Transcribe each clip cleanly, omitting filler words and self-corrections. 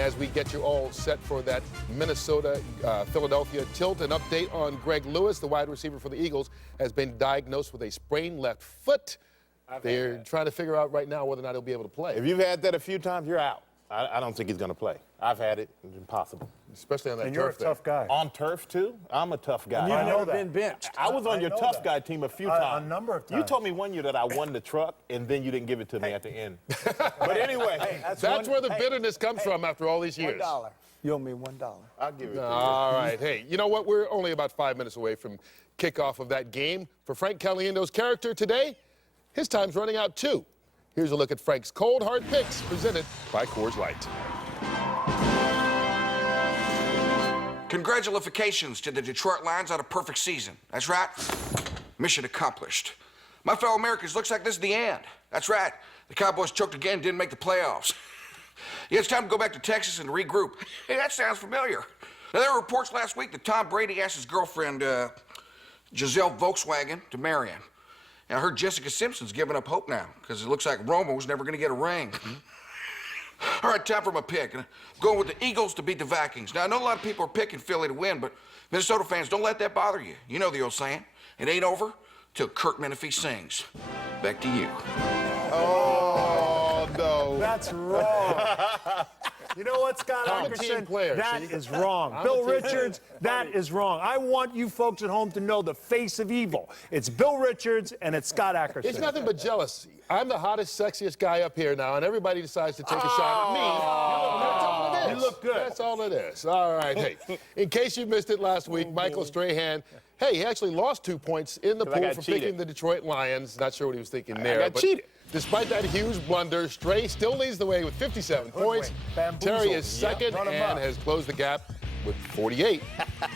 as we get you all set for that Minnesota-Philadelphia tilt, an update on Greg Lewis, the wide receiver for the Eagles, has been diagnosed with a sprained left foot. They're trying to figure out right now whether or not he'll be able to play. If you've had that a few times, you're out. I don't think he's going to play. I've had it. It's impossible. Especially on that turf. And you're a tough guy. On turf, too? I'm a tough guy. You've never been benched. I was on your tough guy team a few times. A number of times. You told me one year that I won the truck, and then you didn't give it to me at the end. But anyway. That's where the bitterness comes from after all these years. $1. You owe me $1. I'll give it to you. All right. Hey, you know what? We're only about 5 minutes away from kickoff of that game. For Frank Caliendo's character today, his time's running out, too. Here's a look at Frank's cold, hard picks presented by Coors Light. Congratulations to the Detroit Lions on a perfect season. That's right. Mission accomplished. My fellow Americans, looks like this is the end. That's right. The Cowboys choked again, didn't make the playoffs. Yeah, it's time to go back to Texas and regroup. Hey, that sounds familiar. Now, there were reports last week that Tom Brady asked his girlfriend, Giselle Volkswagen, to marry him. And I heard Jessica Simpson's giving up hope now, because it looks like Roma was never going to get a ring. All right, time for my pick. I'm going with the Eagles to beat the Vikings. Now, I know a lot of people are picking Philly to win, but Minnesota fans, don't let that bother you. You know the old saying, it ain't over till Kurt Menefee sings. Back to you. Oh, no. That's wrong. You know what, Scott Ackerson? That is wrong. Bill Richards, that is wrong. I want you folks at home to know the face of evil. It's Bill Richards and it's Scott Ackerson. It's nothing but jealousy. I'm the hottest, sexiest guy up here now, and everybody decides to take a shot at me. That's all it is. You look good. That's all it is. All right, hey, in case you missed it last week, Michael Strahan, hey, he actually lost 2 points in the pool for picking the Detroit Lions. Not sure what he was thinking there. I got cheated. Despite that huge blunder, Stray still leads the way with 57 points. Terry is second and has closed the gap with 48.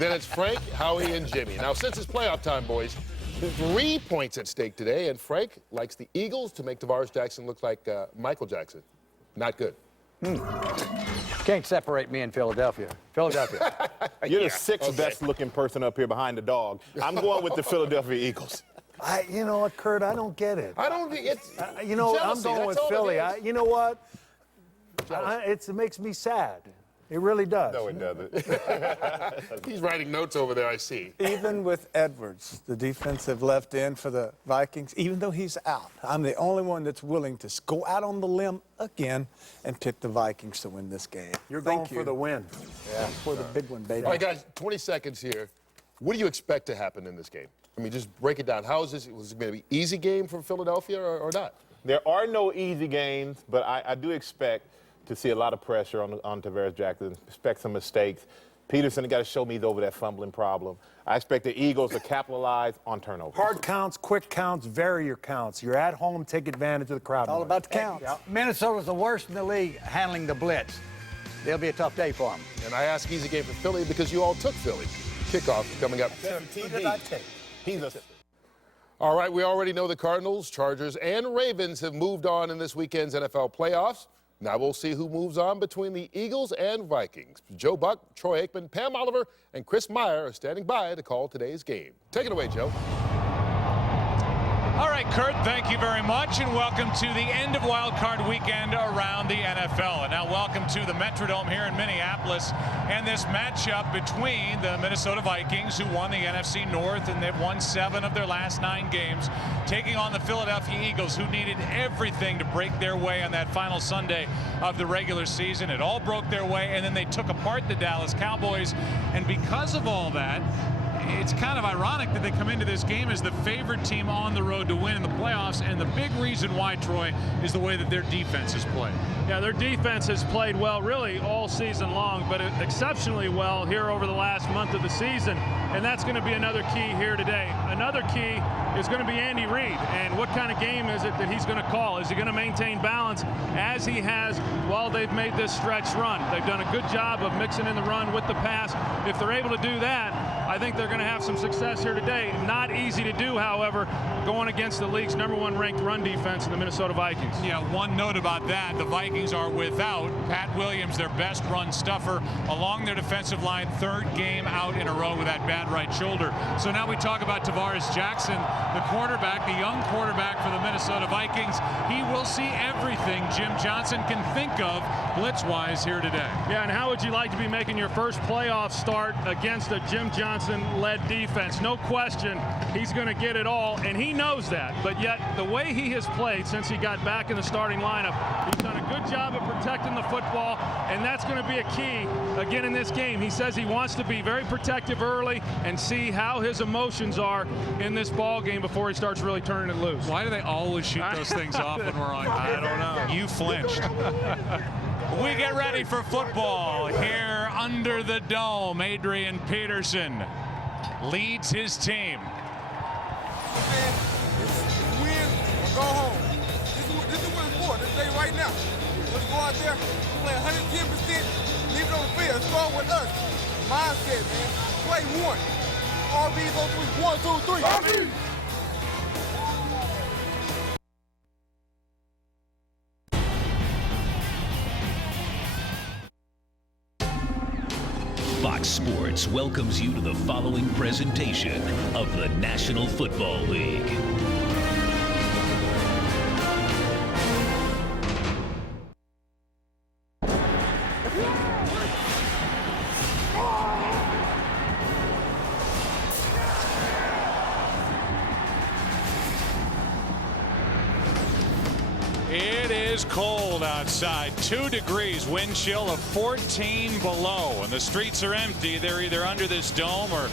Then it's Frank, Howie, and Jimmy. Now, since it's playoff time, boys, 3 points at stake today, and Frank likes the Eagles to make Tavares Jackson look like Michael Jackson. Not good. Can't separate me and Philadelphia. Philadelphia. You're the sixth best looking person up here behind the dog. I'm going with the Philadelphia Eagles. You know what, Kurt? I don't get it. I don't think it's You know, jealousy. I'm going with That's all Philly. it is. You know what? It makes me sad. It really does. No, it doesn't. He's writing notes over there, I see. Even with Edwards, the defensive left end for the Vikings, even though he's out, I'm the only one that's willing to go out on the limb again and pick the Vikings to win this game. You're going for the win. Yeah, for the big one, baby. All right, guys, 20 seconds here. What do you expect to happen in this game? I mean, just break it down. How is this? Was it going to be an easy game for Philadelphia or not? There are no easy games, but I do expect to see a lot of pressure on Tavares Jackson, expect some mistakes. Peterson got to show me over that fumbling problem. I expect the Eagles to capitalize on turnovers. Hard counts, quick counts, vary your counts. You're at home, take advantage of the crowd. All about the counts. Minnesota's the worst in the league handling the blitz. It'll be a tough day for them. And I ask easy game for Philly because you all took Philly. Kickoff coming up. Who did I take? All right, we already know the Cardinals, Chargers, and Ravens have moved on in this weekend's NFL playoffs. Now we'll see who moves on between the Eagles and Vikings. Joe Buck, Troy Aikman, Pam Oliver, and Chris Meyer are standing by to call today's game. Take it away, Joe. All right, Kurt, thank you very much, and welcome to the end of Wild Card Weekend around the NFL. And now welcome to the Metrodome here in Minneapolis, and this matchup between the Minnesota Vikings, who won the NFC North, and they've won 7 of their last 9 games, taking on the Philadelphia Eagles, who needed everything to break their way on that final Sunday of the regular season. It all broke their way, and then they took apart the Dallas Cowboys. And because of all that, it's kind of ironic that they come into this game as the favorite team on the road to win in the playoffs, and the big reason why, Troy, is the way that their defense has played. Yeah, their defense has played well really all season long, but exceptionally well here over the last month of the season, and that's going to be another key here today. Another key is going to be Andy Reid, and what kind of game is it that he's going to call? Is he going to maintain balance as he has while they've made this stretch run? They've done a good job of mixing in the run with the pass. If they're able to do that, I think they're going to have some success here today. Not easy to do, however, going against the league's #1 ranked run defense in the Minnesota Vikings. Yeah, one note about that, the Vikings are without Pat Williams, their best run stuffer, along their defensive line, 3rd game out in a row with that bad right shoulder. So now we talk about Tavares Jackson, the quarterback, the young quarterback for the Minnesota Vikings. He will see everything Jim Johnson can think of blitz-wise here today. Yeah, and how would you like to be making your first playoff start against a Jim Johnson-led defense? No question, he's going to get it all, and he knows that. But yet, the way he has played since he got back in the starting lineup, he's done a good job of protecting the football, and that's going to be a key again in this game. He says he wants to be very protective early and see how his emotions are in this ball game before he starts really turning it loose. Why do they always shoot those things off when we're on? I don't know. You flinched. We get ready for football here under the dome. Adrian Peterson leads his team. It's win or go home. This is what it's for. This day right now. Let's go out there, play 110%, leave it on the field. Start with us. Mindset, man. Play one. RBs on 3. 1, 2, 3. RB. Fox Sports welcomes you to the following presentation of the National Football League. It is cold outside, 2 degrees, wind chill of 14 below, and the streets are empty. They're either under this dome or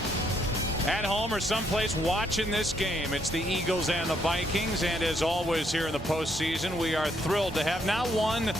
at home or someplace watching this game. It's the Eagles and the Vikings, and as always here in the postseason, we are thrilled to have not 1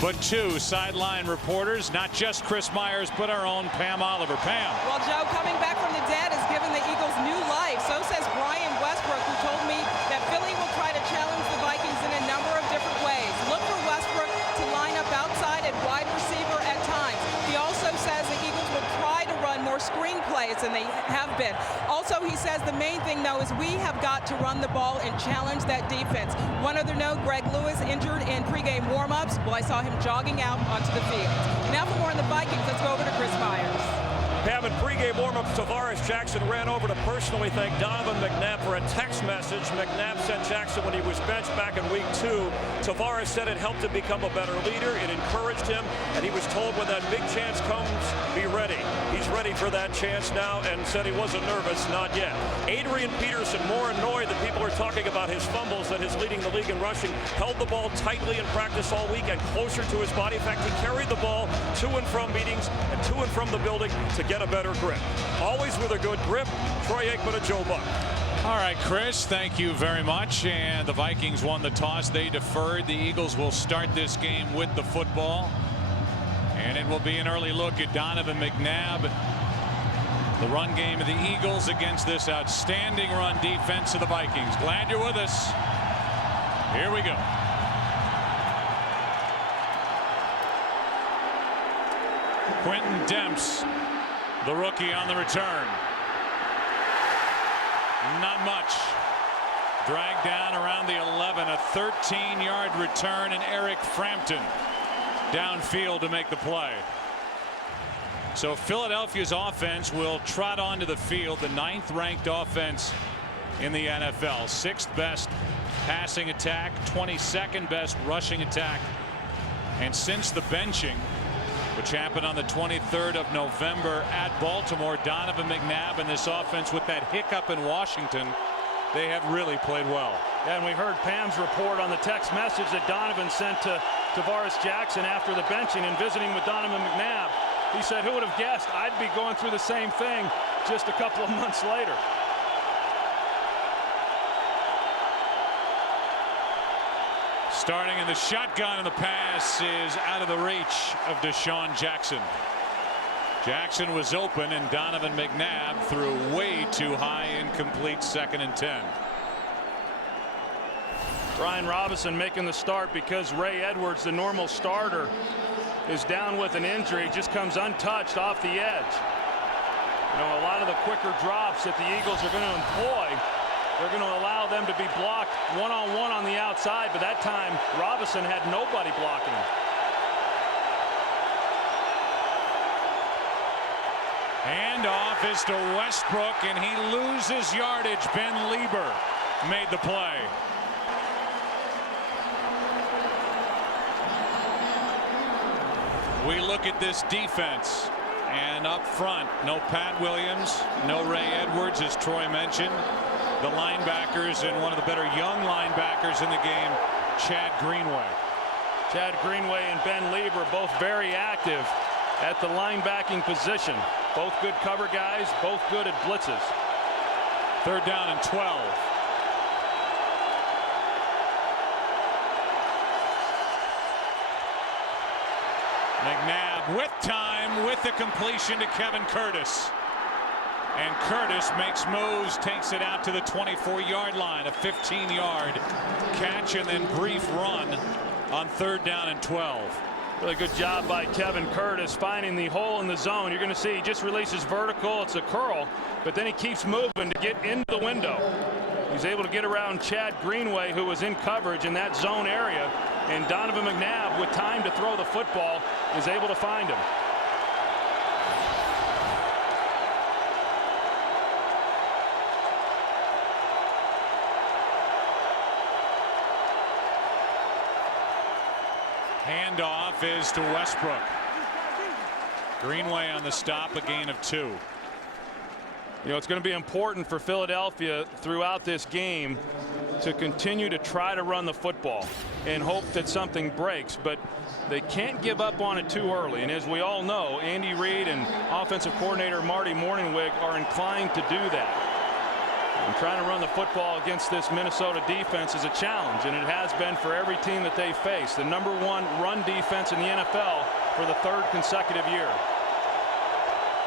but 2 sideline reporters, not just Chris Myers, but our own Pam Oliver. Pam. Well, Joe, coming back from the dead has given the Eagles new life. So says Brian Westbrook, who told me that Philly will try to challenge the Vikings in a number of different ways. Look for Westbrook to line up outside at wide receiver at times. He also says the Eagles will try to run more screen plays than they have been. Also, he says the main thing, though, is we have got to run the ball and challenge that defense. One other note, Greg Lewis injured in pregame warm-ups. Well, I saw him jogging out onto the field. Now for more on the Vikings, let's go over to Chris Myers. Having pregame warm-ups, Tavares Jackson ran over to personally thank Donovan McNabb for a text message. McNabb sent Jackson when he was benched back in week 2. Tavares said it helped him become a better leader. It encouraged him, and he was told when that big chance comes, be ready. He's ready for that chance now and said he wasn't nervous, not yet. Adrian Peterson, more annoyed that people are talking about his fumbles than his leading the league in rushing, held the ball tightly in practice all week and closer to his body. In fact, he carried the ball to and from meetings and to and from the building to get a better grip. Always with a good grip, Troy Aikman and Joe Buck. All right, Chris, thank you very much. And the Vikings won the toss. They deferred. The Eagles will start this game with the football. And it will be an early look at Donovan McNabb. The run game of the Eagles against this outstanding run defense of the Vikings. Glad you're with us. Here we go. Quentin Demps, the rookie, on the return. Not much. Dragged down around the 11. A 13-yard return, and Eric Frampton downfield to make the play. So Philadelphia's offense will trot onto the field, the 9th-ranked offense in the NFL. 6th best passing attack, 22nd best rushing attack. And since the benching, which happened on the 23rd of November at Baltimore, Donovan McNabb and this offense with that hiccup in Washington, they have really played well. And we heard Pam's report on the text message that Donovan sent to Tavares Jackson after the benching and visiting with Donovan McNabb. He said, who would have guessed I'd be going through the same thing just a couple of months later. Starting in the shotgun, and the pass is out of the reach of Deshaun Jackson. Jackson was open, and Donovan McNabb threw way too high, incomplete, 2nd and 10. Brian Robinson making the start because Ray Edwards, the normal starter, is down with an injury. Just comes untouched off the edge. You know, a lot of the quicker drops that the Eagles are going to employ, they're going to allow them to be blocked one-on-one on the outside, but that time Robinson had nobody blocking him. Handoff is to Westbrook, and he loses yardage. Ben Lieber made the play. We look at this defense, and up front, no Pat Williams, no Ray Edwards, as Troy mentioned. The linebackers, and one of the better young linebackers in the game, Chad Greenway. Chad Greenway and Ben Lieber both very active at the linebacking position. Both good cover guys, both good at blitzes. 3rd down and 12. McNabb with time, with the completion to Kevin Curtis. And Curtis makes moves, takes it out to the 24-yard line, a 15-yard catch and then brief run on 3rd down and 12. Really good job by Kevin Curtis finding the hole in the zone. You're going to see he just releases vertical. It's a curl, but then he keeps moving to get into the window. He's able to get around Chad Greenway, who was in coverage in that zone area, and Donovan McNabb, with time to throw the football, is able to find him. Handoff is to Westbrook. Greenway on the stop, a gain of 2. You know, it's going to be important for Philadelphia throughout this game to continue to try to run the football and hope that something breaks, but they can't give up on it too early. And as we all know, Andy Reid and offensive coordinator Marty Mornhinweg are inclined to do that. And trying to run the football against this Minnesota defense is a challenge, and it has been for every team that they face. The #1 run defense in the NFL for the 3rd consecutive year.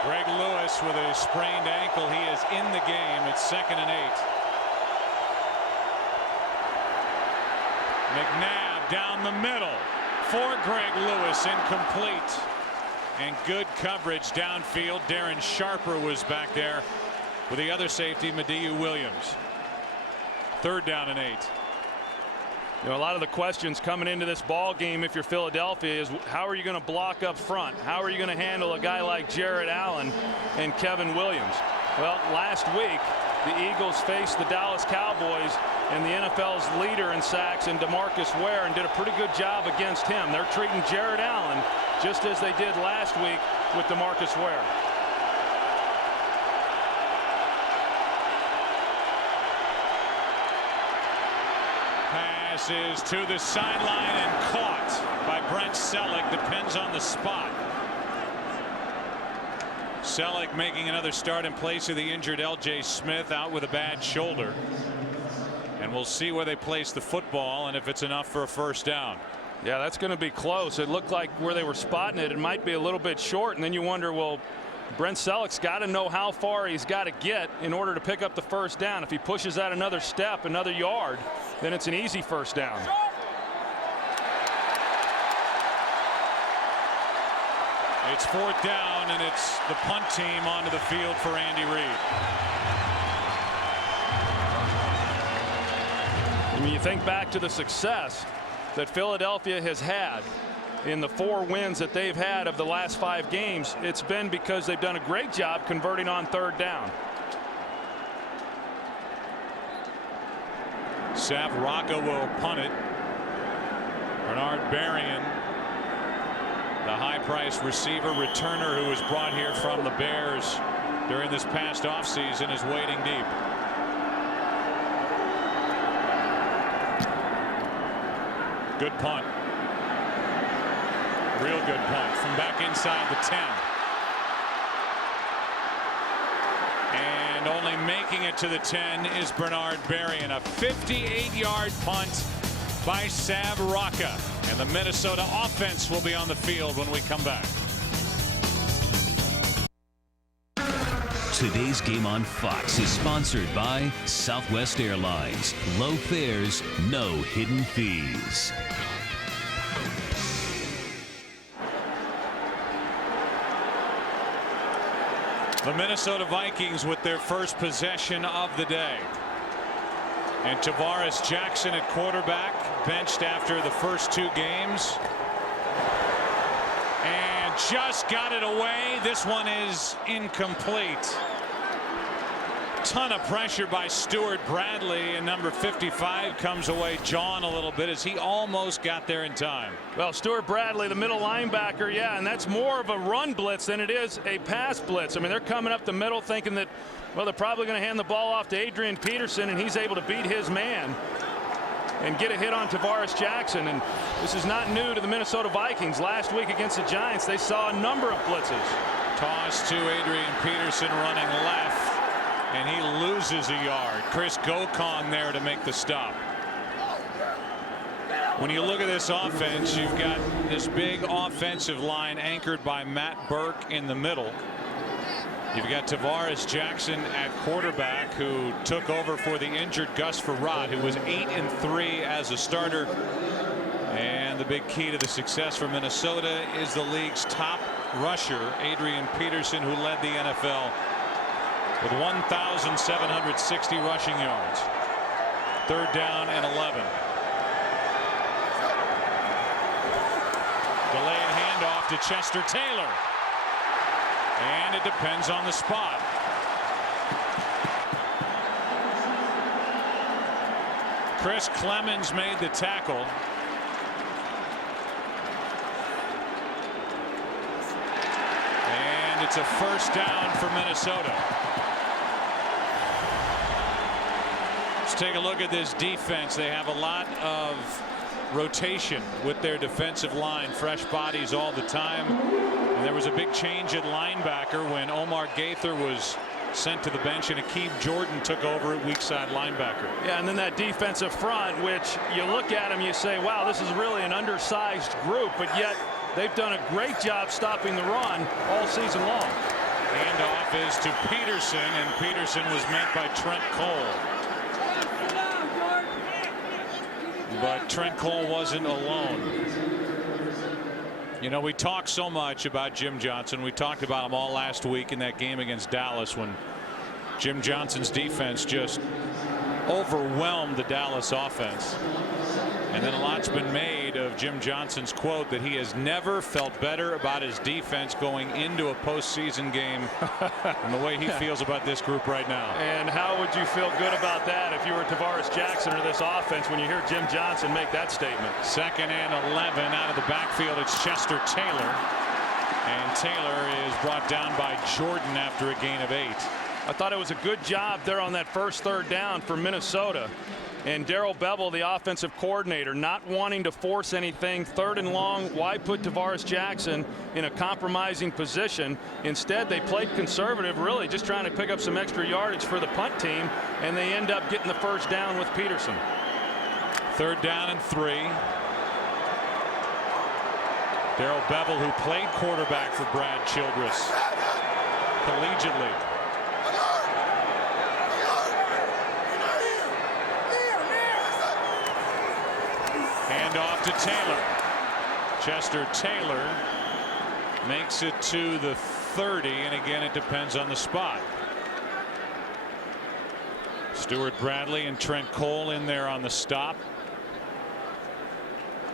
Greg Lewis with a sprained ankle. He is in the game. It's 2nd and 8. McNabb down the middle for Greg Lewis, incomplete. And good coverage downfield. Darren Sharper was back there with the other safety, Madieu Williams. 3rd down and 8. You know, a lot of the questions coming into this ball game, if you're Philadelphia, is how are you going to block up front? How are you going to handle a guy like Jared Allen and Kevin Williams? Well, last week, the Eagles faced the Dallas Cowboys and the NFL's leader in sacks in DeMarcus Ware, and did a pretty good job against him. They're treating Jared Allen just as they did last week with DeMarcus Ware. Is to the sideline and caught by Brent Selleck. Depends on the spot. Selleck making another start in place of the injured L.J. Smith, out with a bad shoulder. And we'll see where they place the football and if it's enough for a 1st down. Yeah, that's going to be close. It looked like where they were spotting it, it might be a little bit short, and then you wonder, well, Brent Selleck's got to know how far he's got to get in order to pick up the 1st down. If he pushes that another step, another yard, then it's an easy 1st down. It's 4th down, and it's the punt team onto the field for Andy Reid. When you think back to the success that Philadelphia has had in the 4 wins that they've had of the last 5 games, it's been because they've done a great job converting on 3rd down. Sav Rocca will punt it. Bernard Berrien, the high-priced receiver returner who was brought here from the Bears during this past offseason, is waiting deep. Good punt. Real good punt from back inside the 10. And only making it to the 10 is Bernard Berrien. A 58-yard punt by Sav Rocca. And the Minnesota offense will be on the field when we come back. Today's game on Fox is sponsored by Southwest Airlines. Low fares, no hidden fees. The Minnesota Vikings with their first possession of the day. And Tavares Jackson at quarterback, benched after the first 2 games. And just got it away. This one is incomplete. Ton of pressure by Stewart Bradley, and number 55 comes away jawing a little bit as he almost got there in time. Well, Stewart Bradley, the middle linebacker, yeah, and that's more of a run blitz than it is a pass blitz. I mean, they're coming up the middle thinking that, well, they're probably going to hand the ball off to Adrian Peterson, and he's able to beat his man and get a hit on Tavares Jackson. And this is not new to the Minnesota Vikings. Last week against the Giants, they saw a number of blitzes. Toss to Adrian Peterson running left, and he loses a yard. Chris Gokong there to make the stop. When you look at this offense, you've got this big offensive line anchored by Matt Burke in the middle. You've got Tavares Jackson at quarterback, who took over for the injured Gus Frerotte, who was 8-3 as a starter. And the big key to the success for Minnesota is the league's top rusher, Adrian Peterson, who led the NFL with 1,760 rushing yards. 3rd down and 11. Delayed handoff to Chester Taylor. And it depends on the spot. Chris Clemens made the tackle. And it's a 1st down for Minnesota. Let's take a look at this defense. They have a lot of rotation with their defensive line, fresh bodies all the time. And there was a big change at linebacker when Omar Gaither was sent to the bench and Akeem Jordan took over at weak side linebacker. Yeah, and then that defensive front, which you look at them, you say, wow, this is really an undersized group, but yet they've done a great job stopping the run all season long. Handoff is to Peterson, and Peterson was met by Trent Cole. But Trent Cole wasn't alone. You know, we talk so much about Jim Johnson. We talked about him all last week in that game against Dallas when Jim Johnson's defense just overwhelmed the Dallas offense. And then a lot's been made of Jim Johnson's quote that he has never felt better about his defense going into a postseason game and the way he feels about this group right now. And how would you feel good about that if you were Tavares Jackson or this offense when you hear Jim Johnson make that statement? 2nd and 11 out of the backfield. It's Chester Taylor. And Taylor is brought down by Jordan after a gain of 8. I thought it was a good job there on that first 3rd down for Minnesota. And Darrell Bevell, the offensive coordinator, not wanting to force anything. 3rd and long. Why put Tavares Jackson in a compromising position? Instead, they played conservative, really just trying to pick up some extra yardage for the punt team, and they end up getting the 1st down with Peterson. 3rd down and 3. Darrell Bevell, who played quarterback for Brad Childress collegiately. Off to Taylor. Chester Taylor makes it to the 30, and again it depends on the spot. Stewart Bradley and Trent Cole in there on the stop,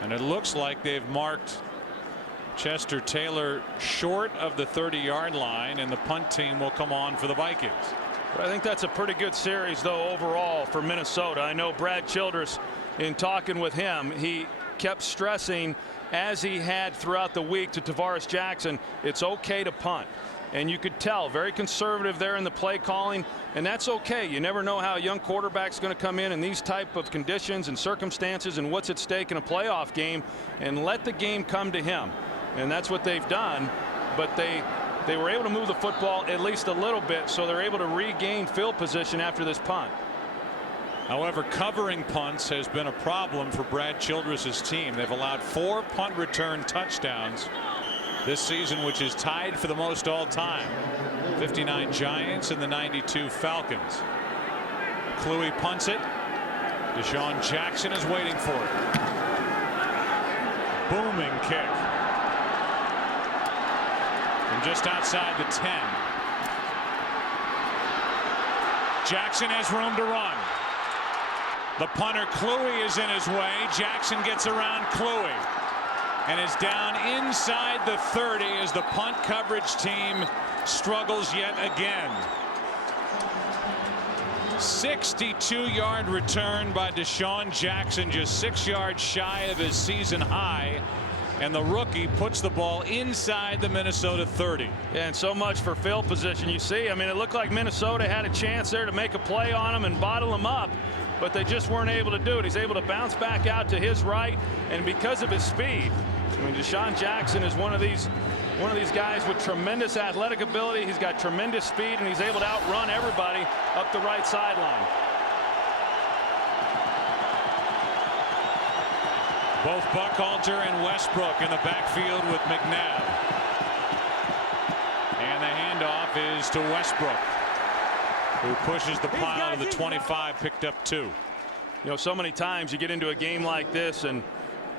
and it looks like they've marked Chester Taylor short of the 30-yard line, and the punt team will come on for the Vikings. But I think that's a pretty good series, though, overall for Minnesota. I know Brad Childress, in talking with him, he kept stressing, as he had throughout the week, to Tavares Jackson, it's okay to punt. And you could tell, very conservative there in the play calling, and that's okay. You never know how a young quarterback's going to come in these type of conditions and circumstances and what's at stake in a playoff game, and let the game come to him. And that's what they've done. But they were able to move the football at least a little bit, so they're able to regain field position after this punt. However, covering punts has been a problem for Brad Childress's team. They've allowed 4 punt return touchdowns this season, which is tied for the most all time. 59 Giants and the 92 Falcons. Kluwe punts it. Deshaun Jackson is waiting for it. Booming kick from just outside the 10. Jackson has room to run. The punter, Kluwe, is in his way. Jackson gets around Kluwe and is down inside the 30 as the punt coverage team struggles yet again. 62-yard return by Deshaun Jackson, just 6 yards shy of his season high. And the rookie puts the ball inside the Minnesota 30. Yeah, and so much for field position. You see, I mean, it looked like Minnesota had a chance there to make a play on him and bottle him up, but they just weren't able to do it. He's able to bounce back out to his right, and because of his speed, I mean, Deshaun Jackson is one of these guys with tremendous athletic ability. He's got tremendous speed, and he's able to outrun everybody up the right sideline. Both Buckhalter and Westbrook in the backfield with McNabb. And the handoff is to Westbrook, who pushes the pile to the 25, picked up 2. You know, so many times you get into a game like this, and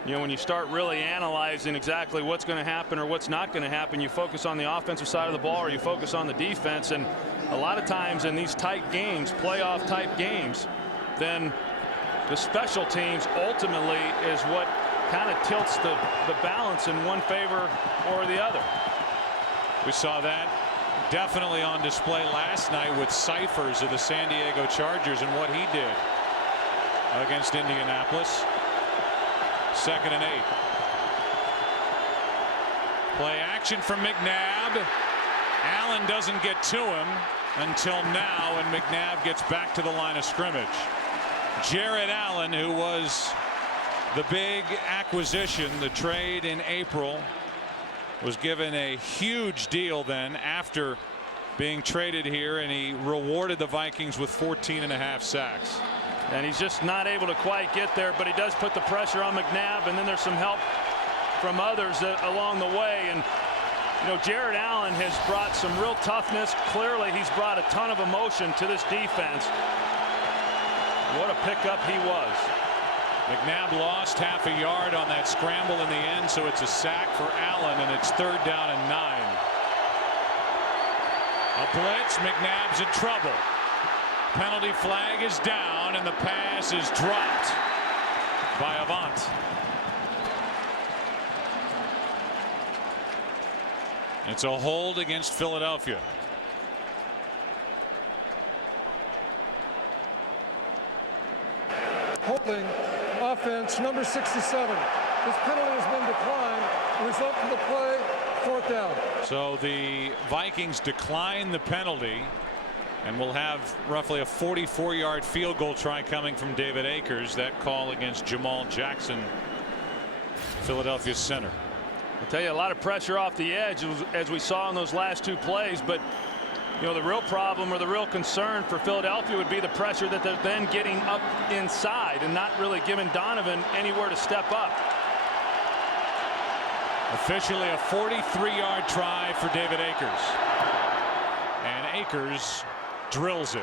you know, when you start really analyzing exactly what's going to happen or what's not going to happen, you focus on the offensive side of the ball or you focus on the defense. And a lot of times in these tight games, playoff type games, then the special teams ultimately is what kind of tilts the balance in one favor or the other. We saw that definitely on display last night with Cyphers of the San Diego Chargers and what he did against Indianapolis. 2nd and 8. Play action from McNabb. Allen doesn't get to him until now, and McNabb gets back to the line of scrimmage. Jared Allen, who was the big acquisition, the trade in April, was given a huge deal then after being traded here, and he rewarded the Vikings with 14.5 sacks. And he's just not able to quite get there, but he does put the pressure on McNabb, and then there's some help from others along the way. And you know, Jared Allen has brought some real toughness. Clearly he's brought a ton of emotion to this defense. What a pickup he was. McNabb lost half a yard on that scramble in the end, so it's a sack for Allen, and it's 3rd down and 9. A blitz, McNabb's in trouble. Penalty flag is down, and the pass is dropped by Avant. It's a hold against Philadelphia. Holding offense number 67. This penalty has been declined. Result of the play, 4th down. So the Vikings decline the penalty, and we'll have roughly a 44-yard field goal try coming from David Akers. That call against Jamal Jackson, Philadelphia center. I'll tell you, a lot of pressure off the edge as we saw in those last 2 plays, but you know, the real problem or the real concern for Philadelphia would be the pressure that they're then getting up inside and not really giving Donovan anywhere to step up. Officially a 43-yard try for David Akers, and Akers drills it.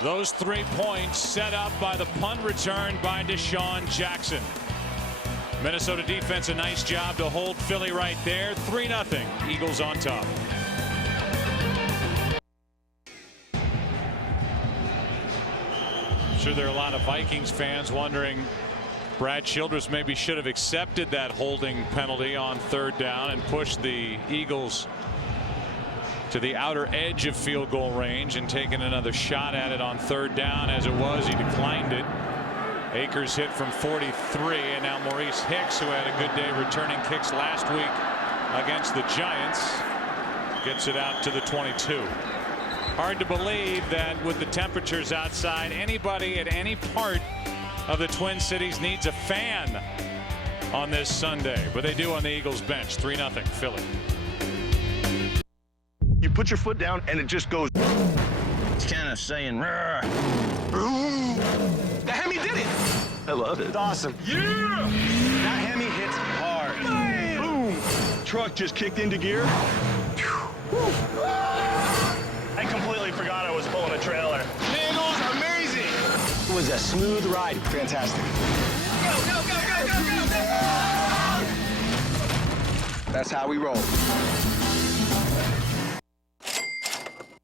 Those 3 points set up by the punt return by Deshaun Jackson. Minnesota defense, a nice job to hold Philly right there. 3-0, Eagles on top. I'm sure there are a lot of Vikings fans wondering, Brad Childress maybe should have accepted that holding penalty on 3rd down and pushed the Eagles to the outer edge of field goal range and taken another shot at it on 3rd down. As it was, he declined it. Akers hit from 43, and now Maurice Hicks, who had a good day returning kicks last week against the Giants, gets it out to the 22. Hard to believe that with the temperatures outside, anybody at any part of the Twin Cities needs a fan on this Sunday, but they do on the Eagles bench. 3-0 Philly. You put your foot down and it just goes. It's kind of saying, "Rrr." That Hemi did it. I love it. It's awesome. Yeah. That Hemi hits hard. Bam. Boom. Truck just kicked into gear. I completely forgot I was pulling a trailer. Eagles, amazing. It was a smooth ride. Fantastic. Go, go, go, go, go, go, go. That's how we roll.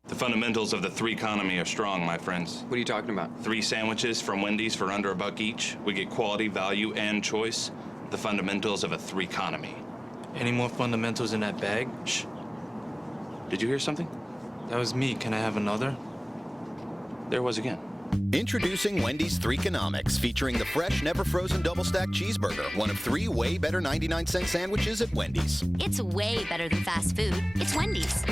The fundamentals of the three economy are strong, my friends. What are you talking about? 3 sandwiches from Wendy's for under $1 each. We get quality, value, and choice. The fundamentals of a 3 economy. Any more fundamentals in that bag? Shh. Did you hear something? That was me. Can I have another? There was again. Introducing Wendy's 3-conomics, featuring the fresh, never-frozen double-stack cheeseburger, one of 3 way better 99-cent sandwiches at Wendy's. It's way better than fast food. It's Wendy's.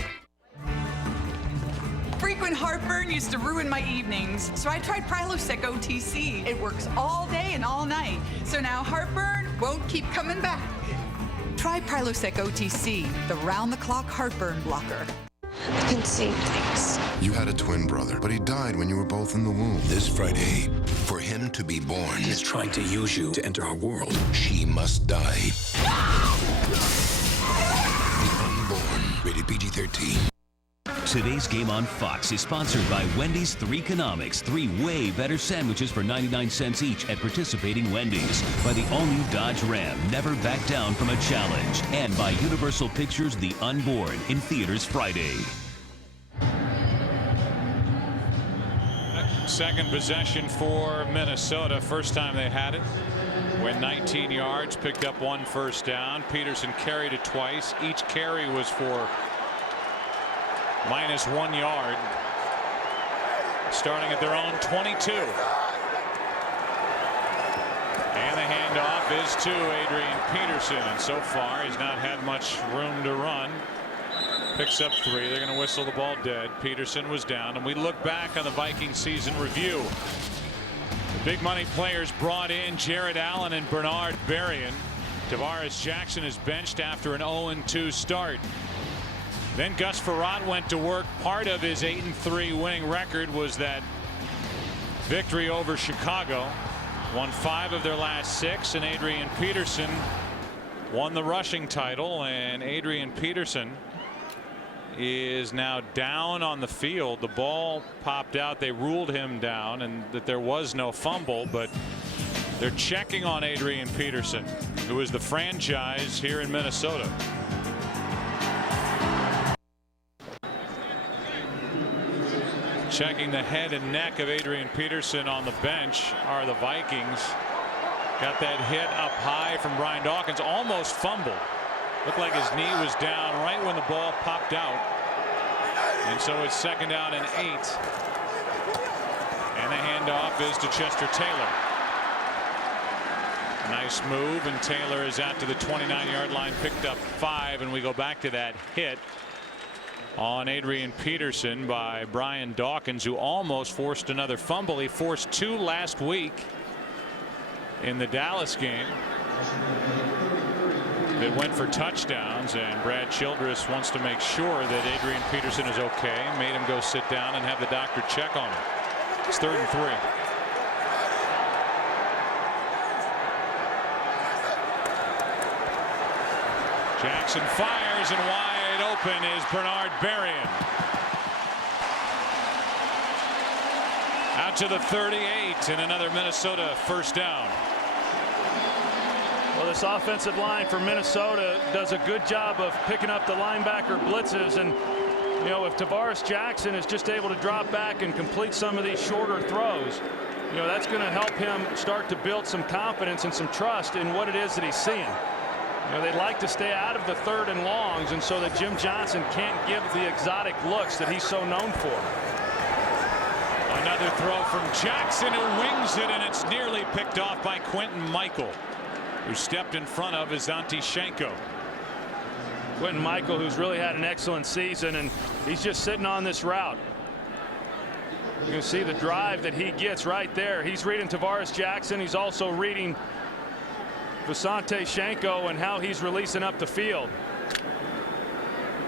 Frequent heartburn used to ruin my evenings, so I tried Prilosec OTC. It works all day and all night, so now heartburn won't keep coming back. Try Prilosec OTC, the round-the-clock heartburn blocker. I can see things. You had a twin brother, but he died when you were both in the womb. This Friday, for him to be born, he's trying to use you to enter our world. She must die. The Unborn, rated PG-13. Today's game on Fox is sponsored by Wendy's 3-conomics, 3 way better sandwiches for 99 cents each at participating Wendy's. By the all-new Dodge Ram, never back down from a challenge. And by Universal Pictures' The Unborn, in theaters Friday. Second possession for Minnesota. First time they had it. Went 19 yards, picked up 1 first down. Peterson carried it twice. Each carry was for -1 yard. Starting at their own 22. And the handoff is to Adrian Peterson. And so far, he's not had much room to run. Picks up 3. They're going to whistle the ball dead. Peterson was down. And we look back on the Viking season review. The big money players brought in Jared Allen and Bernard Berrien. Tavares Jackson is benched after an 0-2 start. Then Gus Frerotte went to work. Part of his 8-3 winning record was that victory over Chicago. Won 5 of their last 6, and Adrian Peterson won the rushing title. And Adrian Peterson is now down on the field. The ball popped out. They ruled him down, and that there was no fumble, but they're checking on Adrian Peterson, who is the franchise here in Minnesota. Checking the head and neck of Adrian Peterson on the bench are the Vikings. Got that hit up high from Brian Dawkins. Almost fumbled. Looked like his knee was down right when the ball popped out. And so it's 2nd down and 8. And the handoff is to Chester Taylor. Nice move, and Taylor is out to the 29-yard line. Picked up 5, and we go back to that hit on Adrian Peterson by Brian Dawkins, who almost forced another fumble. He forced 2 last week in the Dallas game that went for touchdowns, and Brad Childress wants to make sure that Adrian Peterson is okay. Made him go sit down and have the doctor check on him. It's 3rd and 3. Jackson fires, and wide open is Bernard Berrien. Out to the 38, and another Minnesota first down. Well, this offensive line for Minnesota does a good job of picking up the linebacker blitzes, and you know, if Tavares Jackson is just able to drop back and complete some of these shorter throws, you know, that's going to help him start to build some confidence and some trust in what it is that he's seeing. You know, they'd like to stay out of the 3rd and longs, and so that Jim Johnson can't give the exotic looks that he's so known for. Another throw from Jackson, who wings it, and it's nearly picked off by Quentin Michael, who stepped in front of Asante Shenko. Quentin Michael, who's really had an excellent season, and he's just sitting on this route. You can see the drive that he gets right there. He's reading Tavares Jackson. He's also reading Asante Shenko and how he's releasing up the field.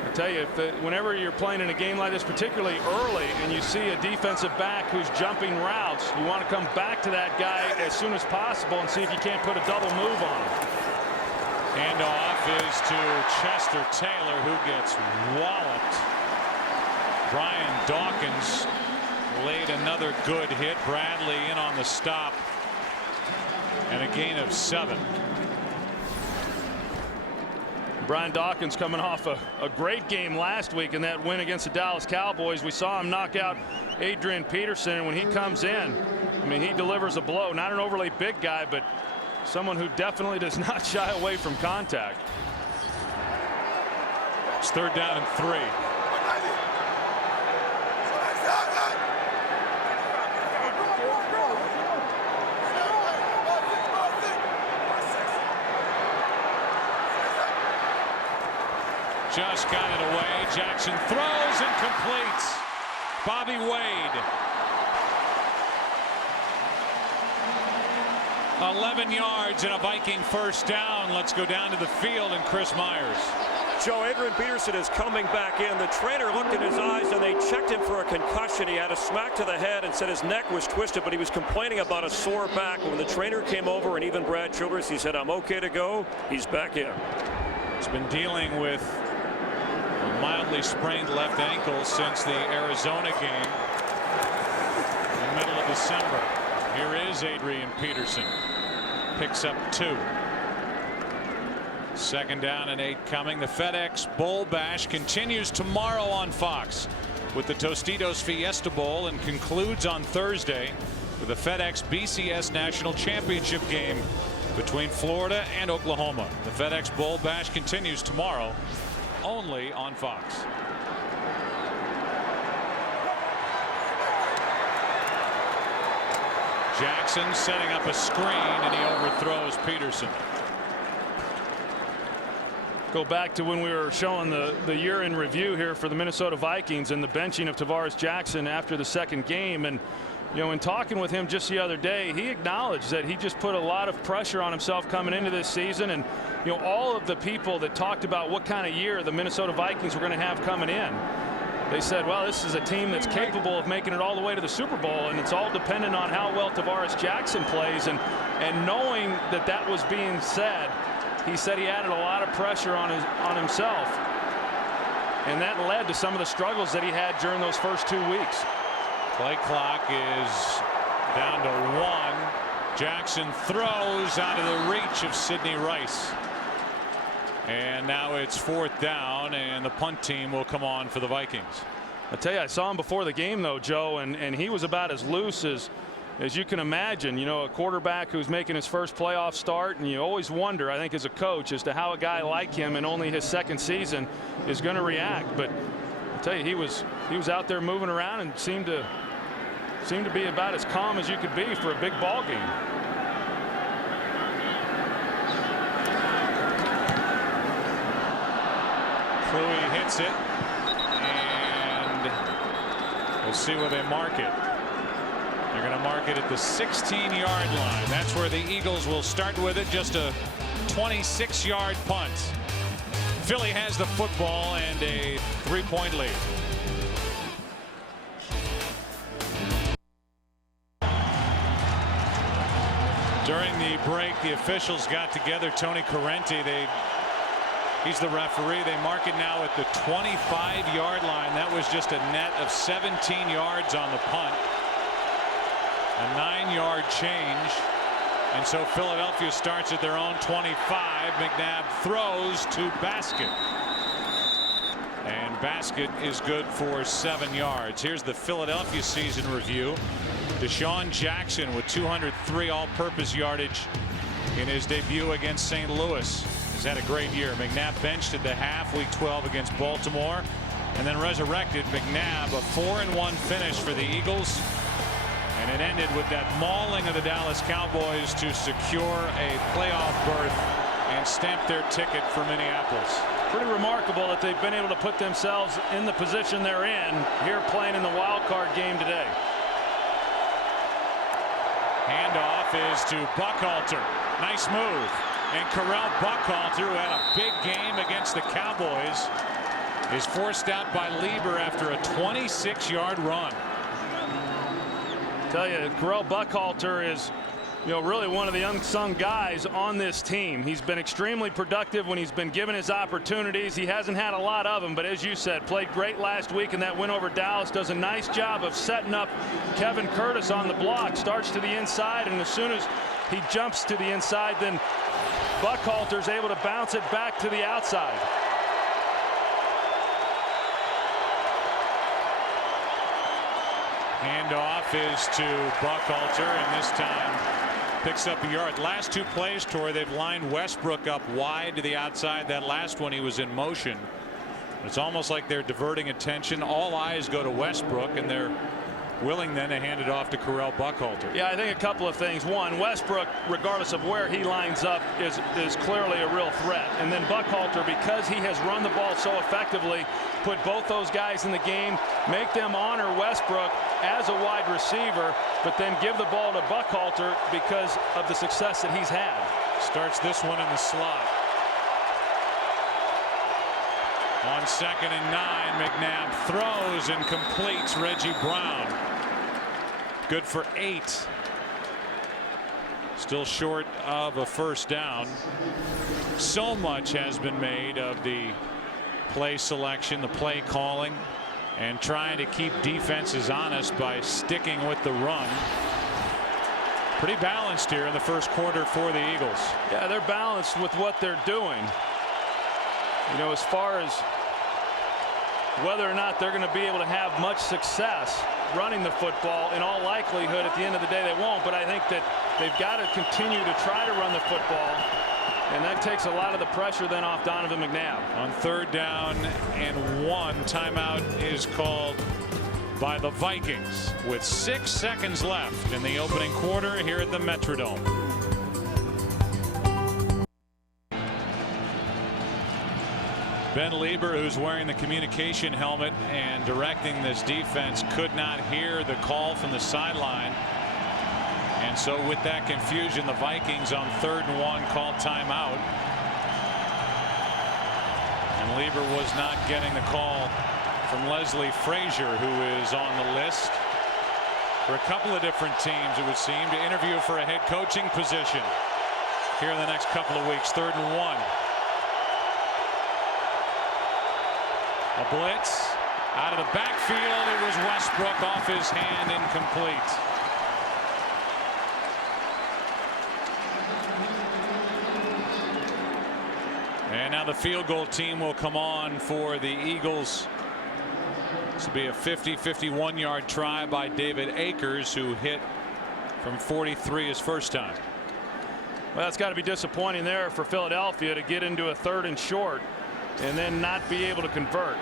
I tell you, whenever you're playing in a game like this, particularly early, and you see a defensive back who's jumping routes, you want to come back to that guy as soon as possible and see if you can't put a double move on him. Handoff is to Chester Taylor, who gets walloped. Brian Dawkins laid another good hit. Bradley in on the stop, and a gain of 7. Brian Dawkins coming off a great game last week in that win against the Dallas Cowboys. We saw him knock out Adrian Peterson, and when he comes in, I mean, he delivers a blow. Not an overly big guy, but someone who definitely does not shy away from contact. It's 3rd down and 3. Just got it away. Jackson throws and completes. Bobby Wade. 11 yards and a Viking first down. Let's go down to the field and Chris Myers. Joe, Adrian Peterson is coming back in. The trainer looked in his eyes and they checked him for a concussion. He had a smack to the head and said his neck was twisted, but he was complaining about a sore back. When the trainer came over, and even Brad Childress, he said, "I'm okay to go." He's back in. He's been dealing with a mildly sprained left ankle since the Arizona game in the middle of December. Here is Adrian Peterson. Picks up 2. 2nd down and 8 coming. The FedEx Bowl Bash continues tomorrow on Fox with the Tostitos Fiesta Bowl, and concludes on Thursday with the FedEx BCS National Championship game between Florida and Oklahoma. The FedEx Bowl Bash continues tomorrow only on Fox. Jackson setting up a screen, and he overthrows Peterson. Go back to when we were showing the year in review here for the Minnesota Vikings and the benching of Tavares Jackson after the 2nd game. And you know, in talking with him just the other day, he acknowledged that he just put a lot of pressure on himself coming into this season. And you know, all of the people that talked about what kind of year the Minnesota Vikings were going to have coming in, they said, well, this is a team that's capable of making it all the way to the Super Bowl, and it's all dependent on how well Tavares Jackson plays. And knowing that that was being said, he said he added a lot of pressure on himself, and that led to some of the struggles that he had during those first 2 weeks. Play clock is down to 1. Jackson throws out of the reach of Sidney Rice. And now it's 4th down, and the punt team will come on for the Vikings. I tell you, I saw him before the game, though, Joe, and he was about as loose as you can imagine. You know, a quarterback who's making his first playoff start, and you always wonder, I think, as a coach, as to how a guy like him in only his 2nd season is going to react. But I tell you, he was out there moving around and seemed to be about as calm as you could be for a big ball game. Kluwe hits it, and we'll see where they mark it. They're going to mark it at the 16-yard line. That's where the Eagles will start with it. Just a 26-yard punt. Philly has the football and a 3-point lead. During the break, the officials got together. Tony Correnti, he's the referee. They mark it now at the 25-yard line. That was just a net of 17 yards on the punt. A 9-yard change. And so Philadelphia starts at their own 25. McNabb throws to Baskett. And Baskett is good for 7 yards. Here's the Philadelphia season review. Deshaun Jackson with 203 all-purpose yardage in his debut against St. Louis. Has had a great year. McNabb benched at the half, week 12 against Baltimore, and then resurrected. McNabb, a 4-1 finish for the Eagles. And it ended with that mauling of the Dallas Cowboys to secure a playoff berth and stamp their ticket for Minneapolis. Pretty remarkable that they've been able to put themselves in the position they're in here playing in the wild card game today. Handoff is to Buckhalter. Nice move. And Correll Buckhalter, who had a big game against the Cowboys, is forced out by Lieber after a 26-yard run. Tell you, Correll Buckhalter is, you know, really one of the unsung guys on this team. He's been extremely productive when he's been given his opportunities. He hasn't had a lot of them, but as you said, played great last week in that win over Dallas. Does a nice job of setting up Kevin Curtis on the block. Starts to the inside, and as soon as he jumps to the inside, then Buckhalter's able to bounce it back to the outside. Handoff is to Buckhalter, and this time picks up a yard. Last two plays, Torrey, they've lined Westbrook up wide to the outside. That last one, he was in motion. It's almost like they're diverting attention. All eyes go to Westbrook, and they're willing then to hand it off to Correll Buckhalter. Yeah, I think a couple of things. One, Westbrook, regardless of where he lines up, is clearly a real threat. And then Buckhalter, because he has run the ball so effectively, put both those guys in the game, make them honor Westbrook as a wide receiver, but then give the ball to Buckhalter because of the success that he's had. Starts this one in the slot. On 2nd and 9, McNabb throws and completes Reggie Brown. Good for 8. Still short of a first down. So much has been made of the play selection, the play calling, and trying to keep defenses honest by sticking with the run. Pretty balanced here in the first quarter for the Eagles. Yeah, they're balanced with what they're doing. You know, as far as whether or not they're going to be able to have much success running the football, in all likelihood at the end of the day they won't, but I think that they've got to continue to try to run the football, and that takes a lot of the pressure then off Donovan McNabb. On 3rd down and 1, timeout is called by the Vikings with 6 seconds left in the opening quarter here at the Metrodome. Ben Lieber, who's wearing the communication helmet and directing this defense, could not hear the call from the sideline. And so with that confusion, the Vikings on 3rd and 1 called timeout. And Lieber was not getting the call from Leslie Frazier, who is on the list for a couple of different teams, it would seem, to interview for a head coaching position here in the next couple of weeks. 3rd and 1. A blitz out of the backfield. It was Westbrook off his hand, incomplete. And now the field goal team will come on for the Eagles. This will be a 50-51 yard try by David Akers, who hit from 43 his first time. Well, that's got to be disappointing there for Philadelphia to get into a 3rd and short and then not be able to convert.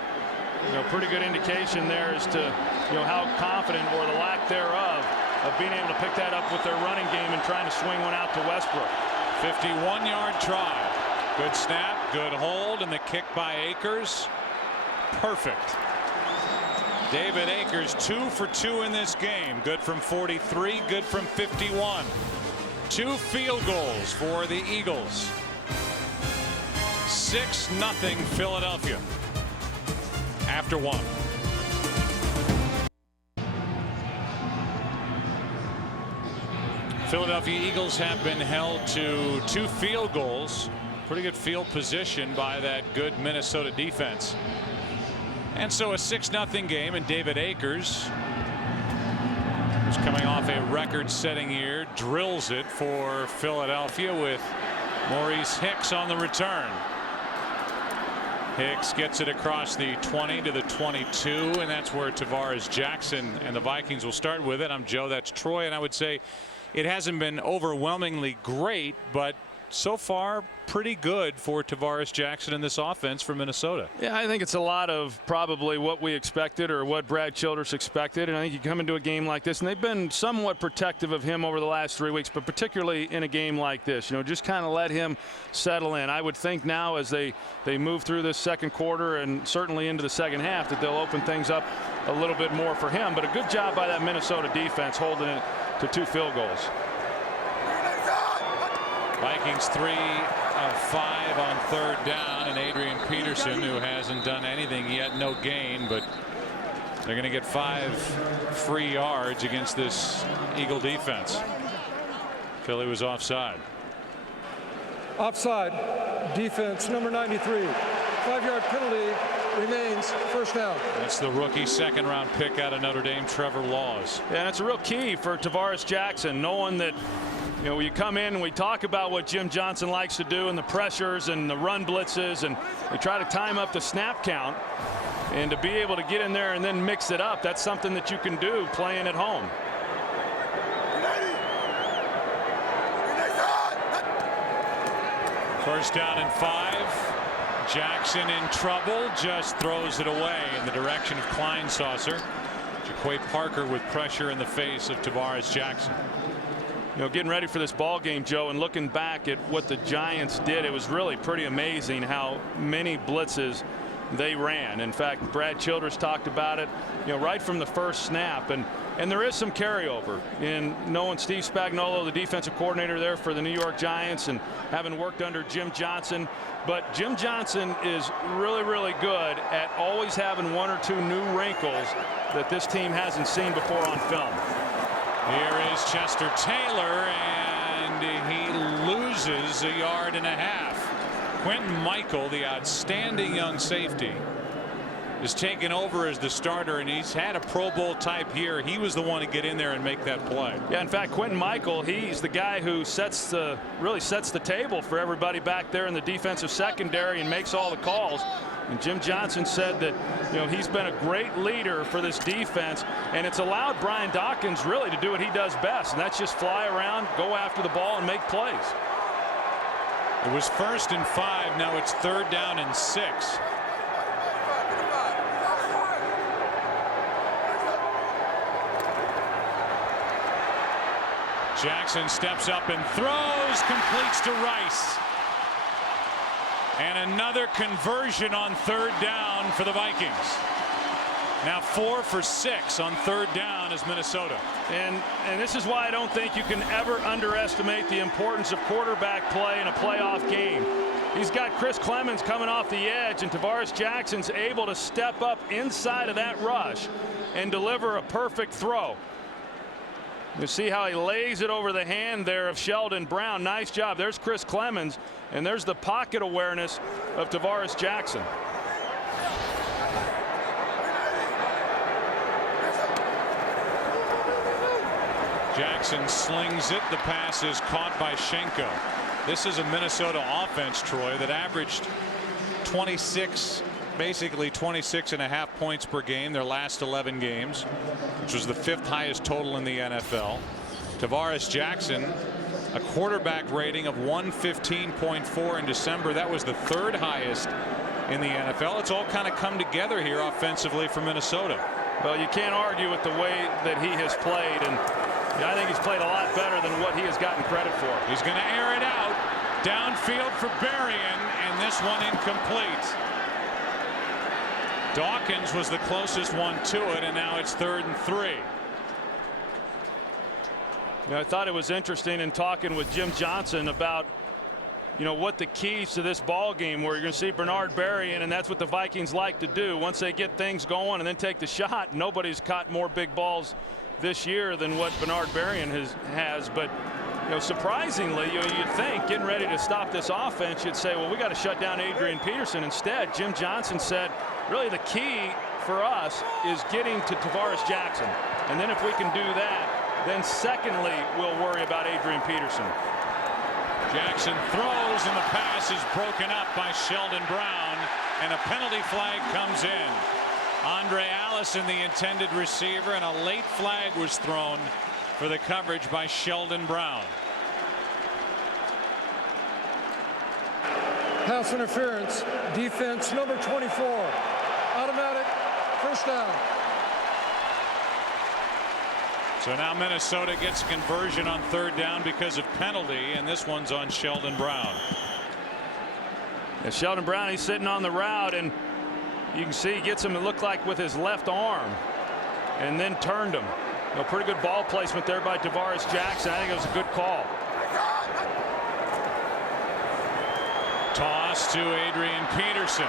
You know, pretty good indication there as to, you know, how confident, or the lack thereof, of being able to pick that up with their running game and trying to swing one out to Westbrook. 51 yard try. Good snap, good hold, and the kick by Akers. Perfect. David Akers 2 for 2 in this game. Good from 43, good from 51. 2 field goals for the Eagles. 6-0 Philadelphia after 1. Philadelphia Eagles have been held to 2 field goals. Pretty good field position by that good Minnesota defense. And so a 6-0 game, and David Akers, who's coming off a record-setting year, drills it for Philadelphia with Maurice Hicks on the return. Hicks gets it across the 20 to the 22, and that's where Tavares Jackson and the Vikings will start with it. I'm Joe, that's Troy, and I would say it hasn't been overwhelmingly great, but so far pretty good for Tavares Jackson in this offense for Minnesota. Yeah, I think it's a lot of probably what we expected, or what Brad Childress expected. And I think you come into a game like this, and they've been somewhat protective of him over the last 3 weeks, but particularly in a game like this, you know, just kind of let him settle in. I would think now as they move through this second quarter and certainly into the second half that they'll open things up a little bit more for him. But a good job by that Minnesota defense holding it to 2 field goals. Vikings 3 of 5 on 3rd down, and Adrian Peterson, who hasn't done anything yet, no gain, but they're going to get 5 free yards against this Eagle defense. Philly was offside. Offside. Defense number 93. 5-yard penalty remains, first down. That's the rookie 2nd-round pick out of Notre Dame, Trevor Laws. Yeah, it's a real key for Tavares Jackson, knowing that You know, you come in and we talk about what Jim Johnson likes to do and the pressures and the run blitzes, and we try to time up the snap count. And to be able to get in there and then mix it up, that's something that you can do playing at home. First down and 5. Jackson in trouble, just throws it away in the direction of Kleinsaucer. Jaquay Parker with pressure in the face of Tavares Jackson. You know, getting ready for this ball game, Joe, and looking back at what the Giants did, it was really pretty amazing how many blitzes they ran. In fact, Brad Childress talked about it, you know, right from the first snap, and there is some carryover in knowing Steve Spagnuolo, the defensive coordinator there for the New York Giants, and having worked under Jim Johnson. But Jim Johnson is really, really good at always having one or two new wrinkles that this team hasn't seen before on film. Here is Chester Taylor, and he loses 1.5 yards. Quentin Michael, the outstanding young safety, is taken over as the starter, and he's had a Pro Bowl type year. He was the one to get in there and make that play. Yeah, in fact, Quentin Michael, he's the guy who really sets the table for everybody back there in the defensive secondary and makes all the calls. And Jim Johnson said that, you know, he's been a great leader for this defense, and it's allowed Brian Dawkins really to do what he does best, and that's just fly around, go after the ball, and make plays. It was 1st and 5. Now it's 3rd down and 6. Jackson steps up and throws, completes to Rice. And another conversion on 3rd down for the Vikings. Now 4 for 6 on 3rd down is Minnesota. And this is why I don't think you can ever underestimate the importance of quarterback play in a playoff game. He's got Chris Clemens coming off the edge, and Tavares Jackson's able to step up inside of that rush and deliver a perfect throw. You see how he lays it over the hand there of Sheldon Brown. Nice job. There's Chris Clemens, and there's the pocket awareness of Tavares Jackson. Jackson slings it. The pass is caught by Schenko. This is a Minnesota offense, Troy, that averaged 26, basically 26.5 points per game their last 11 games, which was the 5th highest total in the NFL. Tavares Jackson, a quarterback rating of 115.4 in December. That was the 3rd highest in the NFL. It's all kind of come together here offensively for Minnesota. Well, you can't argue with the way that he has played, and I think he's played a lot better than what he has gotten credit for. He's going to air it out downfield for Berrien, and this one incomplete. Dawkins was the closest one to it, and now it's 3rd and 3. You know, I thought it was interesting in talking with Jim Johnson about, you know, what the keys to this ball game were. You're going to see Bernard Berrien, and that's what the Vikings like to do. Once they get things going and then take the shot, nobody's caught more big balls this year than what Bernard Berrien has. But, you know, surprisingly, you'd think getting ready to stop this offense, you'd say, well, we got to shut down Adrian Peterson. Instead, Jim Johnson said, really the key for us is getting to Tavares Jackson. And then if we can do that, then secondly, we'll worry about Adrian Peterson. Jackson throws, and the pass is broken up by Sheldon Brown, and a penalty flag comes in. Andre Allison, the intended receiver, and a late flag was thrown for the coverage by Sheldon Brown. Pass interference, defense number 24. Automatic, 1st down. So now Minnesota gets a conversion on 3rd down because of penalty, and this one's on Sheldon Brown. Yeah, Sheldon Brown, he's sitting on the route, and you can see he gets him to look like with his left arm and then turned him. You know, pretty good ball placement there by Tavares Jackson. I think it was a good call. Toss to Adrian Peterson.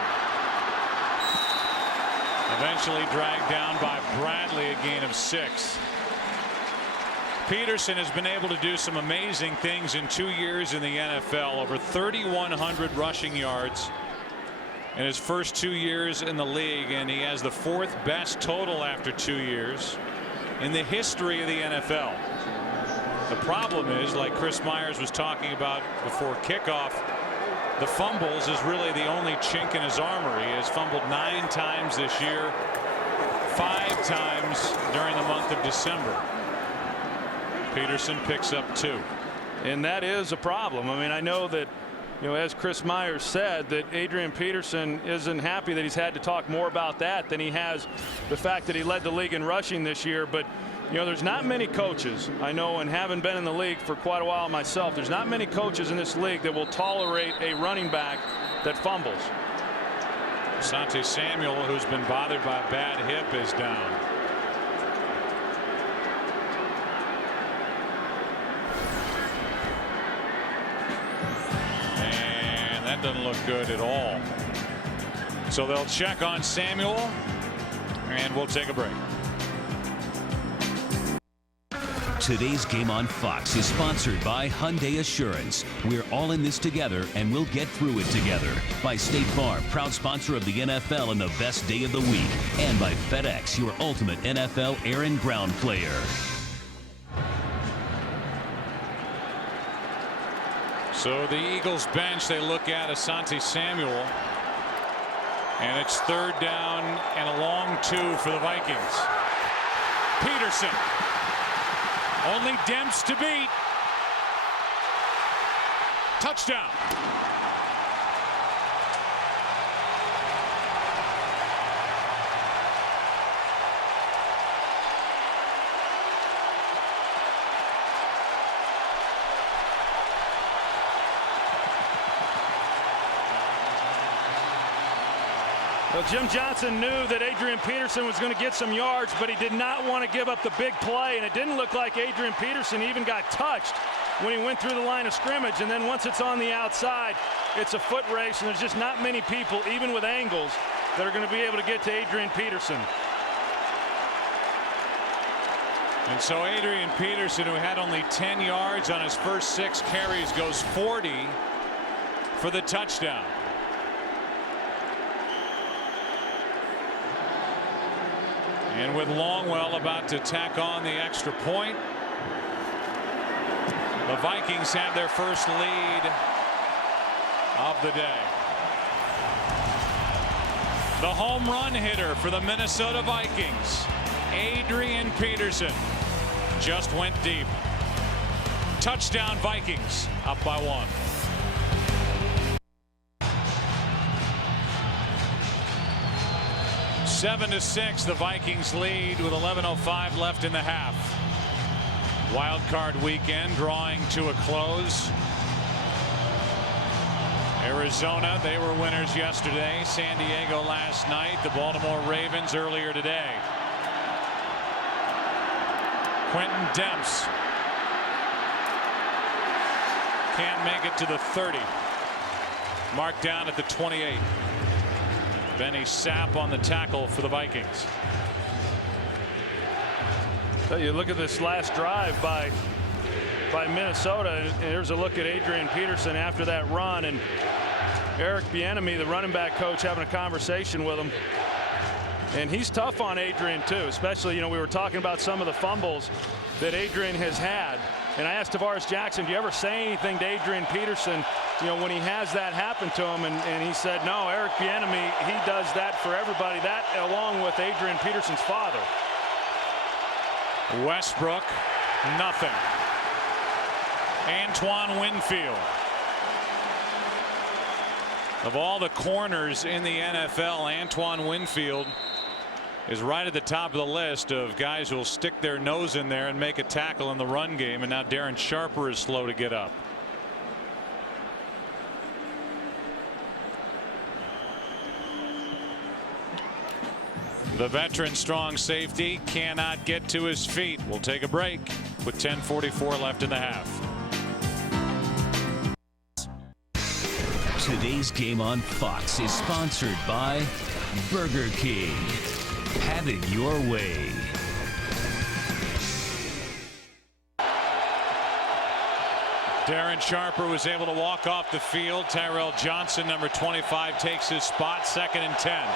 Eventually dragged down by Bradley, a gain of 6. Peterson has been able to do some amazing things in 2 years in the NFL. Over 3,100 rushing yards in his first 2 years in the league, and he has the 4th best total after 2 years in the history of the NFL. The problem is, like Chris Myers was talking about before kickoff, the fumbles is really the only chink in his armor. He has fumbled 9 times this year, 5 times during the month of December. Peterson picks up 2. And that is a problem. I mean, I know that, as Chris Myers said, that Adrian Peterson isn't happy that he's had to talk more about that than he has the fact that he led the league in rushing this year. But there's not many coaches, I know, and having been in the league for quite a while myself, there's not many coaches in this league that will tolerate a running back that fumbles. Asante Samuel, who's been bothered by a bad hip, is down. And that doesn't look good at all. So they'll check on Samuel, and we'll take a break. Today's game on Fox is sponsored by Hyundai Assurance. We're all in this together, and we'll get through it together. By State Farm, proud sponsor of the NFL and the best day of the week. And by FedEx, your ultimate NFL air and ground player. So the Eagles bench, they look at Asante Samuel. And it's 3rd down and a long 2 for the Vikings. Peterson. Only Demps to beat. Touchdown. Well, Jim Johnson knew that Adrian Peterson was going to get some yards, but he did not want to give up the big play, and it didn't look like Adrian Peterson even got touched when he went through the line of scrimmage. And then once it's on the outside, it's a foot race, and there's just not many people, even with angles, that are going to be able to get to Adrian Peterson. And so Adrian Peterson, who had only 10 yards on his first 6 carries, goes 40 for the touchdown. And with Longwell about to tack on the extra point, the Vikings have their first lead of the day. The home run hitter for the Minnesota Vikings, Adrian Peterson, just went deep. Touchdown Vikings, up by 1. Seven to 6, the Vikings lead with 11:05 left in the half. Wild card weekend drawing to a close. Arizona, they were winners yesterday. San Diego last night. The Baltimore Ravens earlier today. Quentin Demps can't make it to the 30. Marked down at the 28. Benny Sapp on the tackle for the Vikings. So you look at this last drive by Minnesota, and here's a look at Adrian Peterson after that run, and Eric Bieniemy, the running back coach, having a conversation with him. And he's tough on Adrian too, especially, we were talking about some of the fumbles that Adrian has had. And I asked Tavares Jackson, do you ever say anything to Adrian Peterson, when he has that happen to him? And he said, no, Eric Bieniemy, he does that for everybody, that along with Adrian Peterson's father. Westbrook, nothing. Antoine Winfield. Of all the corners in the NFL, Antoine Winfield is right at the top of the list of guys who will stick their nose in there and make a tackle in the run game. And now Darren Sharper is slow to get up. The veteran strong safety cannot get to his feet. We'll take a break with 10:44 left in the half. Today's game on Fox is sponsored by Burger King. Have it your way. Darren Sharper was able to walk off the field. Tyrell Johnson, number 25, takes his spot. 2nd and 10.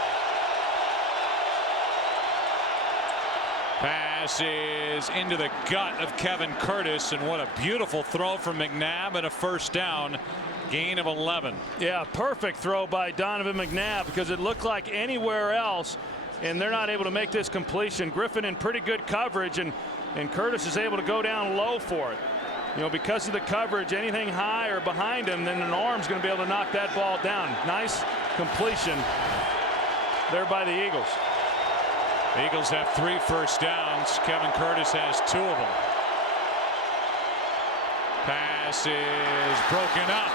Pass pass is into the gut of Kevin Curtis, and what a beautiful throw from McNabb and a first down. Gain of 11. Yeah, perfect throw by Donovan McNabb, because it looked like anywhere else, and they're not able to make this completion. Griffin in pretty good coverage, and Curtis is able to go down low for it. You know, because of the coverage, anything high or behind him, then an arm's going to be able to knock that ball down. Nice completion there by the Eagles. The Eagles have 3 first downs. Kevin Curtis has 2 of them. Pass is broken up.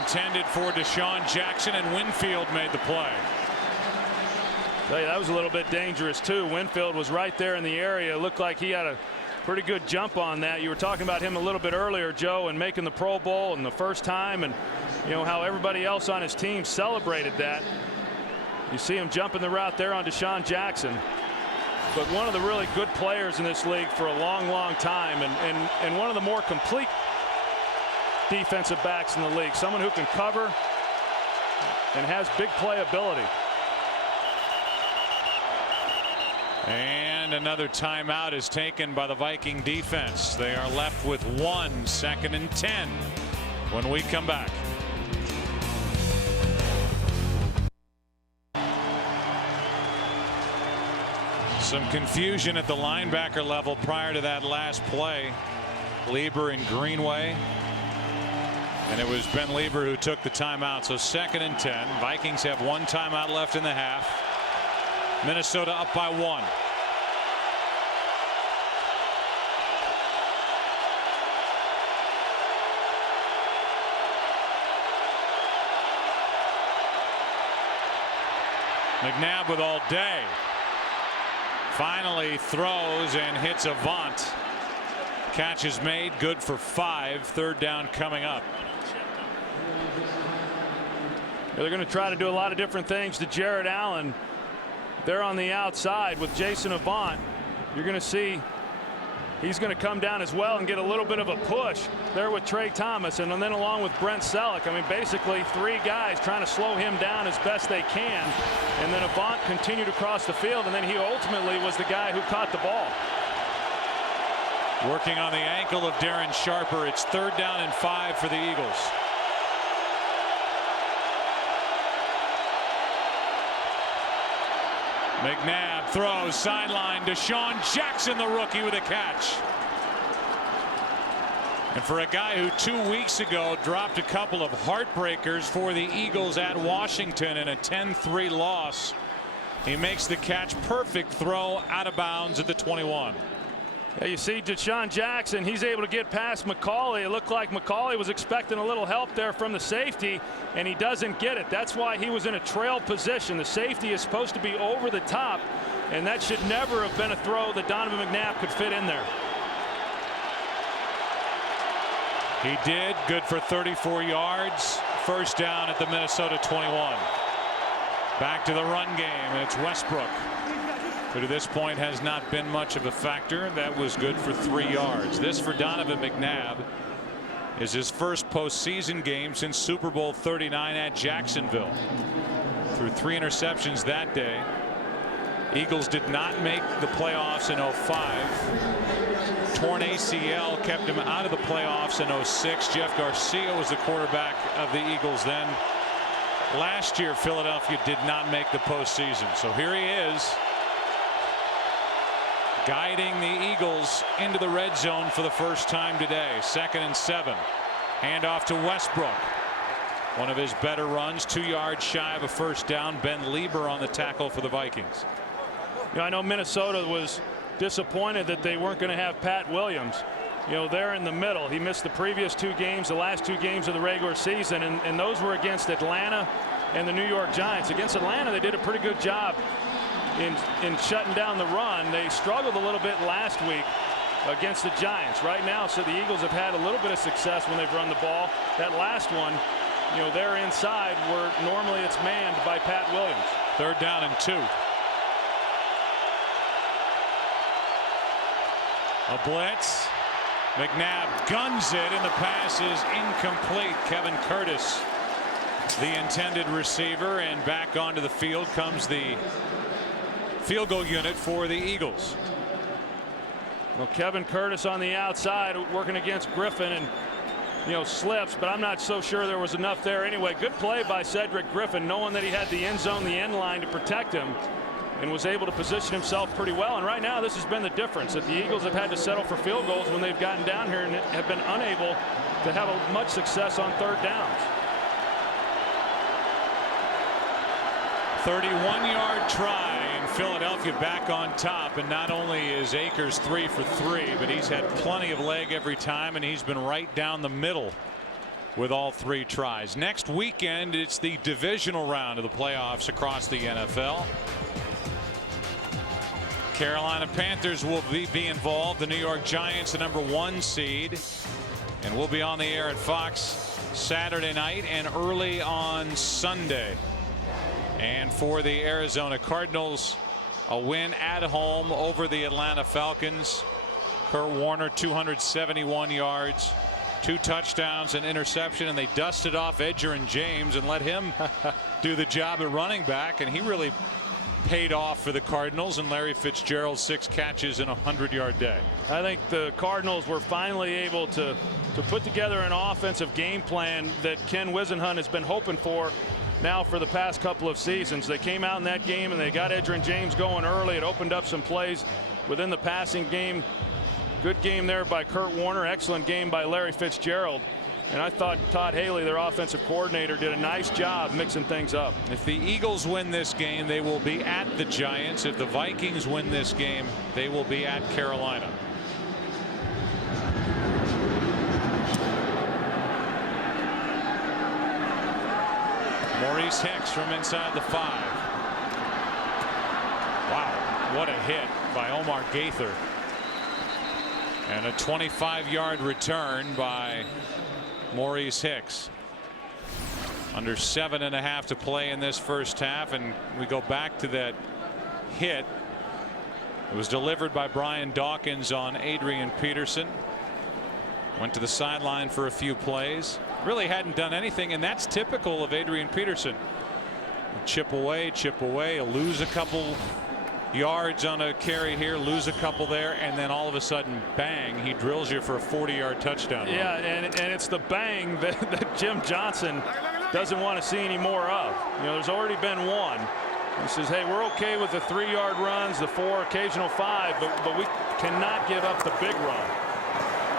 Intended for Deshaun Jackson, and Winfield made the play. Hey, that was a little bit dangerous too. Winfield was right there in the area. It looked like he had a pretty good jump on that. You were talking about him a little bit earlier, Joe, and making the Pro Bowl and the first time, and you know how everybody else on his team celebrated that. You see him jumping the route there on Deshaun Jackson. But one of the really good players in this league for a long time, and one of the more complete defensive backs in the league. Someone who can cover and has big playability. And another timeout is taken by the Viking defense. They are left with 1 2nd and 10 when we come back. Some confusion at the linebacker level prior to that last play. Lieber and Greenway. And it was Ben Lieber who took the timeout. So 2nd and 10. Vikings have 1 timeout left in the half. Minnesota up by 1. McNabb with all day. Finally throws and hits Avant. Catch is made, good for 5. 3rd down coming up. They're going to try to do a lot of different things to Jared Allen. They're on the outside with Jason Avant. You're going to see he's going to come down as well and get a little bit of a push there with Trey Thomas, and then along with Brent Selleck. I mean, basically 3 guys trying to slow him down as best they can, and then Avant continued across the field, and then he ultimately was the guy who caught the ball. Working on the ankle of Darren Sharper. It's 3rd down and 5 for the Eagles. McNabb throws sideline. Deshaun Jackson, the rookie, with a catch. And for a guy who 2 weeks ago dropped a couple of heartbreakers for the Eagles at Washington in a 10-3 loss, he makes the catch. Perfect throw out of bounds at the 21. Yeah, you see Deshaun Jackson, he's able to get past McCauley. It looked like McCauley was expecting a little help there from the safety, and he doesn't get it. That's why he was in a trail position. The safety is supposed to be over the top, and that should never have been a throw that Donovan McNabb could fit in there. He did. Good for 34 yards. 1st down at the Minnesota 21. Back to the run game, and it's Westbrook, who to this point has not been much of a factor. That was good for 3 yards. This for Donovan McNabb is his first postseason game since Super Bowl 39 at Jacksonville. Threw 3 interceptions that day. Eagles did not make the playoffs in 05. Torn ACL kept him out of the playoffs in 06. Jeff Garcia was the quarterback of the Eagles then. Last year, Philadelphia did not make the postseason. So here he is, guiding the Eagles into the red zone for the first time today. 2nd and 7. Handoff to Westbrook. One of his better runs, 2 yards shy of a 1st down. Ben Lieber on the tackle for the Vikings. You know, I know Minnesota was disappointed that they weren't going to have Pat Williams. You know, they're in the middle. He missed the previous 2 games, the last 2 games of the regular season, and those were against Atlanta and the New York Giants. Against Atlanta, they did a pretty good job in shutting down the run. They struggled a little bit last week against the Giants. Right now, so the Eagles have had a little bit of success when they've run the ball. That last one, you know, they're inside where normally it's manned by Pat Williams. 3rd down and 2. A blitz. McNabb guns it, and the pass is incomplete. Kevin Curtis, the intended receiver, and back onto the field comes the field goal unit for the Eagles. Well, Kevin Curtis on the outside working against Griffin, and slips, but I'm not so sure there was enough there anyway. Good play by Cedric Griffin, knowing that he had the end zone, the end line to protect him, and was able to position himself pretty well. And right now, this has been the difference, that the Eagles have had to settle for field goals when they've gotten down here and have been unable to have much success on third downs. 31-yard try, and Philadelphia back on top. And not only is Akers 3 for 3, but he's had plenty of leg every time, and he's been right down the middle with all 3 tries. Next weekend, it's the divisional round of the playoffs across the NFL. Carolina Panthers will be involved. The New York Giants, the #1 seed, and we'll be on the air at Fox Saturday night and early on Sunday. And for the Arizona Cardinals, a win at home over the Atlanta Falcons. Kurt Warner, 271 yards, 2 touchdowns, an interception, and they dusted off Edgerrin James and let him do the job at running back, and he really paid off for the Cardinals. And Larry Fitzgerald's 6 catches in a 100-yard day. I think the Cardinals were finally able to put together an offensive game plan that Ken Wisenhunt has been hoping for now for the past couple of seasons. They came out in that game and they got Edgerrin James going early. It opened up some plays within the passing game. Good game there by Kurt Warner. Excellent game by Larry Fitzgerald. And I thought Todd Haley, their offensive coordinator, did a nice job mixing things up. If the Eagles win this game, they will be at the Giants. If the Vikings win this game, they will be at Carolina. Maurice Hicks from inside the 5. Wow, what a hit by Omar Gaither. And a 25-yard return by Maurice Hicks. Under 7.5 to play in this first half, and we go back to that hit. It was delivered by Brian Dawkins on Adrian Peterson. Went to the sideline for a few plays. Really hadn't done anything, and that's typical of Adrian Peterson. Chip away, he'll lose a couple yards on a carry here, lose a couple there, and then all of a sudden, bang, he drills you for a 40-yard touchdown run. Yeah, and it's the bang that Jim Johnson doesn't want to see any more of. There's already been one. He says, hey, we're okay with the 3-yard runs, the 4, occasional 5, but we cannot give up the big run.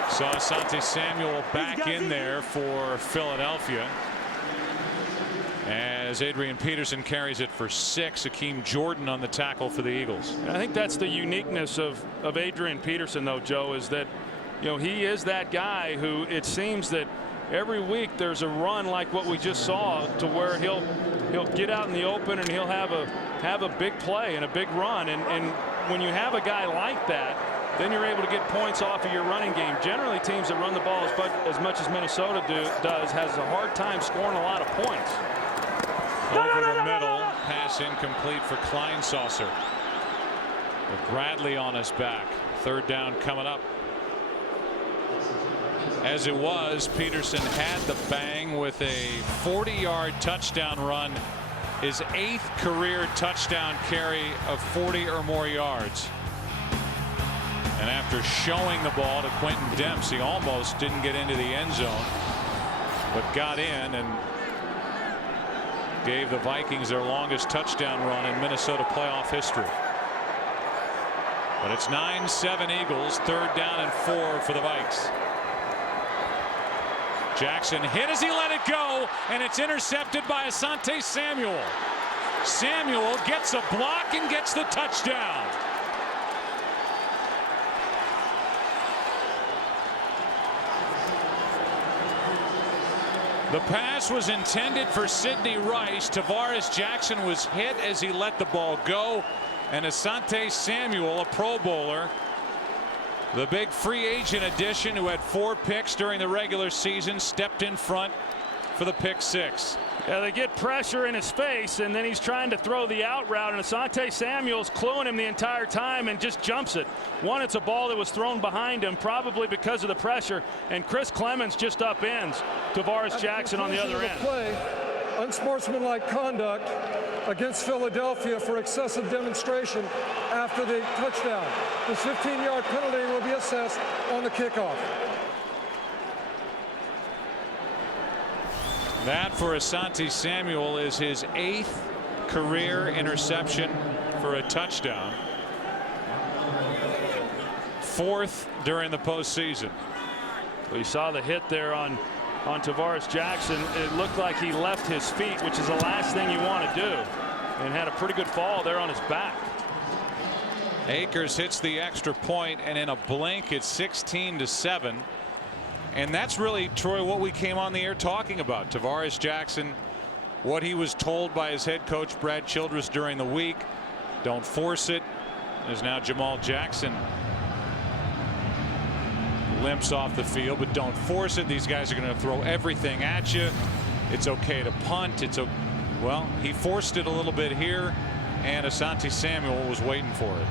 So Asante Samuel back in there for Philadelphia as Adrian Peterson carries it for 6. Akeem Jordan on the tackle for the Eagles. I think that's the uniqueness of Adrian Peterson, though, Joe, is that he is that guy who it seems that every week there's a run like what we just saw, to where he'll get out in the open and he'll have a big play and a big run, and when you have a guy like that, then you're able to get points off of your running game. Generally, teams that run the ball as much as Minnesota does has a hard time scoring a lot of points. Over the middle, pass incomplete for Kleinsasser. With Bradley on his back. 3rd down coming up. As it was, Peterson had the bang with a 40-yard touchdown run. His 8th career touchdown carry of 40 or more yards. And after showing the ball to Quentin Demps, he almost didn't get into the end zone, but got in and gave the Vikings their longest touchdown run in Minnesota playoff history. But it's 9-7 Eagles, 3rd down and 4 for the Vikes. Jackson hit as he let it go, and it's intercepted by Asante Samuel. Samuel gets a block and gets the touchdown. The pass was intended for Sidney Rice. Tavares Jackson was hit as he let the ball go. And Asante Samuel, a Pro Bowler, the big free agent addition who had 4 picks during the regular season, stepped in front for the pick 6. Yeah, they get pressure in his face, and then he's trying to throw the out route, and Asante Samuel's cluing him the entire time and just jumps it. One, it's a ball that was thrown behind him, probably because of the pressure, and Chris Clemens just upends Tavares Jackson on the other end. Play, unsportsmanlike conduct against Philadelphia for excessive demonstration after the touchdown. This 15-yard penalty will be assessed on the kickoff. That for Asante Samuel is his 8th career interception for a touchdown. 4th during the postseason. We saw the hit there on Tavares Jackson. It looked like he left his feet, which is the last thing you want to do, and had a pretty good fall there on his back. Akers hits the extra point, and in a blink it's 16-7. And that's really, Troy, what we came on the air talking about. Tavares Jackson, what he was told by his head coach Brad Childress during the week. Don't force it. There's now Jamal Jackson limps off the field, but don't force it. These guys are going to throw everything at you. It's okay to punt. Well, he forced it a little bit here, and Asante Samuel was waiting for it.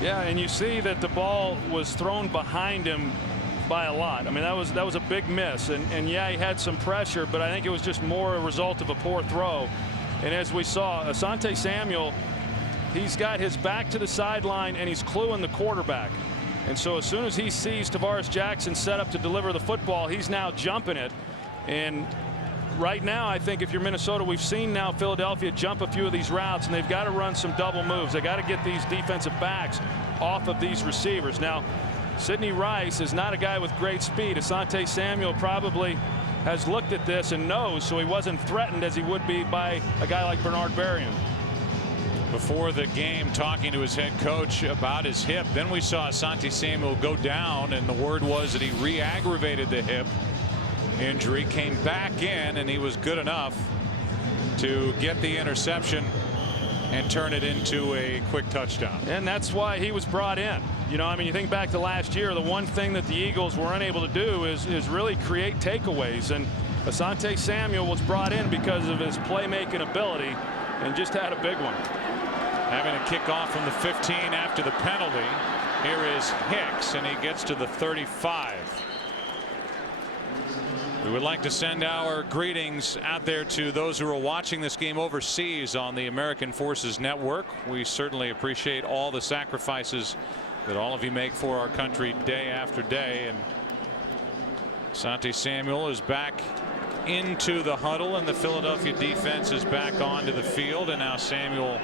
Yeah, and you see that the ball was thrown behind him by a lot. I mean, that was a big miss, and yeah, he had some pressure, but I think it was just more a result of a poor throw. And as we saw, Asante Samuel, he's got his back to the sideline and he's cluing the quarterback. And so as soon as he sees Tavares Jackson set up to deliver the football, he's now jumping it. And right now, I think if you're Minnesota, we've seen now Philadelphia jump a few of these routes, and they've got to run some double moves. They got to get these defensive backs off of these receivers. Now, Sidney Rice is not a guy with great speed. Asante Samuel probably has looked at this and knows, so he wasn't threatened as he would be by a guy like Bernard Berrien. Before the game, talking to his head coach about his hip, then we saw Asante Samuel go down, and the word was that he re-aggravated the hip injury, came back in, and he was good enough to get the interception and turn it into a quick touchdown. And that's why he was brought in. You know, I mean, you think back to last year, the one thing that the Eagles were unable to do is really create takeaways, and Asante Samuel was brought in because of his playmaking ability and just had a big one. Having a kickoff from the 15 after the penalty. Here is Hicks, and he gets to the 35. We would like to send our greetings out there to those who are watching this game overseas on the American Forces Network. We certainly appreciate all the sacrifices that all of you make for our country day after day. And Asante Samuel is back into the huddle, and the Philadelphia defense is back onto the field, and now Samuel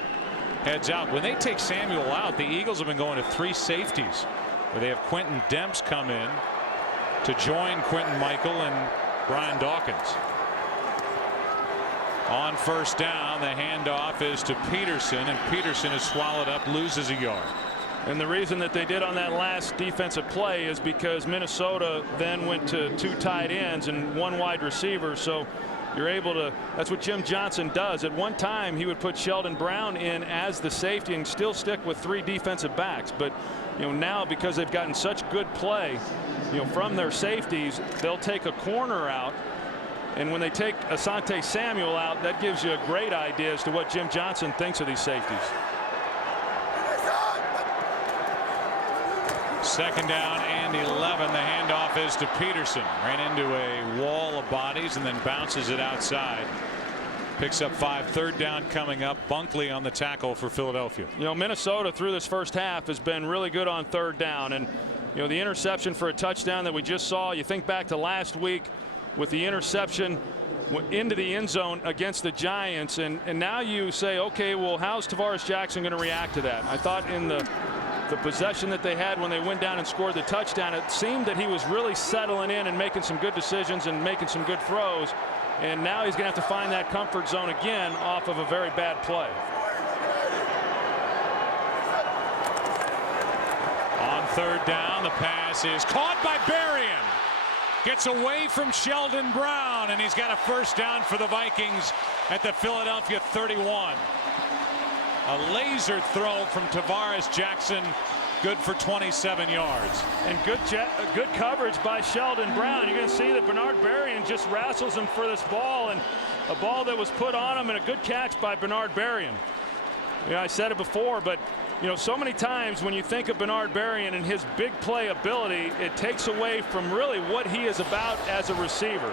heads out. When they take Samuel out, the Eagles have been going to 3 safeties, where they have Quentin Demps come in to join Quentin Michael and Brian Dawkins. On first down, the handoff is to Peterson, and Peterson is swallowed up, loses a yard. And the reason that they did on that last defensive play is because Minnesota then went to 2 tight ends and 1 wide receiver. So you're able to, that's what Jim Johnson does. At one time, he would put Sheldon Brown in as the safety and still stick with 3 defensive backs. But, you know, now because they've gotten such good play, you know, from their safeties, they'll take a corner out. And when they take Asante Samuel out, that gives you a great idea as to what Jim Johnson thinks of these safeties. Second down and 11. The handoff is to Peterson. Ran into a wall of bodies and then bounces it outside. Picks up 5. Third down coming up. Bunkley on the tackle for Philadelphia. You know, Minnesota through this first half has been really good on third down. And, you know, the interception for a touchdown that we just saw, you think back to last week with the interception into the end zone against the Giants. And now you say, okay, well, how's Tavares Jackson going to react to that? I thought in the possession that they had when they went down and scored the touchdown, it seemed that he was really settling in and making some good decisions and making some good throws. And now he's going to have to find that comfort zone again off of a very bad play. On third down, the pass is caught by Berrien. Gets away from Sheldon Brown, and he's got a first down for the Vikings at the Philadelphia 31. A laser throw from Tavares Jackson, good for 27 yards. And good coverage by Sheldon Brown. You're going to see that Bernard Berrien just wrestles him for this ball, and a ball that was put on him, and a good catch by Bernard Berrien. You know, I said it before, but you know, so many times when you think of Bernard Berrien and his big play ability, it takes away from really what he is about as a receiver.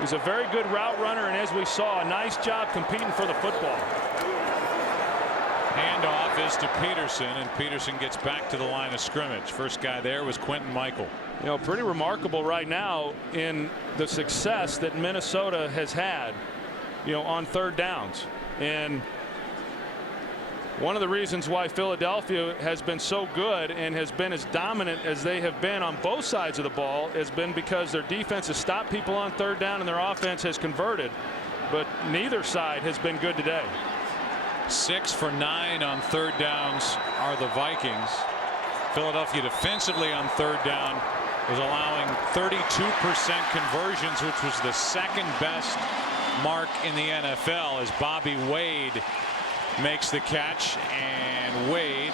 He's a very good route runner, and as we saw, a nice job competing for the football. Handoff is to Peterson, and Peterson gets back to the line of scrimmage. First guy there was Quentin Michael. You know, pretty remarkable right now in the success that Minnesota has had, you know, on third downs. And one of the reasons why Philadelphia has been so good and has been as dominant as they have been on both sides of the ball has been because their defense has stopped people on third down and their offense has converted. But neither side has been good today. 6 for 9 on third downs are the Vikings. Philadelphia defensively on third down is allowing 32% conversions, which was the second best mark in the NFL, as Bobby Wade makes the catch, and Wade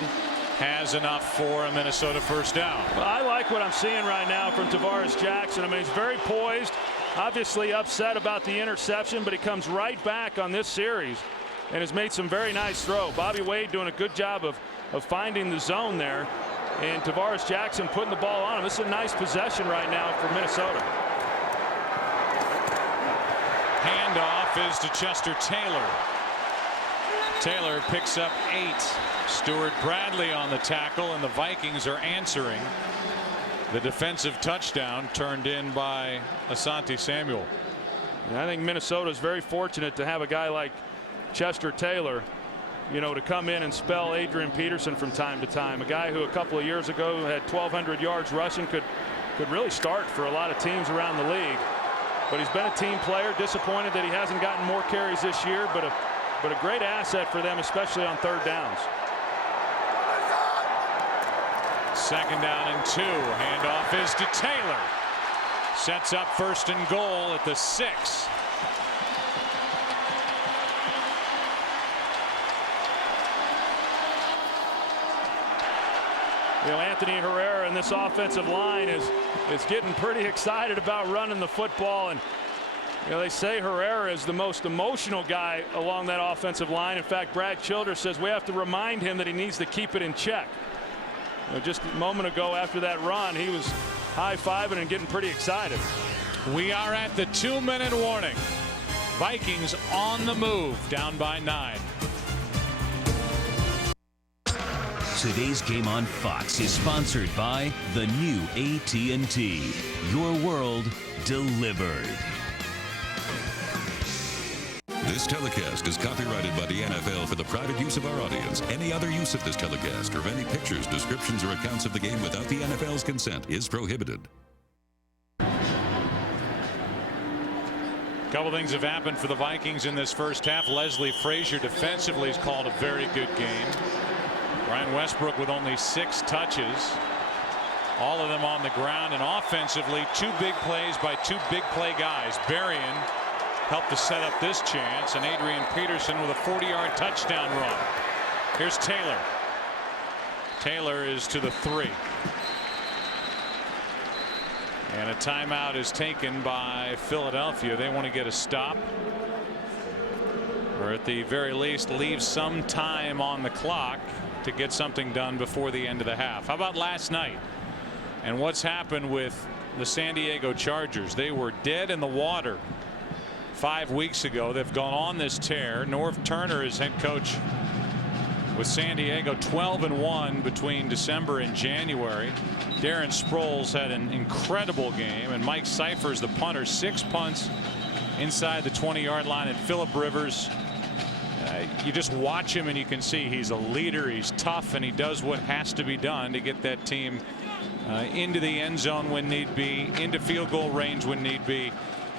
has enough for a Minnesota first down. Well, I like what I'm seeing right now from Tavares Jackson. I mean, he's very poised, obviously upset about the interception, but he comes right back on this series and has made some very nice throw. Bobby Wade doing a good job of finding the zone there, and Tavares Jackson putting the ball on him. This is a nice possession right now for Minnesota. Handoff is to Chester Taylor. Taylor picks up 8. Stuart Bradley on the tackle, and the Vikings are answering the defensive touchdown turned in by Asante Samuel. And I think Minnesota is very fortunate to have a guy like Chester Taylor, you know, to come in and spell Adrian Peterson from time to time. A guy who a couple of years ago had 1,200 yards rushing, could really start for a lot of teams around the league. But he's been a team player. Disappointed that he hasn't gotten more carries this year, but a great asset for them, especially on third downs. 2nd down and 2. Handoff is to Taylor. Sets up 1st and goal at the 6. You know, Anthony Herrera and this offensive line is getting pretty excited about running the football. And you know, they say Herrera is the most emotional guy along that offensive line. In fact, Brad Childress says we have to remind him that he needs to keep it in check. You know, just a moment ago after that run, he was high-fiving and getting pretty excited. We are at the 2-minute warning. Vikings on the move, down by 9. Today's game on Fox is sponsored by the new AT&T. Your world delivered. This telecast is copyrighted by the NFL for the private use of our audience. Any other use of this telecast or of any pictures, descriptions, or accounts of the game without the NFL's consent is prohibited. Couple things have happened for the Vikings in this first half. Leslie Frazier defensively has called a very good game. Ryan Westbrook with only 6 touches, all of them on the ground, and offensively 2 big plays by 2 big play guys. Berrien helped to set up this chance, and Adrian Peterson with a 40-yard touchdown run. Here's Taylor. Taylor is to the 3. And a timeout is taken by Philadelphia. They want to get a stop, or at the very least leave some time on the clock to get something done before the end of the half. How about last night and what's happened with the San Diego Chargers? They were dead in the water 5 weeks ago. They've gone on this tear. Norv Turner is head coach with San Diego, 12-1 between December and January. Darren Sproles had an incredible game, and Mike Cyphers, the punter, 6 punts inside the 20-yard line. And Phillip Rivers, you just watch him and you can see he's a leader, he's tough, and he does what has to be done to get that team into the end zone when need be, into field goal range when need be,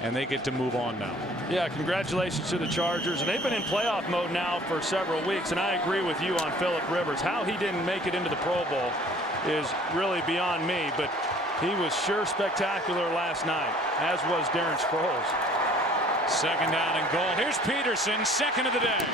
and they get to move on now. Yeah, congratulations to the Chargers, and they've been in playoff mode now for several weeks, and I agree with you on Phillip Rivers. How he didn't make it into the Pro Bowl is really beyond me, but he was sure spectacular last night, as was Darren Sproles. 2nd down and goal. Here's Peterson, 2nd of the day.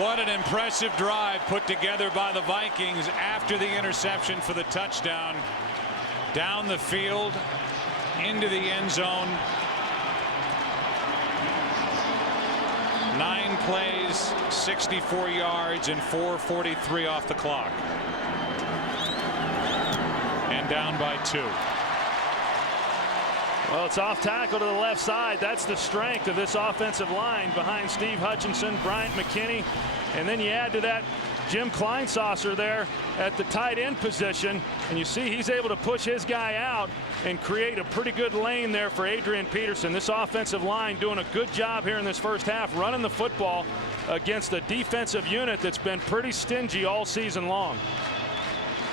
What an impressive drive put together by the Vikings after the interception for the touchdown. Down the field, into the end zone. plays, 64 yards, and 4:43 off the clock. And down by 2. Well, it's off tackle to the left side. That's the strength of this offensive line behind Steve Hutchinson, Bryant McKinney, and then you add to that Jim Kleinsasser there at the tight end position, and you see he's able to push his guy out and create a pretty good lane there for Adrian Peterson. This offensive line doing a good job here in this first half, running the football against a defensive unit that's been pretty stingy all season long.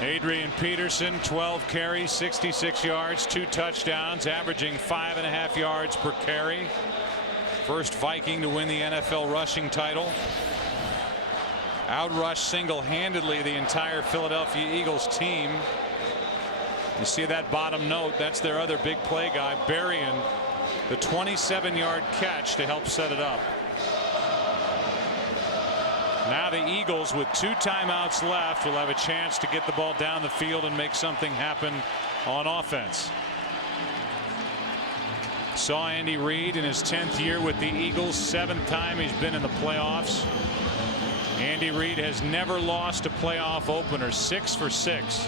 Adrian Peterson, 12 carries, 66 yards, 2 touchdowns, averaging 5.5 yards per carry. First Viking to win the NFL rushing title. Outrushed single-handedly the entire Philadelphia Eagles team. You see that bottom note, that's their other big play guy, burying the 27-yard catch to help set it up. Now the Eagles, with 2 timeouts left, will have a chance to get the ball down the field and make something happen on offense. Saw Andy Reid in his 10th year with the Eagles, 7th time he's been in the playoffs. Andy Reid has never lost a playoff opener, 6 for 6.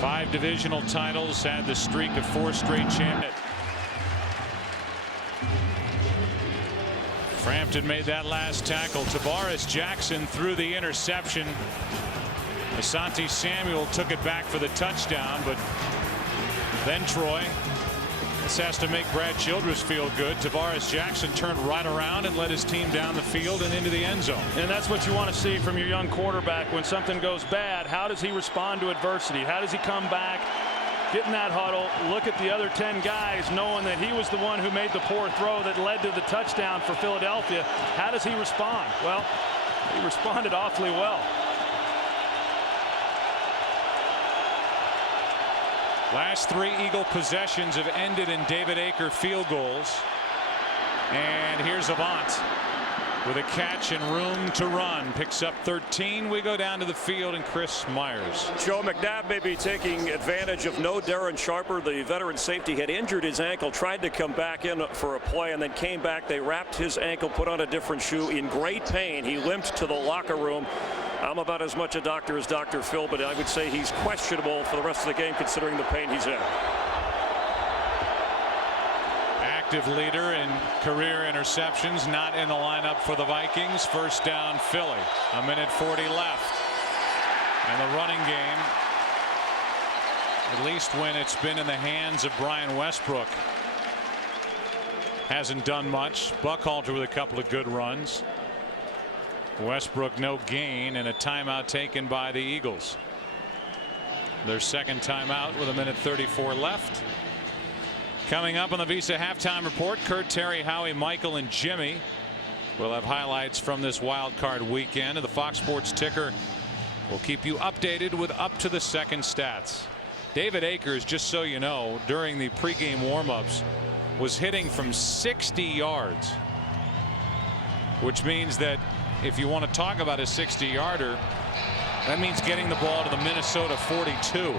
5 divisional titles, had the streak of 4 straight championships. Frampton made that last tackle. Tavares Jackson threw the interception. Asante Samuel took it back for the touchdown, but then Troy, this has to make Brad Childress feel good. Tavares Jackson turned right around and led his team down the field and into the end zone. And that's what you want to see from your young quarterback when something goes bad. How does he respond to adversity? How does he come back, get in that huddle, look at the other 10 guys, knowing that he was the one who made the poor throw that led to the touchdown for Philadelphia? How does he respond? Well, he responded awfully well. Last 3 Eagle possessions have ended in David Aker field goals. And here's Avant with a catch and room to run. Picks up 13. We go down to the field, and Chris Myers. Joe McNabb may be taking advantage of no Darren Sharper. The veteran safety had injured his ankle, tried to come back in for a play, and then came back. They wrapped his ankle, put on a different shoe in great pain. He limped to the locker room. I'm about as much a doctor as Dr. Phil, but I would say he's questionable for the rest of the game considering the pain he's in. Active leader in career interceptions, not in the lineup for the Vikings. First down Philly. 1:40 left. And the running game, at least when it's been in the hands of Brian Westbrook, hasn't done much. Buckhalter with a couple of good runs. Westbrook no gain, and a timeout taken by the Eagles. Their second timeout with 1:34 left. Coming up on the Visa halftime report, Kurt, Terry, Howie, Michael, and Jimmy will have highlights from this wild card weekend. And the Fox Sports ticker will keep you updated with up to the second stats. David Akers, just so you know, during the pregame warmups was hitting from 60 yards, which means that if you want to talk about a 60-yarder, that means getting the ball to the Minnesota 42.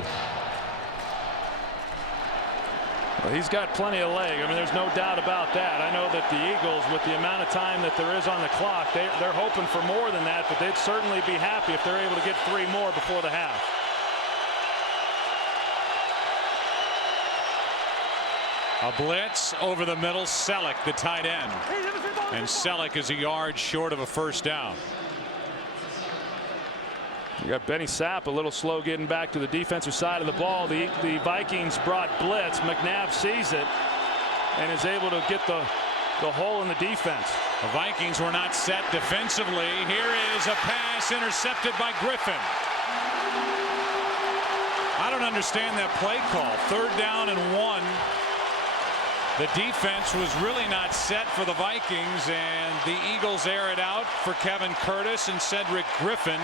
Well, he's got plenty of leg. I mean, there's no doubt about that. I know that the Eagles, with the amount of time that there is on the clock, they're hoping for more than that, but they'd certainly be happy if they're able to get 3 more before the half. A blitz over the middle. Selleck, the tight end. And Selleck is a yard short of a first down. You got Benny Sapp a little slow getting back to the defensive side of the ball. The Vikings brought blitz. McNabb sees it and is able to get the hole in the defense. The Vikings were not set defensively. Here is a pass intercepted by Griffin. I don't understand that play call. 3rd down and 1. The defense was really not set for the Vikings, and the Eagles air it out for Kevin Curtis, and Cedric Griffin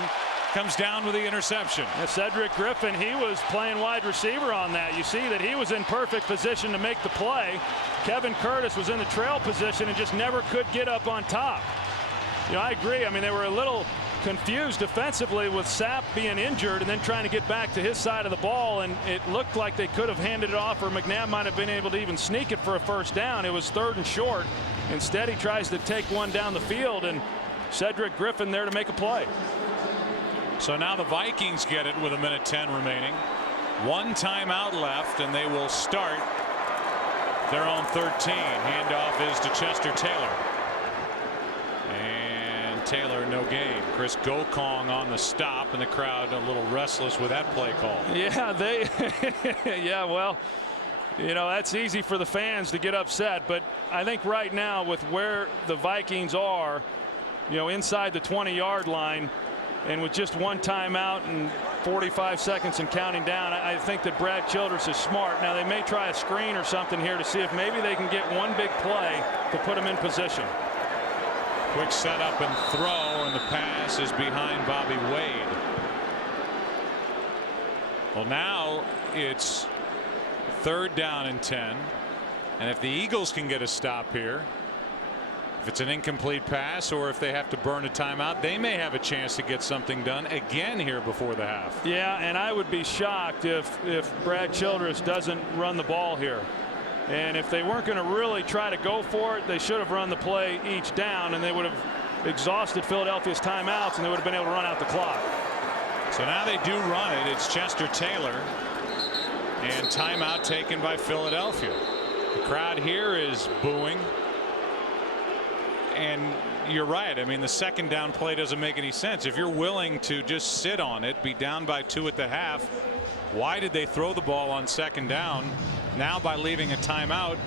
comes down with the interception. Yeah, Cedric Griffin, he was playing wide receiver on that. You see that he was in perfect position to make the play. Kevin Curtis was in the trail position and just never could get up on top. You know, I agree. I mean, they were a little confused defensively with Sapp being injured and then trying to get back to his side of the ball, and it looked like they could have handed it off, or McNabb might have been able to even sneak it for a first down. It was 3rd and short, Instead, he tries to take one down the field, and Cedric Griffin there to make a play. So now the Vikings get it with 1:10 remaining. 1 timeout left, and they will start their own 13. Handoff is to Chester Taylor. And Taylor, no gain. Chris Gokong on the stop, and the crowd a little restless with that play call. Yeah, yeah, well, you know, that's easy for the fans to get upset, but I think right now with where the Vikings are, you know, inside the 20-yard line, and with just 1 timeout and 45 seconds and counting down, I think that Brad Childress is smart. Now, they may try a screen or something here to see if maybe they can get one big play to put him in position. Quick setup and throw, and the pass is behind Bobby Wade. Well, now it's 3rd down and 10, and if the Eagles can get a stop here, if it's an incomplete pass or if they have to burn a timeout, they may have a chance to get something done again here before the half. Yeah, and I would be shocked if Brad Childress doesn't run the ball here. And if they weren't going to really try to go for it, they should have run the play each down, and they would have exhausted Philadelphia's timeouts, and they would have been able to run out the clock. So now they do run it. It's Chester Taylor, and timeout taken by Philadelphia. The crowd here is booing. And you're right. I mean, the 2nd down play doesn't make any sense. If you're willing to just sit on it, be down by 2 at the half, why did they throw the ball on 2nd down? Now, by leaving a timeout,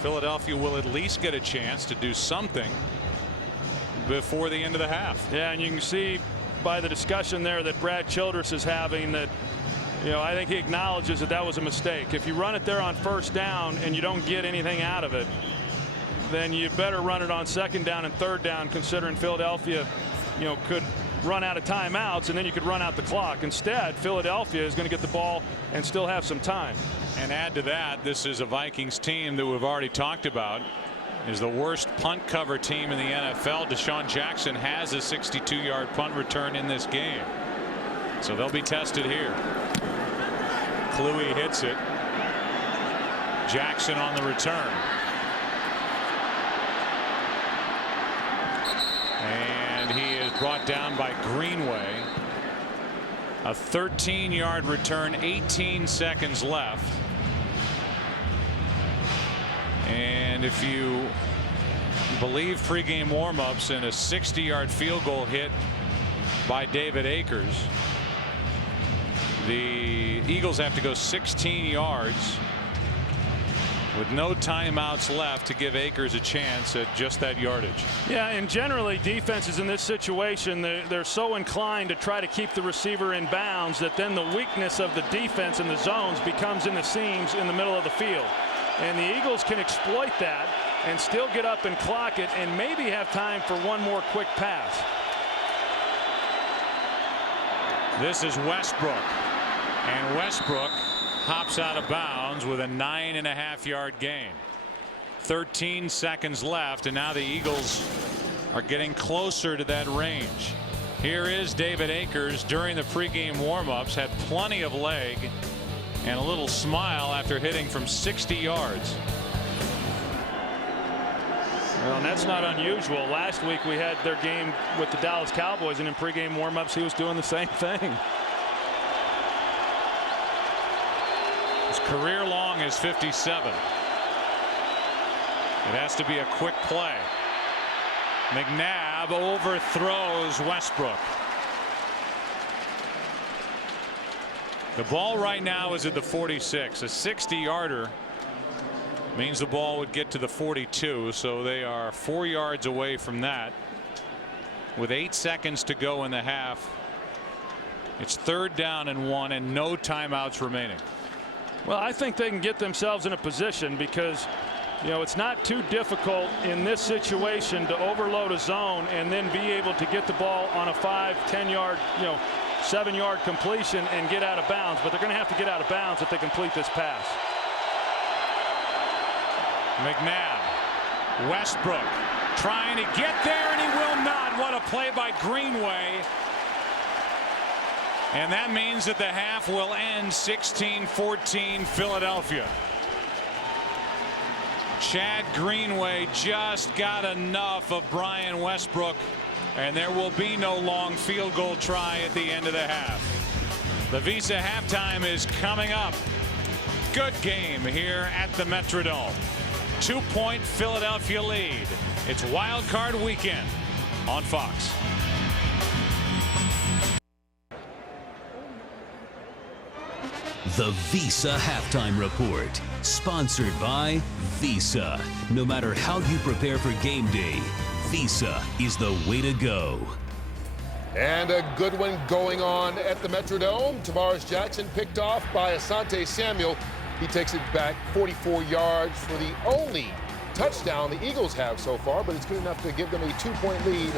Philadelphia will at least get a chance to do something before the end of the half. Yeah, and you can see by the discussion there that Brad Childress is having that, you know, I think he acknowledges that that was a mistake. If you run it there on 1st down and you don't get anything out of it, then you better run it on 2nd down and 3rd down, considering Philadelphia, you know, could run out of timeouts and then you could run out the clock. Instead, Philadelphia is going to get the ball and still have some time. And add to that, this is a Vikings team that we've already talked about is the worst punt cover team in the NFL. Deshaun Jackson has a 62-yard punt return in this game, so they'll be tested here. Kluwe hits it. Jackson on the return. And he is brought down by Greenway. A 13-yard return, 18 seconds left. And if you believe pregame warmups, and a 60-yard field goal hit by David Akers, the Eagles have to go 16 yards with no timeouts left to give Akers a chance at just that yardage. Yeah, and generally defenses in this situation, they're so inclined to try to keep the receiver in bounds that then the weakness of the defense in the zones becomes in the seams in the middle of the field. And the Eagles can exploit that and still get up and clock it and maybe have time for one more quick pass. This is Westbrook, and Westbrook hops out of bounds with a 9.5-yard gain. 13 seconds left, and now the Eagles are getting closer to that range. Here is David Akers during the pregame warmups, had plenty of leg and a little smile after hitting from 60 yards. Well, and that's not unusual. Last week we had their game with the Dallas Cowboys, and in pregame warmups he was doing the same thing. His career long is 57. It has to be a quick play. McNabb overthrows Westbrook. The ball right now is at the 46. A 60-yarder means the ball would get to the 42, so they are 4 yards away from that with 8 seconds to go in the half. It's 3rd down and 1 and no timeouts remaining. Well, I think they can get themselves in a position because, you know, it's not too difficult in this situation to overload a zone and then be able to get the ball on a 5-10 yard, 7-yard completion and get out of bounds. But they're going to have to get out of bounds if they complete this pass. McNabb, Westbrook trying to get there, and he will not. What a play by Greenway. And that means that the half will end 16-14 Philadelphia. Chad Greenway just got enough of Brian Westbrook, and there will be no long field goal try at the end of the half. The Visa halftime is coming up. Good game here at the Metrodome. 2-point Philadelphia lead. It's Wild Card Weekend on Fox. The Visa Halftime Report, sponsored by Visa. No matter how you prepare for game day, Visa is the way to go. And a good one going on at the Metrodome. Tavares Jackson picked off by Asante Samuel. He takes it back 44 yards for the only touchdown the Eagles have so far, but it's good enough to give them a 2-point lead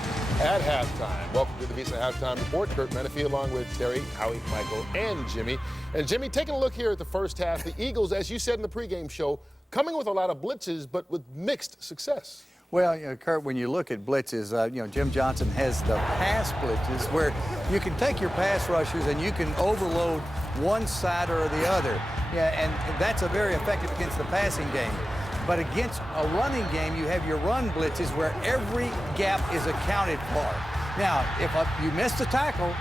at halftime. Welcome to the Visa Halftime Report. Kurt Menefee along with Terry, Howie, Michael, and Jimmy. And Jimmy, taking a look here at the first half, the Eagles, as you said in the pregame show, coming with a lot of blitzes, but with mixed success. Well, Kurt, when you look at blitzes, Jim Johnson has the pass blitzes where you can take your pass rushers and you can overload one side or the other. Yeah, and that's a very effective against the passing game. But against a running game, you have your run blitzes where every gap is accounted for. Now, if you miss the tackle,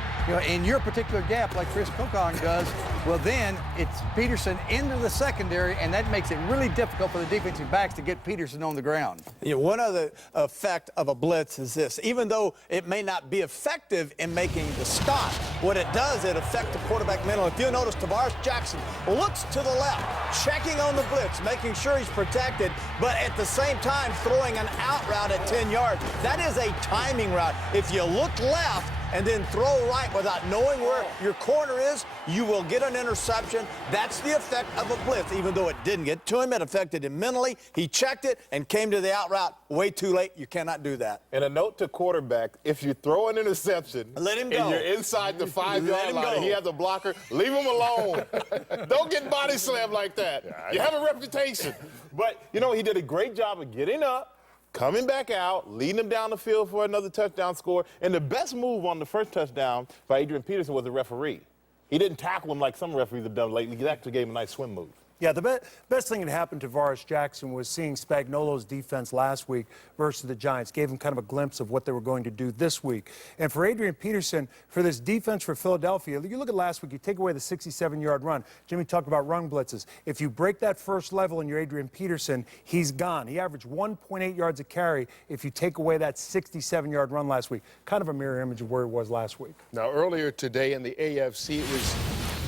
in your particular gap, like Chris Kokong does, well, then it's Peterson into the secondary, and that makes it really difficult for the defensive backs to get Peterson on the ground. One other effect of a blitz is this. Even though it may not be effective in making the stop, what it does, it affects the quarterback mentally. If you notice, Tavares Jackson looks to the left, checking on the blitz, making sure he's protected, but at the same time throwing an out route at 10 yards. That is a timing route. If you look left and then throw right without knowing where your corner is, you will get an interception. That's the effect of a blitz. Even though it didn't get to him, it affected him mentally. He checked it and came to the out route way too late. You cannot do that. And a note to quarterback, if you throw an interception let him go. And you're inside the 5-yard line and he has a blocker, leave him alone. Don't get body slammed like that. You have a reputation. But, he did a great job of getting up, coming back out, leading him down the field for another touchdown score. And the best move on the first touchdown by Adrian Peterson was the referee. He didn't tackle him like some referees have done lately. He actually gave him a nice swim move. Yeah, the best thing that happened to Tavares Jackson was seeing Spagnuolo's defense last week versus the Giants. Gave him kind of a glimpse of what they were going to do this week. And for Adrian Peterson, for this defense for Philadelphia, you look at last week, you take away the 67-yard run. Jimmy talked about run blitzes. If you break that first level and you're Adrian Peterson, he's gone. He averaged 1.8 yards a carry if you take away that 67-yard run last week. Kind of a mirror image of where he was last week. Now, earlier today in the AFC, it was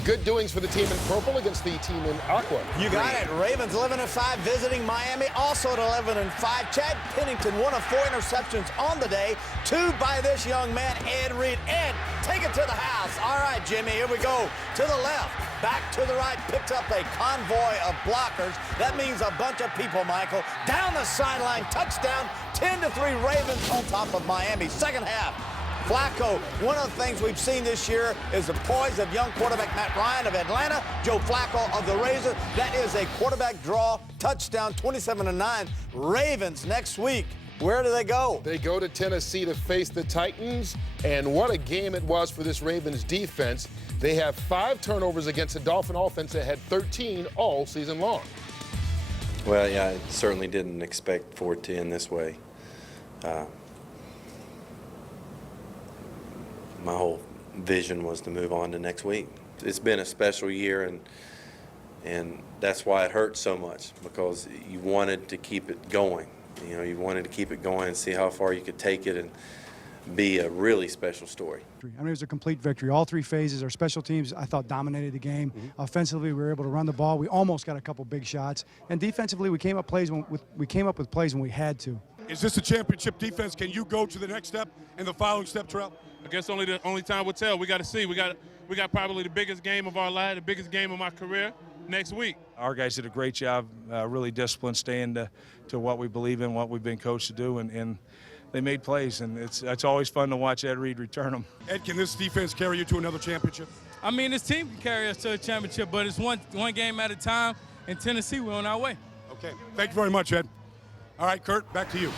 good doings for the team in purple against the team in aqua. You got it. Ravens 11-5 visiting Miami, also at 11-5. Chad Pennington, 1 of 4 interceptions on the day. 2 by this young man, Ed Reed. Ed, take it to the house. All right, Jimmy, here we go. To the left, back to the right, picked up a convoy of blockers. That means a bunch of people, Michael. Down the sideline, touchdown, 10-3 Ravens on top of Miami. Second half. Flacco, one of the things we've seen this year is the poise of young quarterback Matt Ryan of Atlanta, Joe Flacco of the Raiders. That is a quarterback draw, touchdown, 27-9. Ravens next week. Where do they go? They go to Tennessee to face the Titans, and what a game it was for this Ravens defense. They have 5 turnovers against the Dolphin offense that had 13 all season long. Well, yeah, I certainly didn't expect for it to end this way. My whole vision was to move on to next week. It's been a special year, and that's why it hurts so much, because you wanted to keep it going. You wanted to keep it going and see how far you could take it and be a really special story. I mean, it was a complete victory. All 3 phases. Our special teams, I thought, dominated the game. Offensively, we were able to run the ball. We almost got a couple big shots. And defensively, we came up with plays when we had to. Is this a championship defense? Can you go to the next step and the following step, Terrell? I guess the only time will tell. We got to see. We got probably the biggest game of our life, the biggest game of my career next week. Our guys did a great job, really disciplined, staying to what we believe in, what we've been coached to do, and they made plays, and it's always fun to watch Ed Reed return them. Ed, can this defense carry you to another championship? I mean, this team can carry us to a championship, but it's one game at a time. In Tennessee, we're on our way. Okay. Thank you very much, Ed. All right, Kurt, back to you.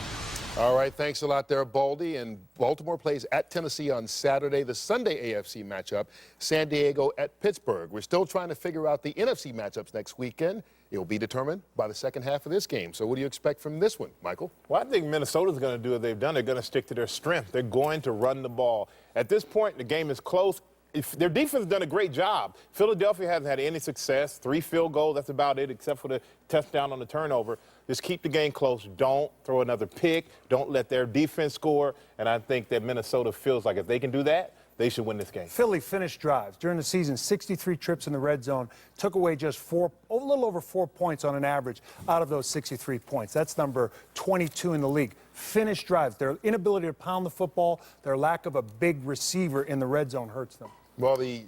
All right, thanks a lot there, Baldy. And Baltimore plays at Tennessee on Saturday. The Sunday AFC matchup, San Diego at Pittsburgh. We're still trying to figure out the NFC matchups next weekend. It will be determined by the second half of this game. So what do you expect from this one, Michael? Well, I think Minnesota's going to do what they've done. They're going to stick to their strength. They're going to run the ball. At this point, the game is close. If their defense has done a great job. Philadelphia hasn't had any success. 3 field goals, that's about it, except for the touchdown on the turnover. Just keep the game close. Don't throw another pick. Don't let their defense score. And I think that Minnesota feels like if they can do that, they should win this game. Philly finished drives during the season, 63 trips in the red zone, took away just a little over 4 points on an average out of those 63 points. That's number 22 in the league. Finished drives. Their inability to pound the football, their lack of a big receiver in the red zone hurts them. Well, the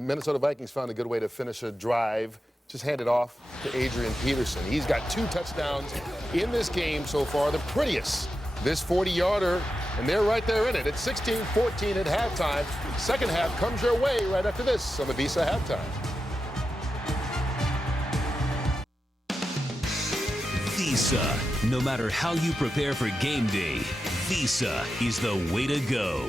Minnesota Vikings found a good way to finish a drive. Just hand it off to Adrian Peterson. He's got 2 touchdowns in this game so far, the prettiest. This 40-yarder, and they're right there in it. It's 16-14 at halftime. Second half comes your way right after this on the Visa Halftime. Visa. No matter how you prepare for game day, Visa is the way to go.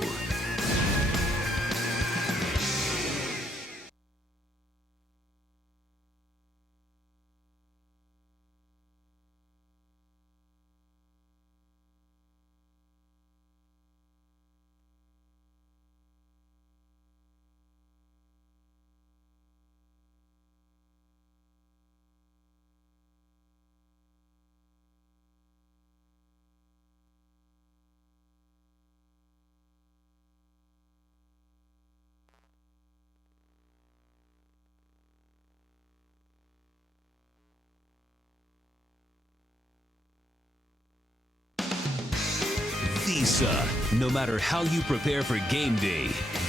Visa. No matter how you prepare for game day,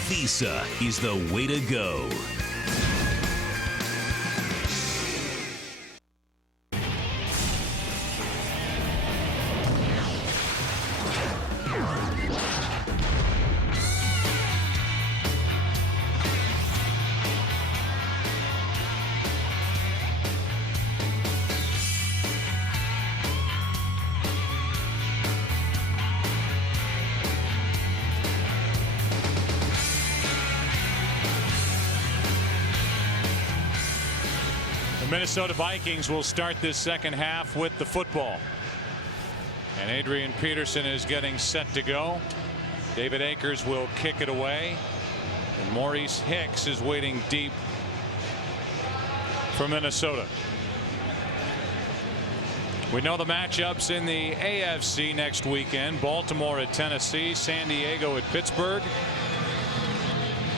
Visa is the way to go. The Minnesota Vikings will start this second half with the football. And Adrian Peterson is getting set to go. David Akers will kick it away. And Maurice Hicks is waiting deep for Minnesota. We know the matchups in the AFC next weekend. Baltimore at Tennessee, San Diego at Pittsburgh.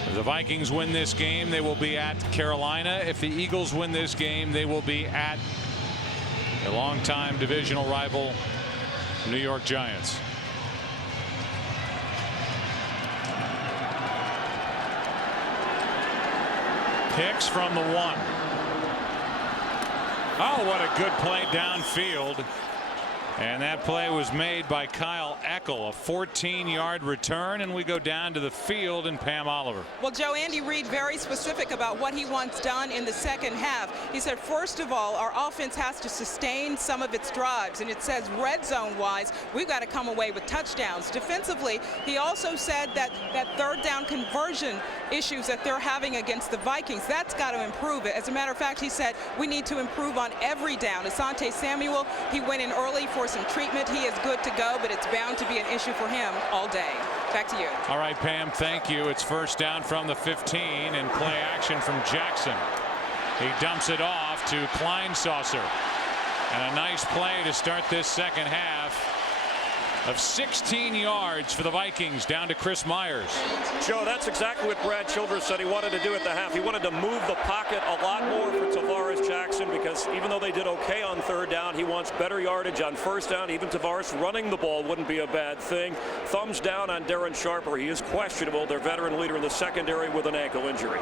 If the Vikings win this game, they will be at Carolina. If the Eagles win this game, they will be at a longtime divisional rival, New York Giants. Hicks from the 1. Oh, what a good play downfield. And that play was made by Kyle Eckel, a 14-yard return, and we go down to the field and Pam Oliver. Well, Joe, Andy Reid very specific about what he wants done in the second half. He said, first of all, our offense has to sustain some of its drives, and it says red zone-wise, we've got to come away with touchdowns. Defensively, he also said that third down conversion issues that they're having against the Vikings, that's got to improve it. As a matter of fact, he said we need to improve on every down. Asante Samuel, he went in early for some treatment. He is good to go, but it's bound to be an issue for him all day. Back to you. All right, Pam, thank you. It's first down from the 15 and play action from Jackson. He dumps it off to Kleinsaucer. And a nice play to start this second half of 16 yards for the Vikings down to Chris Myers. Joe, that's exactly what Brad Childress said he wanted to do at the half. He wanted to move the pocket a lot more for Tavares Jackson because even though they did okay on third down, he wants better yardage on first down. Even Tavares running the ball wouldn't be a bad thing. Thumbs down on Darren Sharper. He is questionable, their veteran leader in the secondary with an ankle injury.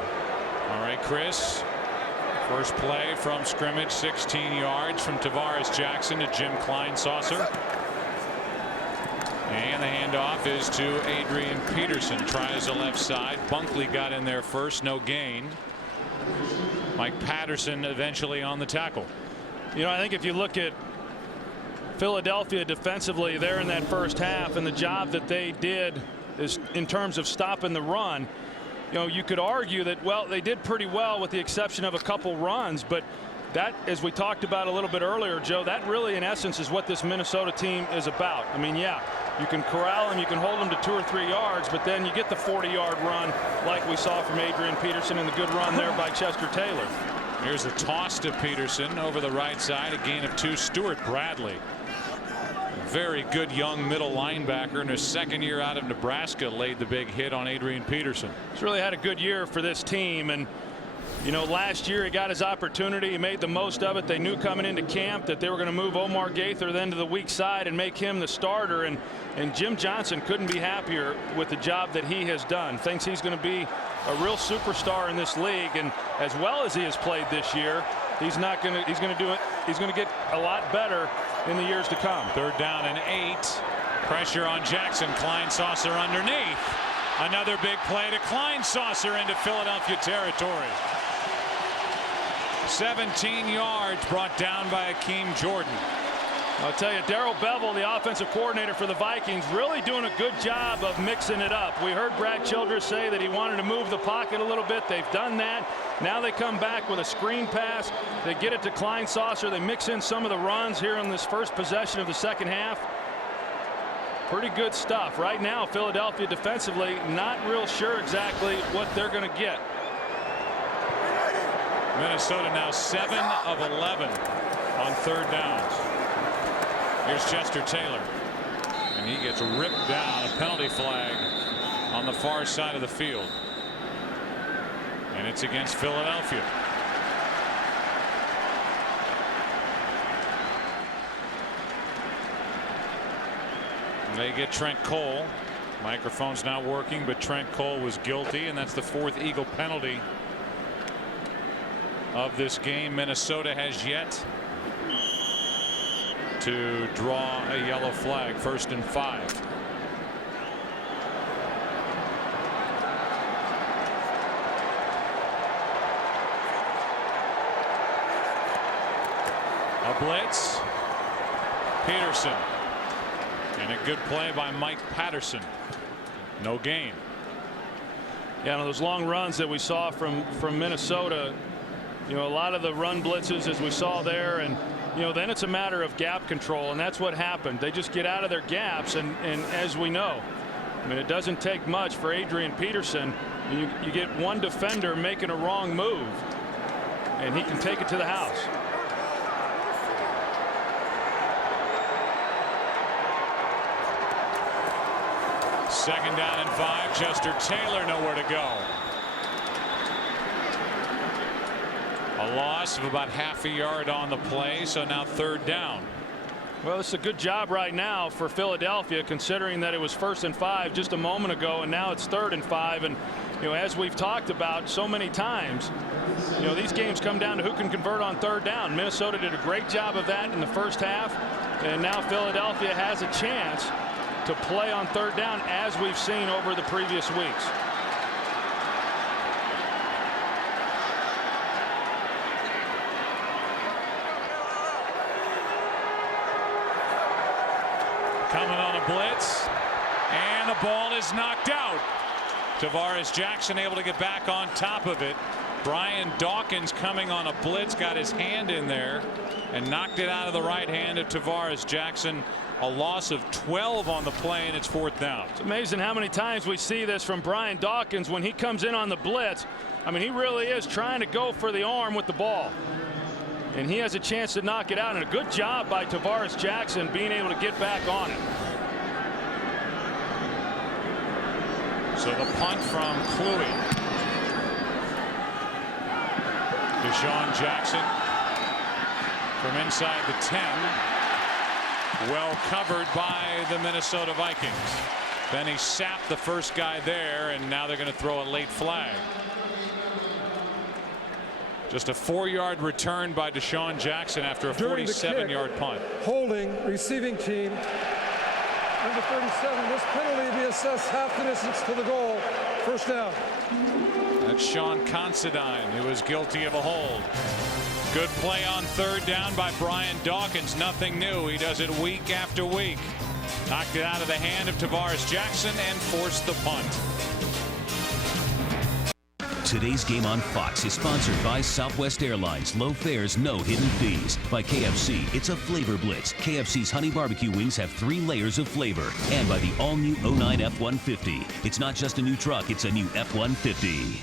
All right, Chris. First play from scrimmage, 16 yards from Tavares Jackson to Jim Kleinsaucer. And the handoff is to Adrian Peterson. Tries the left side. Bunkley got in there first. No gain. Mike Patterson eventually on the tackle. You know, I think if you look at Philadelphia defensively there in that first half, and the job that they did is in terms of stopping the run. You know, you could argue that, well, they did pretty well with the exception of a couple runs, but that, as we talked about a little bit earlier, Joe, that really in essence is what this Minnesota team is about. I mean, yeah, you can corral them, you can hold them to 2 or 3 yards, but then you get the 40-yard run like we saw from Adrian Peterson and the good run there by Chester Taylor. Here's a toss to Peterson over the right side, a gain of 2. Stuart Bradley, a very good young middle linebacker in his second year out of Nebraska, laid the big hit on Adrian Peterson. He's really had a good year for this team, and you know, last year he got his opportunity. He made the most of it. They knew coming into camp that they were going to move Omar Gaither then to the weak side and make him the starter. And Jim Johnson couldn't be happier with the job that he has done. Thinks he's going to be a real superstar in this league, and as well as he has played this year, he's going to get a lot better in the years to come. 3rd down and 8. Pressure on Jackson. Klein-Saucer underneath. Another big play to Klein-Saucer into Philadelphia territory. 17 yards brought down by Akeem Jordan. I'll tell you, Darrell Bevel, the offensive coordinator for the Vikings, really doing a good job of mixing it up. We heard Brad Childress say that he wanted to move the pocket a little bit. They've done that. Now they come back with a screen pass. They get it to Klein-Saucer. They mix in some of the runs here on this first possession of the second half. Pretty good stuff. Right now, Philadelphia defensively not real sure exactly what they're going to get. Minnesota now 7 of 11 on 3rd downs. Here's Chester Taylor, and he gets ripped down. A penalty flag on the far side of the field, and it's against Philadelphia. They get Trent Cole. Microphone's not working, but Trent Cole was guilty, and that's the 4th Eagle penalty of this game. Minnesota has yet to draw a yellow flag. 1st and 5. A blitz. Peterson. And a good play by Mike Patterson. No gain. Yeah, those long runs that we saw from Minnesota, you know, a lot of the run blitzes as we saw there, and you know, then it's a matter of gap control, and that's what happened. They just get out of their gaps, and as we know, I mean, it doesn't take much for Adrian Peterson. You get one defender making a wrong move, and he can take it to the house. Second down and 5. Chester Taylor nowhere to go. A loss of about half a yard on the play, so now 3rd down. Well, it's a good job right now for Philadelphia, considering that it was 1st and 5 just a moment ago, and now it's 3rd and 5. And you know, as we've talked about so many times, you know, these games come down to who can convert on 3rd down. Minnesota did a great job of that in the first half, and now Philadelphia has a chance to play on 3rd down, as we've seen over the previous weeks. Coming on a blitz, and the ball is knocked out. Tavares Jackson able to get back on top of it. Brian Dawkins coming on a blitz, got his hand in there and knocked it out of the right hand of Tavares Jackson. A loss of 12 on the play, and it's 4th down. It's amazing how many times we see this from Brian Dawkins when he comes in on the blitz. I mean, he really is trying to go for the arm with the ball, and he has a chance to knock it out, and a good job by Tavares Jackson being able to get back on it. So the punt from Kluwe. Deshaun Jackson from inside the 10. Well covered by the Minnesota Vikings. Then he sapped the first guy there, and now they're going to throw a late flag. Just a 4-yard return by Deshaun Jackson after a 47-yard punt. Holding receiving team. Number 37. This penalty will be assessed half the distance to the goal. First down. That's Sean Considine, who is guilty of a hold. Good play on third down by Brian Dawkins. Nothing new. He does it week after week. Knocked it out of the hand of Tavares Jackson and forced the punt. Today's game on Fox is sponsored by Southwest Airlines. Low fares, no hidden fees. By KFC, it's a flavor blitz. KFC's honey barbecue wings have 3 layers of flavor. And by the all-new 09 F-150. It's not just a new truck, it's a new F-150.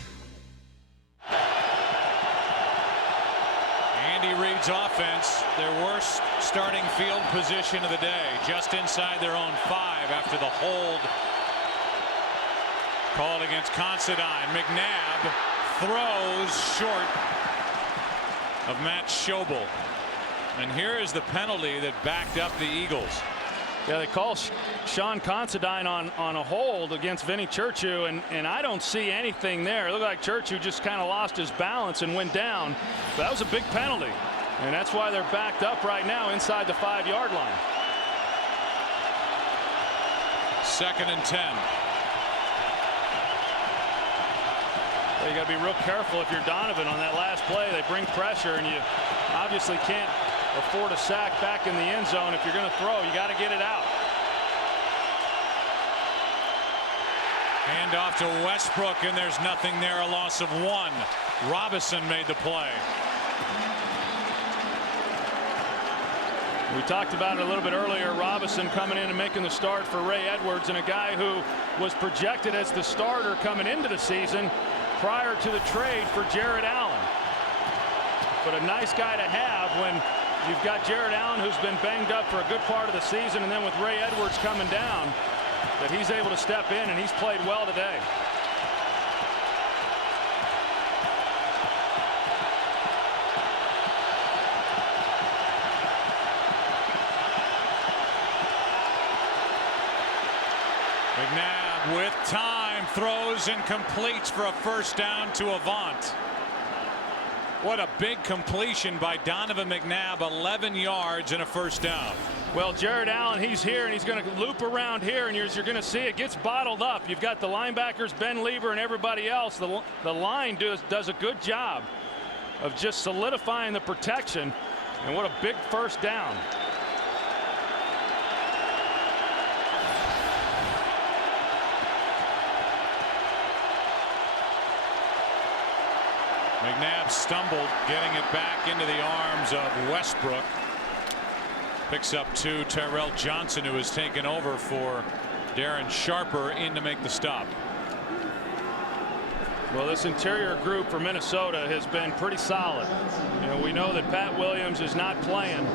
Andy Reid's offense, their worst starting field position of the day. Just inside their own 5 after the hold called against Considine. McNabb throws short of Matt Schobel. And here is the penalty that backed up the Eagles. Yeah, they call Sean Considine on a hold against Vinny Churchill, and I don't see anything there. It looked like Churchill just kind of lost his balance and went down. But that was a big penalty, and that's why they're backed up right now inside the 5-yard line. 2nd and 10. You got to be real careful if you're Donovan on that last play. They bring pressure, and you obviously can't afford a sack back in the end zone. If you're going to throw, you got to get it out. Hand off to Westbrook, and there's nothing there. A loss of 1. Robinson made the play. We talked about it a little bit earlier. Robinson coming in and making the start for Ray Edwards, and a guy who was projected as the starter coming into the season prior to the trade for Jared Allen. But a nice guy to have when you've got Jared Allen, who's been banged up for a good part of the season, and then with Ray Edwards coming down, that he's able to step in, and he's played well today. McNabb with time throws and completes for a first down to Avant. What a big completion by Donovan McNabb. 11 yards and a first down. Well, Jared Allen, he's here, and he's going to loop around here, and you're going to see it gets bottled up. You've got the linebackers, Ben Lever, and everybody else. The line does a good job of just solidifying the protection, and what a big first down. McNabb stumbled, getting it back into the arms of Westbrook. Picks up 2. Tyrell Johnson, who has taken over for Darren Sharper, in to make the stop. Well, this interior group for Minnesota has been pretty solid. You know, we know that Pat Williams is not playing,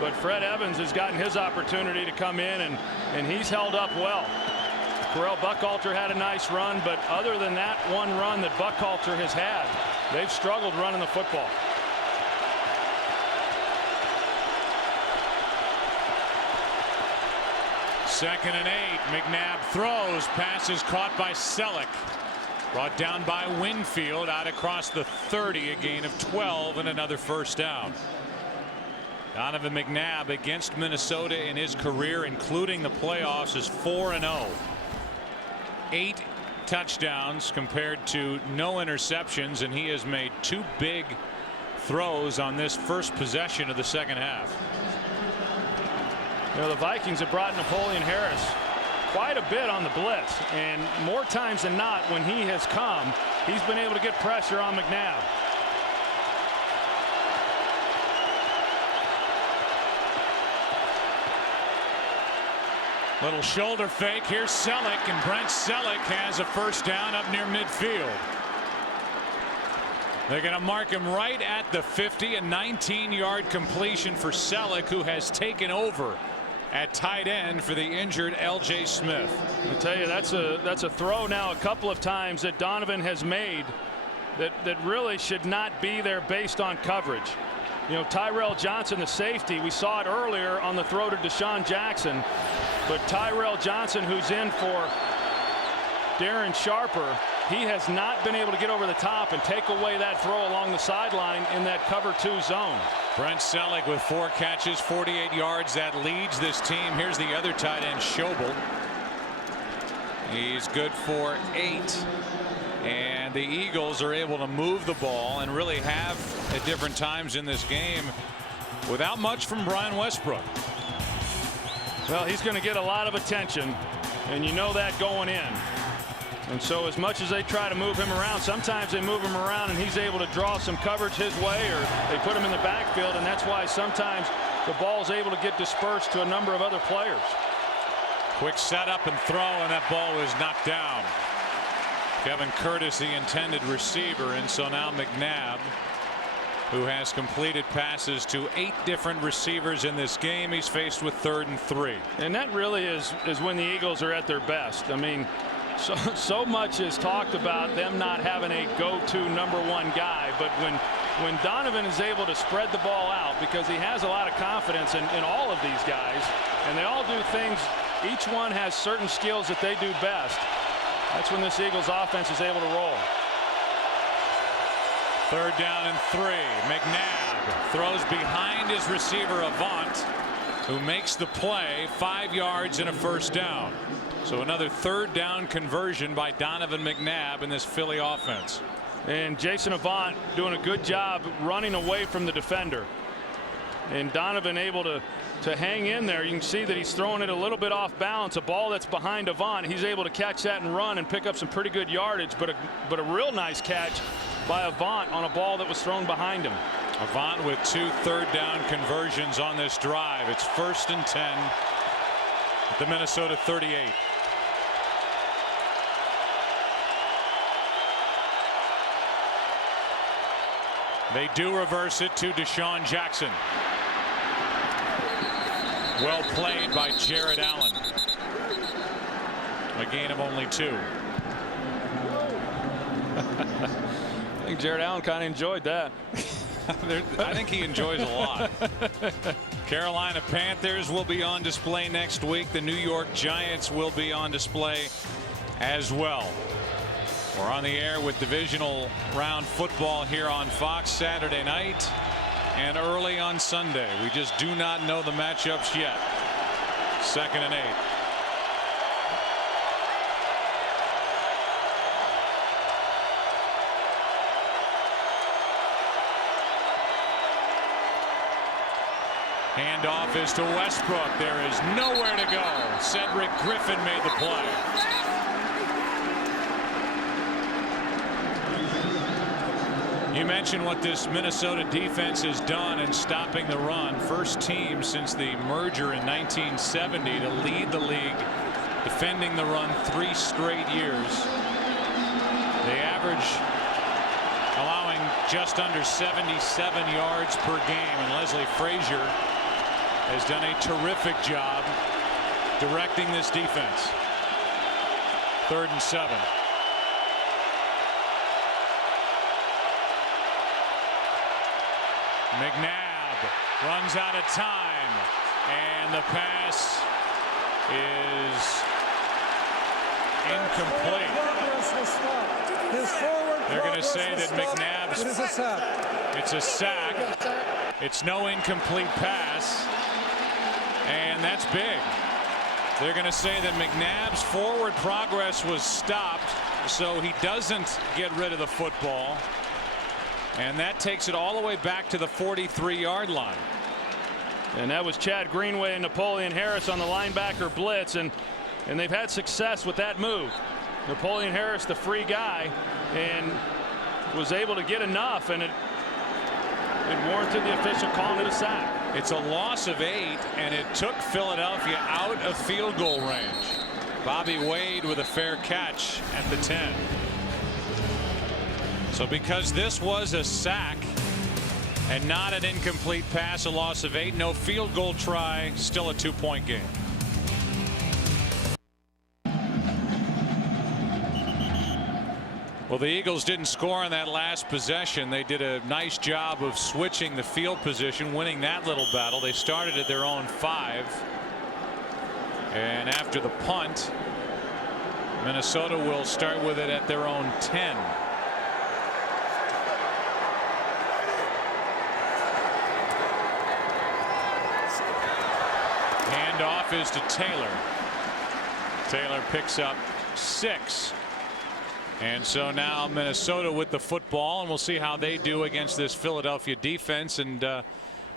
but Fred Evans has gotten his opportunity to come in, and he's held up well. Correll Buckhalter had a nice run, but other than that one run that Buckhalter has had, they've struggled running the football. Second and 8. McNabb throws. Pass is caught by Selleck. Brought down by Winfield out across the 30. A gain of 12 and another first down. Donovan McNabb against Minnesota in his career, including the playoffs, is 4-0. 8 touchdowns compared to no interceptions, and he has made 2 big throws on this first possession of the second half. You know, the Vikings have brought Napoleon Harris quite a bit on the blitz, and more times than not when he has come, he's been able to get pressure on McNabb. Little shoulder fake. Here's Selleck, and Brent Selleck has a first down up near midfield. They're going to mark him right at the 50. A 19-yard completion for Selleck, who has taken over at tight end for the injured L.J. Smith. I tell you, that's a throw now a couple of times that Donovan has made that really should not be there based on coverage. You know, Tyrell Johnson, the safety, we saw it earlier on the throw to Deshaun Jackson, but Tyrell Johnson, who's in for Darren Sharper, he has not been able to get over the top and take away that throw along the sideline in that cover 2 zone. Brent Selleck with 4 catches, 48 yards. That leads this team. Here's the other tight end, Schobel. He's good for 8. And the Eagles are able to move the ball and really have at different times in this game without much from Brian Westbrook. Well, he's going to get a lot of attention, and you know that going in. And so as much as they try to move him around, sometimes they move him around and he's able to draw some coverage his way, or they put him in the backfield, and that's why sometimes the ball's able to get dispersed to a number of other players. Quick setup and throw, and that ball was knocked down. Kevin Curtis, the intended receiver, and so now McNabb, who has completed passes to 8 different receivers in this game. He's faced with 3rd and 3. And that really is when the Eagles are at their best. I mean, so much is talked about them not having a go-to #1 guy, but when Donovan is able to spread the ball out, because he has a lot of confidence in all of these guys, and they all do things, each one has certain skills that they do best. That's when this Eagles offense is able to roll. 3rd down and 3. McNabb throws behind his receiver Avant, who makes the play, 5 yards and a 1st down. So another 3rd down conversion by Donovan McNabb in this Philly offense. And Jason Avant doing a good job running away from the defender. And Donovan able to hang in there. You can see that he's throwing it a little bit off balance. A ball that's behind Avant, he's able to catch that and run and pick up some pretty good yardage, but a real nice catch by Avant on a ball that was thrown behind him. Avant with 2 3rd down conversions on this drive. It's 1st and 10 at the Minnesota 38. They do reverse it to Deshaun Jackson. Well played by Jared Allen. A gain of only 2. I think Jared Allen kind of enjoyed that. I think he enjoys a lot. Carolina Panthers will be on display next week. The New York Giants will be on display as well. We're on the air with divisional round football here on Fox Saturday night and early on Sunday. We just do not know the matchups yet. 2nd and 8. Handoff is to Westbrook. There is nowhere to go. Cedric Griffin made the play. You mentioned what this Minnesota defense has done in stopping the run. First team since the merger in 1970 to lead the league defending the run 3 straight years. They average allowing just under 77 yards per game, and Leslie Frazier has done a terrific job directing this defense. 3rd and 7. McNabb runs out of time, and the pass is incomplete. They're going to say that McNabb's. It is a sack. It's a sack. It's no incomplete pass, and that's big. They're going to say that McNabb's forward progress was stopped, so he doesn't get rid of the football. And that takes it all the way back to the 43-yard line. And that was Chad Greenway and Napoleon Harris on the linebacker blitz, and they've had success with that move. Napoleon Harris, the free guy, and was able to get enough, and it warranted the official calling it a sack. It's a loss of 8, and it took Philadelphia out of field goal range. Bobby Wade with a fair catch at the 10. So because this was a sack and not an incomplete pass, a loss of 8, no field goal try, still a 2-point game. Well, the Eagles didn't score on that last possession. They did a nice job of switching the field position, winning that little battle. They started at their own 5. And after the punt, Minnesota will start with it at their own 10. Handoff is to Taylor. Taylor picks up 6. And so now Minnesota with the football, and we'll see how they do against this Philadelphia defense. And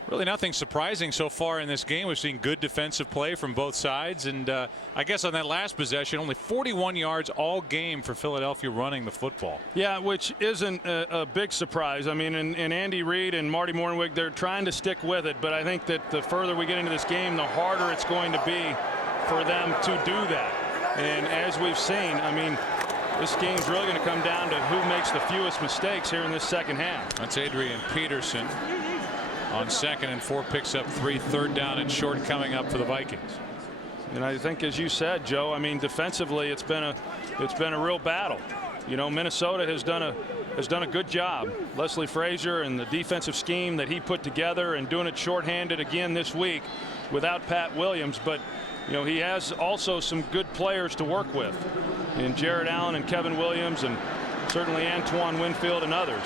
really nothing surprising so far in this game. We've seen good defensive play from both sides. And I guess on that last possession, only 41 yards all game for Philadelphia running the football. Yeah, which isn't a big surprise. I mean, and Andy Reid and Marty Mornhinweg, they're trying to stick with it. But I think that the further we get into this game, the harder it's going to be for them to do that. And as we've seen, I mean, this game's really going to come down to who makes the fewest mistakes here in this second half. That's Adrian Peterson on 2nd and 4, picks up 3, 3rd down and short coming up for the Vikings. And I think, as you said, Joe, I mean, defensively, it's been a real battle. You know, Minnesota has done a good job. Leslie Frazier and the defensive scheme that he put together, and doing it shorthanded again this week without Pat Williams. But you know, he has also some good players to work with in Jared Allen and Kevin Williams, and certainly Antoine Winfield and others.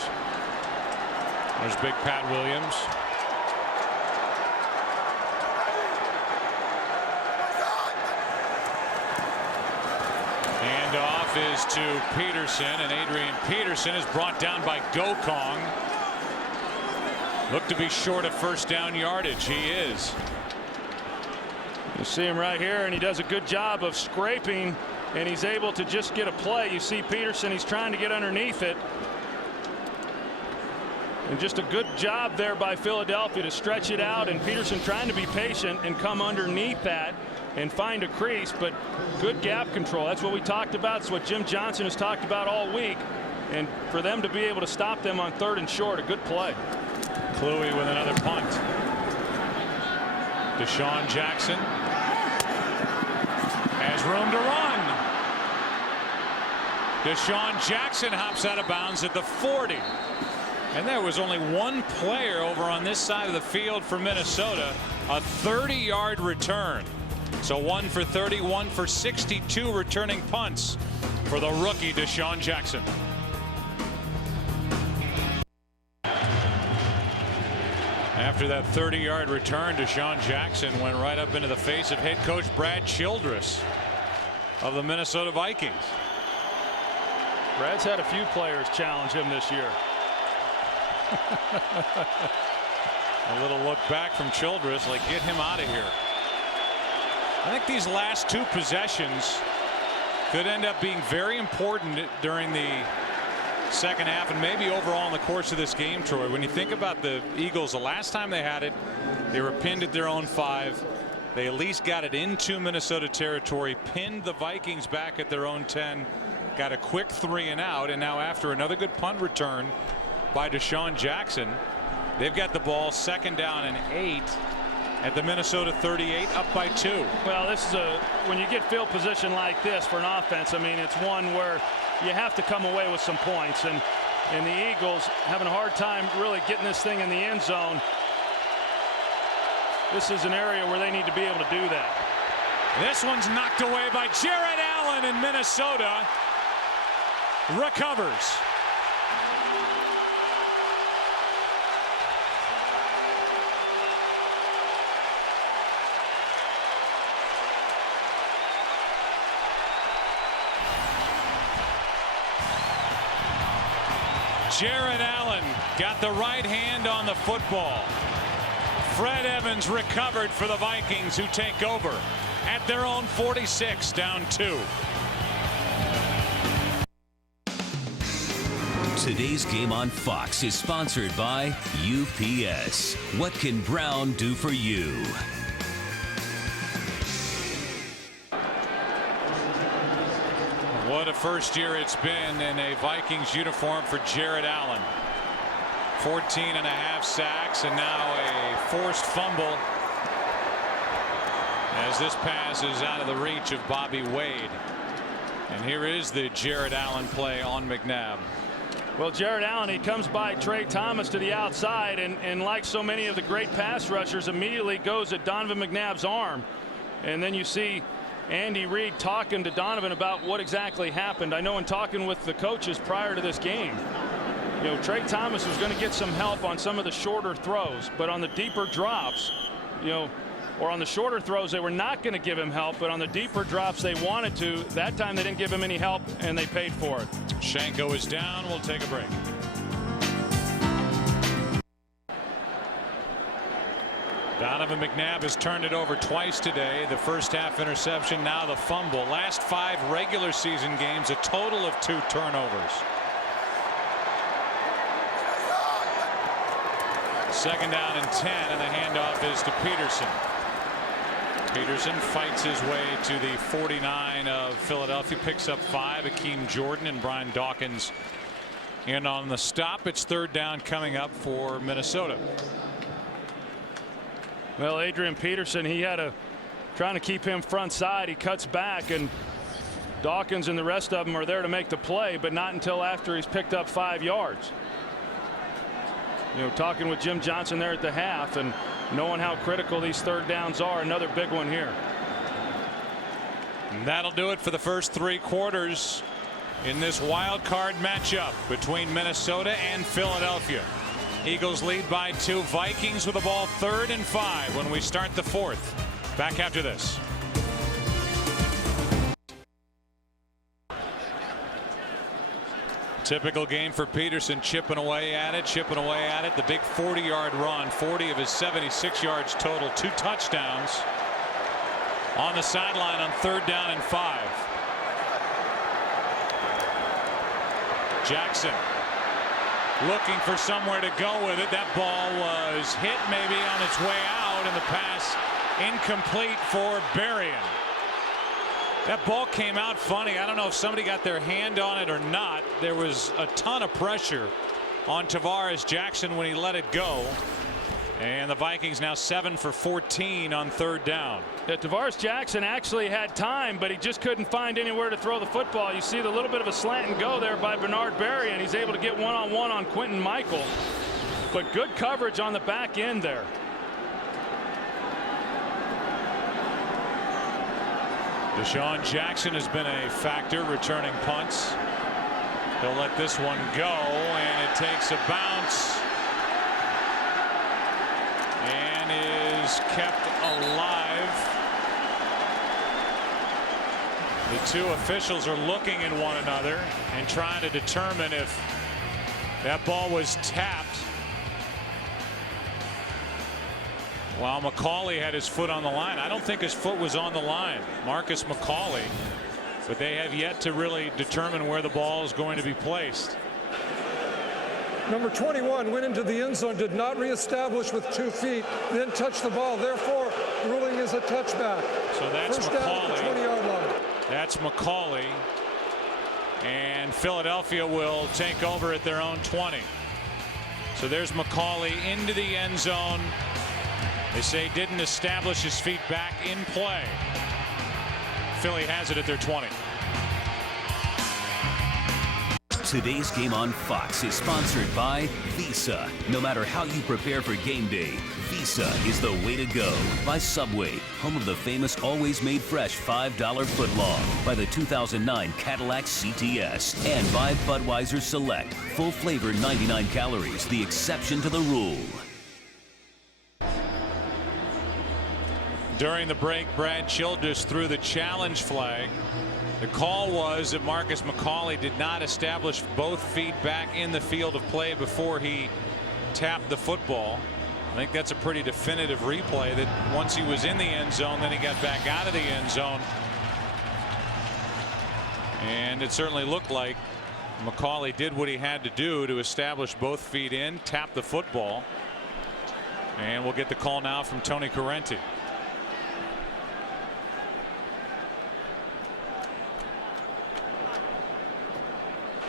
There's big Pat Williams. Handoff is to Peterson, and Adrian Peterson is brought down by Gokong. Looked to be short of 1st down yardage. He is. You see him right here, and he does a good job of scraping, and he's able to just get a play. You see Peterson, he's trying to get underneath it. And just a good job there by Philadelphia to stretch it out, and Peterson trying to be patient and come underneath that and find a crease, but good gap control. That's what we talked about. It's what Jim Johnson has talked about all week. And for them to be able to stop them on 3rd and short, a good play. Kluwe with another punt. Deshaun Jackson has room to run. Deshaun Jackson hops out of bounds at the 40. And there was only one player over on this side of the field for Minnesota. A 30-yard return. So 1 for 30, 1 for 62 returning punts for the rookie Deshaun Jackson. After that 30-yard return, Deshaun Jackson went right up into the face of head coach Brad Childress of the Minnesota Vikings. Brad's had a few players challenge him this year. A little look back from Childress, like, get him out of here. I think these last 2 possessions could end up being very important during the second half, and maybe overall in the course of this game, Troy. When you think about the Eagles, the last time they had it, they were pinned at their own 5. They at least got it into Minnesota territory, pinned the Vikings back at their own 10, got a quick 3 and out, and now after another good punt return by Deshaun Jackson, they've got the ball 2nd down and 8 at the Minnesota 38, up by 2. Well, this is when you get field position like this for an offense, I mean, it's one where you have to come away with some points, and the Eagles having a hard time really getting this thing in the end zone. This is an area where they need to be able to do that. This one's knocked away by Jared Allen, and Minnesota recovers. Jared Allen got the right hand on the football. Fred Evans recovered for the Vikings, who take over at their own 46, down 2. Today's game on Fox is sponsored by UPS. What can Brown do for you? What a first year it's been in a Vikings uniform for Jared Allen. 14 and a half sacks, and now a forced fumble as this pass is out of the reach of Bobby Wade. And here is the Jared Allen play on McNabb. Well, Jared Allen, he comes by Trey Thomas to the outside, and like so many of the great pass rushers, immediately goes at Donovan McNabb's arm. And then you see Andy Reid talking to Donovan about what exactly happened. I know in talking with the coaches prior to this game, you know, Trey Thomas was going to get some help on some of the shorter throws, but on the deeper drops, you know, or on the shorter throws, they were not going to give him help, but on the deeper drops, they wanted to. That time, they didn't give him any help, and they paid for it. Shanko is down. We'll take a break. Donovan McNabb has turned it over twice today. The first half interception, now the fumble. Last 5 regular season games, a total of 2 turnovers. Second down and 10, and the handoff is to Peterson. Peterson fights his way to the 49 of Philadelphia, picks up 5. Akeem Jordan and Brian Dawkins in on the stop. It's third down coming up for Minnesota. Well, Adrian Peterson, he had trying to keep him front side. He cuts back, and Dawkins and the rest of them are there to make the play, but not until after he's picked up 5 yards. You know, talking with Jim Johnson there at the half and knowing how critical these third downs are. Another big one here. And that'll do it for the first 3 quarters in this wild card matchup between Minnesota and Philadelphia. Eagles lead by 2. Vikings with the ball 3rd and 5 when we start the 4th. Back after this. Typical game for Peterson, chipping away at it. The big 40-yard run, 40 of his 76 yards total, 2 touchdowns on the sideline on 3rd down and 5. Jackson looking for somewhere to go with it. That ball was hit maybe on its way out, and the pass incomplete for Berrien. That ball came out funny. I don't know if somebody got their hand on it or not. There was a ton of pressure on Tavares Jackson when he let it go. And the Vikings now 7 for 14 on 3rd down. Yeah, Tavares Jackson actually had time, but he just couldn't find anywhere to throw the football. You see the little bit of a slant and go there by Bernard Berry, and he's able to get one-on-one on Quentin Michael. But good coverage on the back end there. Deshaun Jackson has been a factor returning punts. He'll let this one go, and it takes a bounce and is kept alive. The 2 officials are looking at one another and trying to determine if that ball was tapped. While McCauley had his foot on the line. I don't think his foot was on the line. Marcus McCauley. But they have yet to really determine where the ball is going to be placed. Number 21 went into the end zone, did not reestablish with 2 feet, then touched the ball. Therefore, ruling is a touchback. So that's First McCauley. down at the 20-yard line. That's McCauley. And Philadelphia will take over at their own 20. So there's McCauley into the end zone. They say didn't establish his feet back in play. Philly has it at their 20. Today's game on Fox is sponsored by Visa. No matter how you prepare for game day, Visa is the way to go. By Subway, home of the famous always made fresh $5 footlong. By the 2009 Cadillac CTS. And by Budweiser Select, full flavor 99 calories, the exception to the rule. During the break, Brad Childress threw the challenge flag. The call was that Marcus McCauley did not establish both feet back in the field of play before he tapped the football. I think that's a pretty definitive replay that once he was in the end zone, then he got back out of the end zone. And it certainly looked like McCauley did what he had to do to establish both feet in, tap the football. And we'll get the call now from Tony Correnti.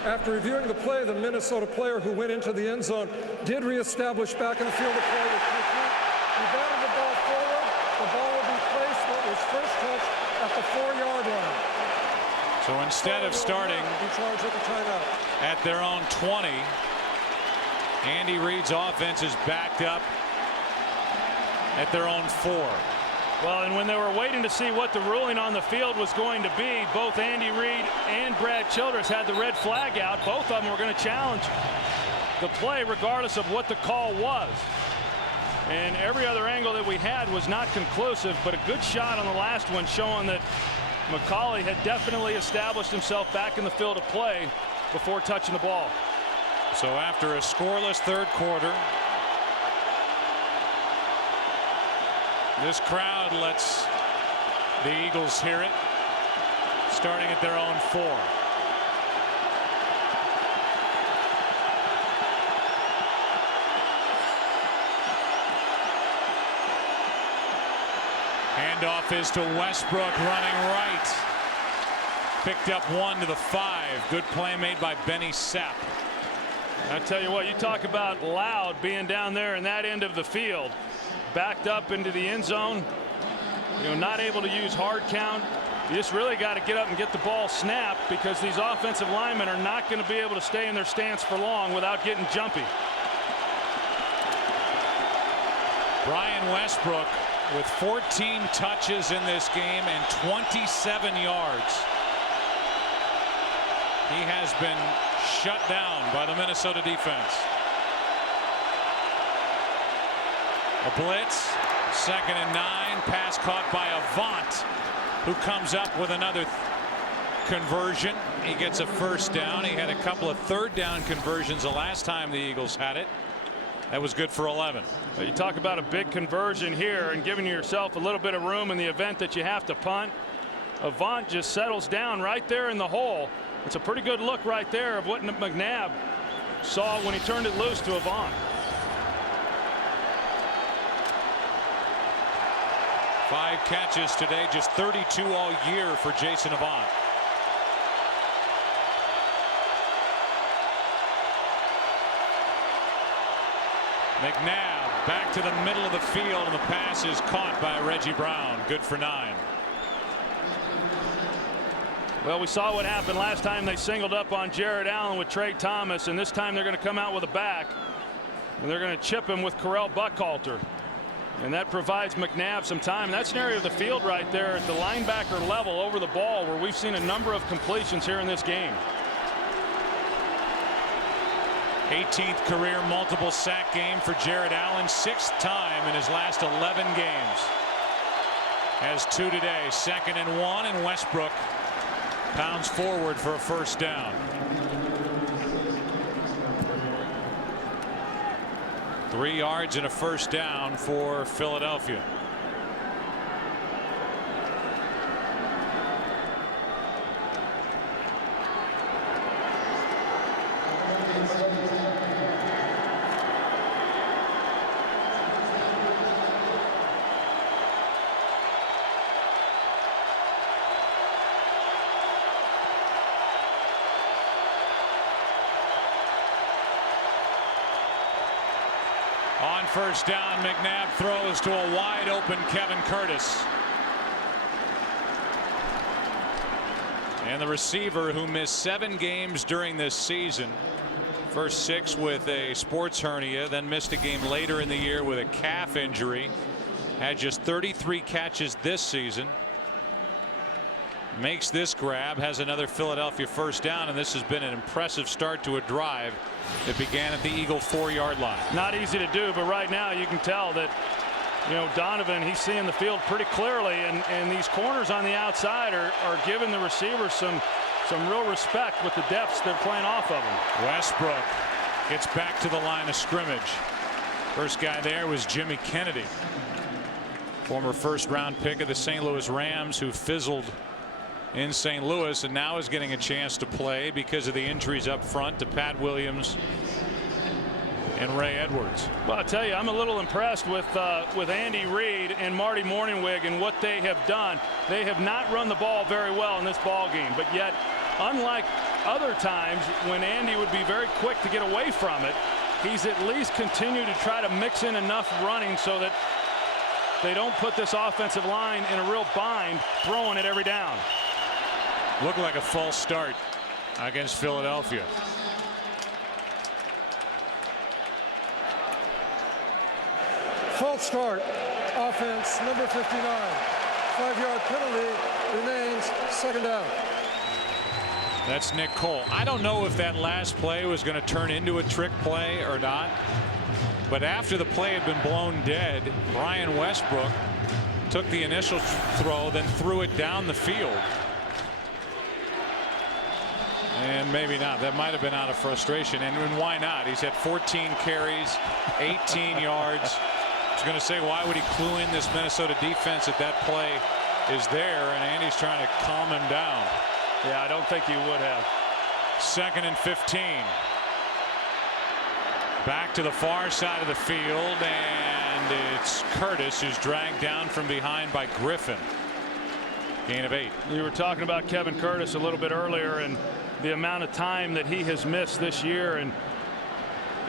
After reviewing the play, the Minnesota player who went into the end zone did reestablish back in the field of play with 2 feet. He batted the ball forward. The ball will be placed where it was first touched at the 4-yard line. So instead of starting at their own 20, Andy Reid's offense is backed up at their own 4. Well, and when they were waiting to see what the ruling on the field was going to be, both Andy Reid and Brad Childress had the red flag out. Both of them were going to challenge the play regardless of what the call was. And every other angle that we had was not conclusive, but a good shot on the last one showing that McCauley had definitely established himself back in the field of play before touching the ball. So after a scoreless third quarter, this crowd lets the Eagles hear it, starting at their own 4. Handoff is to Westbrook, running right. Picked up 1 to the 5. Good play made by Benny Sapp. I tell you what, you talk about Loud being down there in that end of the field, backed up into the end zone, not able to use hard count. You just really got to get up and get the ball snapped, because these offensive linemen are not going to be able to stay in their stance for long without getting jumpy. Brian Westbrook with 14 touches in this game and 27 yards. He has been shut down by the Minnesota defense. A blitz, 2nd and 9, pass caught by Avant, who comes up with another conversion. He gets a first down. He had a couple of third down conversions the last time the Eagles had it. That was good for 11. Well, you talk about a big conversion here and giving yourself a little bit of room in the event that you have to punt. Avant just settles down right there in the hole. It's a pretty good look right there of what McNabb saw when he turned it loose to Avant. 5 catches today, just 32 all year for Jason Avant. McNabb back to the middle of the field, and the pass is caught by Reggie Brown. Good for 9. Well, we saw what happened last time they singled up on Jared Allen with Trey Thomas, and this time they're going to come out with a back, and they're going to chip him with Correll Buckhalter. And that provides McNabb some time. And that's an area of the field right there at the linebacker level over the ball where we've seen a number of completions here in this game. 18th career multiple sack game for Jared Allen, 6th time in his last 11 games. Has 2 today. 2nd and 1, and Westbrook pounds forward for a first down. Three yards and a first down for Philadelphia. On first down, McNabb throws to a wide open Kevin Curtis. And the receiver, who missed 7 games during this season, first 6 with a sports hernia, then missed a game later in the year with a calf injury, had just 33 catches this season. Makes this grab, has another Philadelphia first down, and this has been an impressive start to a drive that began at the Eagle 4-yard line. Not easy to do, but right now you can tell that, Donovan, he's seeing the field pretty clearly, and these corners on the outside are giving the receivers some real respect with the depths they're playing off of him. Westbrook gets back to the line of scrimmage. First guy there was Jimmy Kennedy, former first-round pick of the St. Louis Rams, who fizzled in St. Louis and now is getting a chance to play because of the injuries up front to Pat Williams and Ray Edwards. Well, I'll tell you, I'm a little impressed with Andy Reid and Marty Mornhinweg and what they have done. They have not run the ball very well in this ball game, but yet, unlike other times when Andy would be very quick to get away from it, he's at least continued to try to mix in enough running so that they don't put this offensive line in a real bind throwing it every down. Looked like a false start against Philadelphia. False start, offense, number 59. 5-yard penalty, remains second down. That's Nick Cole. I don't know if that last play was going to turn into a trick play or not. But after the play had been blown dead, Brian Westbrook took the initial throw, then threw it down the field. And maybe not. That might have been out of frustration. And why not? He's had 14 carries, 18 yards. I was going to say, why would he clue in this Minnesota defense if that play is there? And Andy's trying to calm him down. Yeah, I don't think he would have. 2nd and 15. Back to the far side of the field, and it's Curtis who's dragged down from behind by Griffin. Gain of 8. You were talking about Kevin Curtis a little bit earlier and the amount of time that he has missed this year, and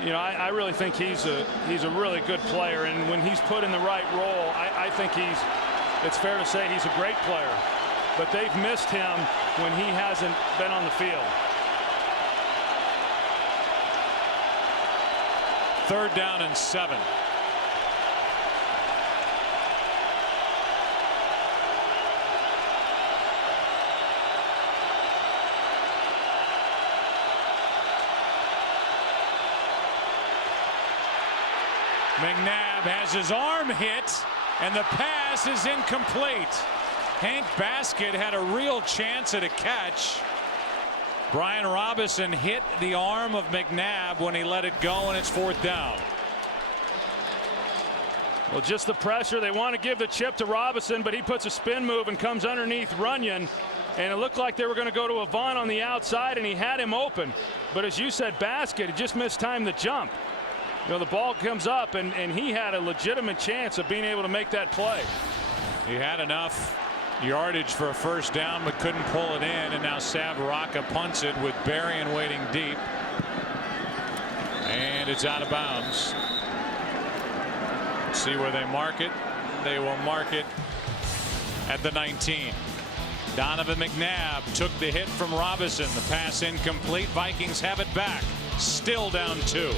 you know, I really think he's a really good player, and when he's put in the right role, I think it's fair to say he's a great player, but they've missed him when he hasn't been on the field. 3rd down and 7. McNabb has his arm hit, and the pass is incomplete. Hank Baskett had a real chance at a catch. Brian Robinson hit the arm of McNabb when he let it go, and it's 4th down. Well, just the pressure. They want to give the chip to Robinson, but he puts a spin move and comes underneath Runyon. And it looked like they were going to go to Avant on the outside, and he had him open. But as you said, Baskett, he just missed time to jump. You know, the ball comes up, and he had a legitimate chance of being able to make that play. He had enough yardage for a 1st down, but couldn't pull it in, and now Savaraka punts it with Berrien waiting deep, and it's out of bounds. See where they mark it. They will mark it at the 19. Donovan McNabb took the hit from Robinson. The pass incomplete. Vikings have it back. Still down 2.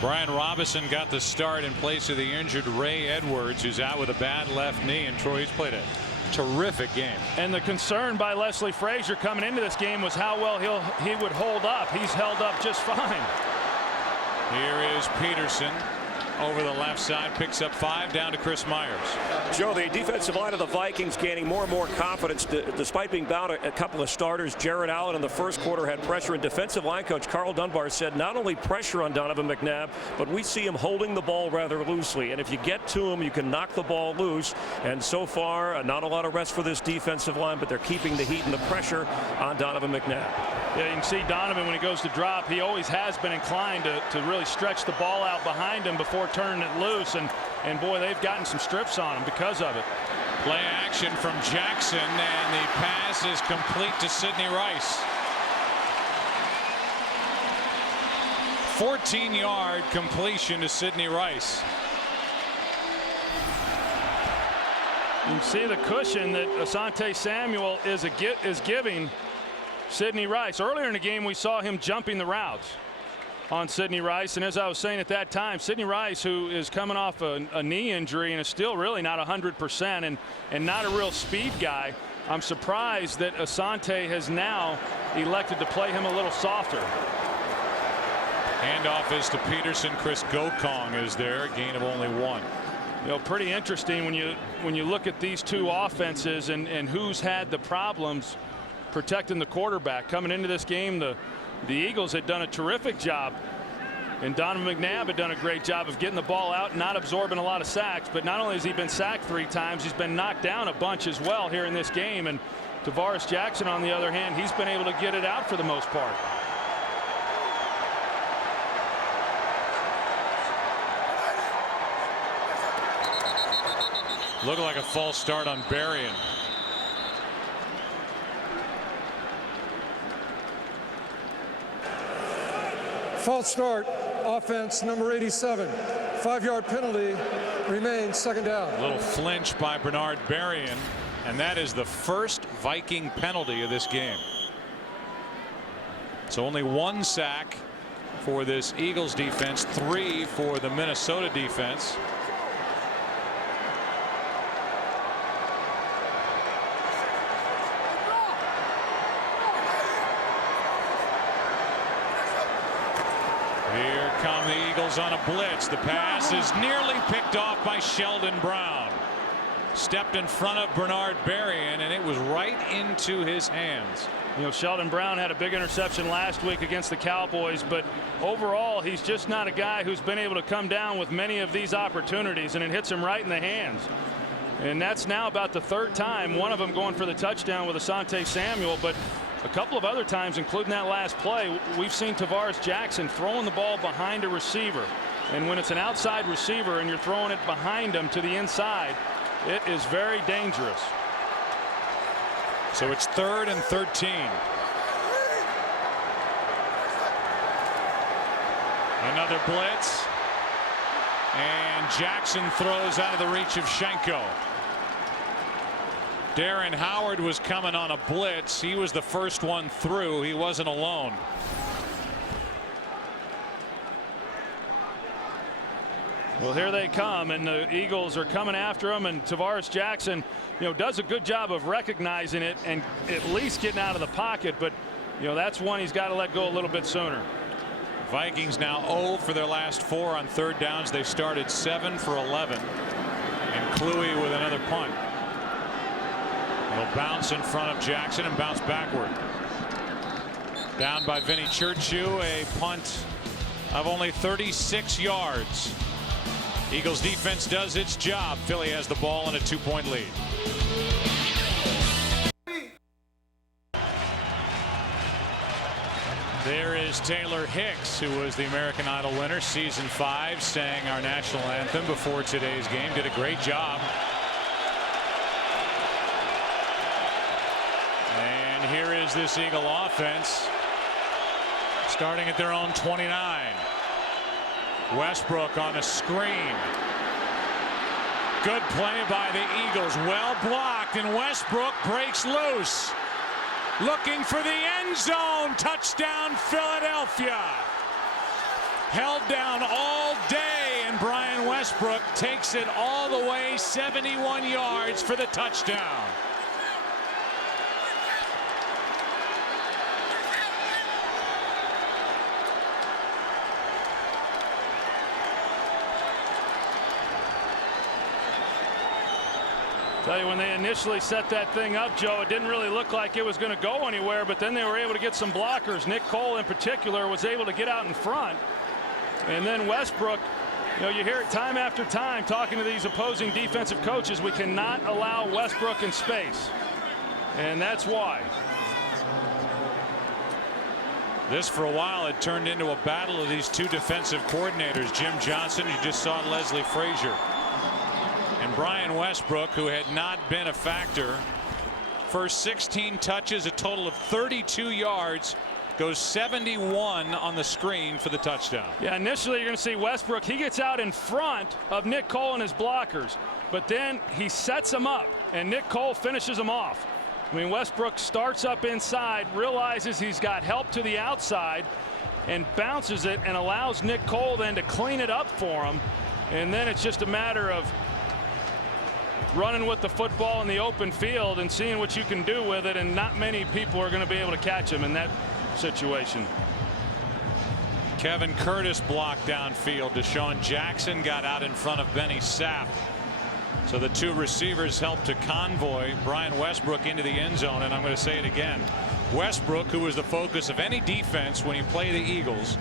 Brian Robinson got the start in place of the injured Ray Edwards, who's out with a bad left knee, and Troy's played a terrific game. And the concern by Leslie Frazier coming into this game was how well he would hold up. He's held up just fine. Here is Peterson over the left side, picks up 5, down to Chris Myers. Joe, the defensive line of the Vikings gaining more and more confidence despite being down a couple of starters. Jared Allen in the first quarter had pressure, and defensive line coach Carl Dunbar said not only pressure on Donovan McNabb, but we see him holding the ball rather loosely, and if you get to him, you can knock the ball loose. And so far, not a lot of rest for this defensive line, but they're keeping the heat and the pressure on Donovan McNabb. Yeah, you can see Donovan, when he goes to drop, he always has been inclined to really stretch the ball out behind him before turning it loose, and boy, they've gotten some strips on him because of it. Play action from Jackson, and the pass is complete to Sidney Rice. 14-yard completion to Sidney Rice. You can see the cushion that Asante Samuel is giving Sidney Rice. Earlier in the game, we saw him jumping the routes on Sidney Rice, and as I was saying at that time, Sidney Rice, who is coming off a knee injury and is still really not 100% and not a real speed guy, I'm surprised that Asante has now elected to play him a little softer. Handoff is to Peterson. Chris Gokong is there, gain of only 1. You know, pretty interesting when you look at these two offenses and who's had the problems protecting the quarterback. Coming into this game, the Eagles had done a terrific job, and Donovan McNabb had done a great job of getting the ball out and not absorbing a lot of sacks. But not only has he been sacked 3 times, he's been knocked down a bunch as well here in this game. And Tavares Jackson, on the other hand, he's been able to get it out for the most part. Looked like a false start on Berrien. False start, offense number 87. 5-yard penalty, remains 2nd down. A little flinch by Bernard Berrien, and that is the first Viking penalty of this game. So only 1 sack for this Eagles defense, 3 for the Minnesota defense. Eagles on a blitz. The pass is nearly picked off by Sheldon Brown. Stepped in front of Bernard Berrien, and it was right into his hands. You know, Sheldon Brown had a big interception last week against the Cowboys, but overall, he's just not a guy who's been able to come down with many of these opportunities, and it hits him right in the hands. And that's now about the third time, one of them going for the touchdown with Asante Samuel, but a couple of other times, including that last play, we've seen Tavares Jackson throwing the ball behind a receiver. And when it's an outside receiver and you're throwing it behind him to the inside, it is very dangerous. So it's 3rd and 13. Another blitz. And Jackson throws out of the reach of Schenko. Darren Howard was coming on a blitz. He was the first one through. He wasn't alone. Well, here they come, and the Eagles are coming after him, and Tavares Jackson, you know, does a good job of recognizing it and at least getting out of the pocket, but you know, that's one he's got to let go a little bit sooner. Vikings now 0 for their last 4 on 3rd downs. They started 7 for 11, and Kluwe with another punt. He'll bounce in front of Jackson and bounce backward. Down by Vinny Churchill, a punt of only 36 yards. Eagles defense does its job. Philly has the ball and a 2-point lead. There is Taylor Hicks, who was the American Idol winner, season 5, sang our national anthem before today's game. Did a great job. And here is this Eagle offense starting at their own 29. Westbrook on a screen. Good play by the Eagles. Well blocked, and Westbrook breaks loose. Looking for the end zone. Touchdown, Philadelphia. Held down all day, and Brian Westbrook takes it all the way 71 yards for the touchdown. Tell you, when they initially set that thing up, Joe, it didn't really look like it was going to go anywhere, but then they were able to get some blockers. Nick Cole in particular was able to get out in front. And then Westbrook, you know, you hear it time after time talking to these opposing defensive coaches, we cannot allow Westbrook in space. And that's why. This, for a while, had turned into a battle of these two defensive coordinators. Jim Johnson, you just saw Leslie Frazier. And Brian Westbrook, who had not been a factor. First 16 touches, a total of 32 yards, goes 71 on the screen for the touchdown. Yeah, initially you're going to see Westbrook. He gets out in front of Nick Cole and his blockers, but then he sets them up, and Nick Cole finishes them off. I mean, Westbrook starts up inside, realizes he's got help to the outside, and bounces it and allows Nick Cole then to clean it up for him. And then it's just a matter of running with the football in the open field and seeing what you can do with it, and not many people are going to be able to catch him in that situation. Kevin Curtis blocked downfield. Deshaun Jackson got out in front of Benny Sapp. So the two receivers helped to convoy Brian Westbrook into the end zone. And I'm going to say it again. Westbrook, who was the focus of any defense when you play the Eagles,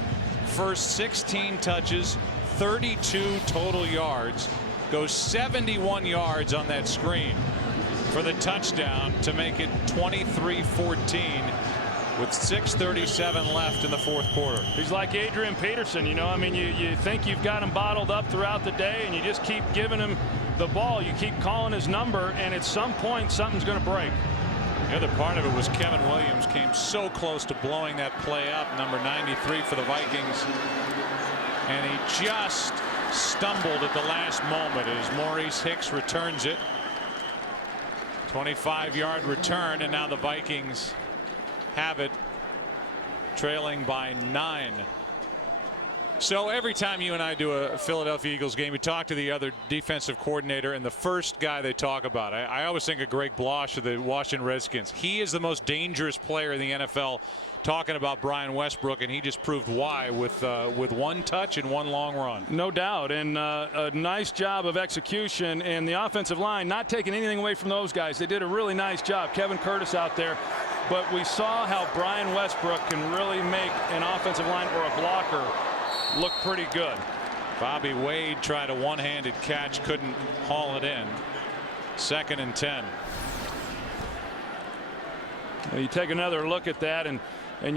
first 16 touches, 32 total yards, goes 71 yards on that screen for the touchdown to make it 23-14 with 6:37 left in the fourth quarter. He's like Adrian Peterson, you know. I mean, you think you've got him bottled up throughout the day, and you just keep giving him the ball. You keep calling his number, and at some point something's going to break. The other part of it was Kevin Williams came so close to blowing that play up, number 93 for the Vikings, and he just stumbled at the last moment as Maurice Hicks returns it. 25-yard return, and now the Vikings have it, trailing by 9. So every time you and I do a Philadelphia Eagles game, we talk to the other defensive coordinator, and the first guy they talk about, I always think of Greg Blosh of the Washington Redskins. He is the most dangerous player in the NFL, talking about Brian Westbrook, and he just proved why with one touch and one long run. No doubt, and a nice job of execution, and the offensive line not taking anything away from those guys. They did a really nice job. Kevin Curtis out there, but we saw how Brian Westbrook can really make an offensive line or a blocker look pretty good. Bobby Wade tried a one-handed catch, couldn't haul it in. 2nd and 10. You take another look at that, and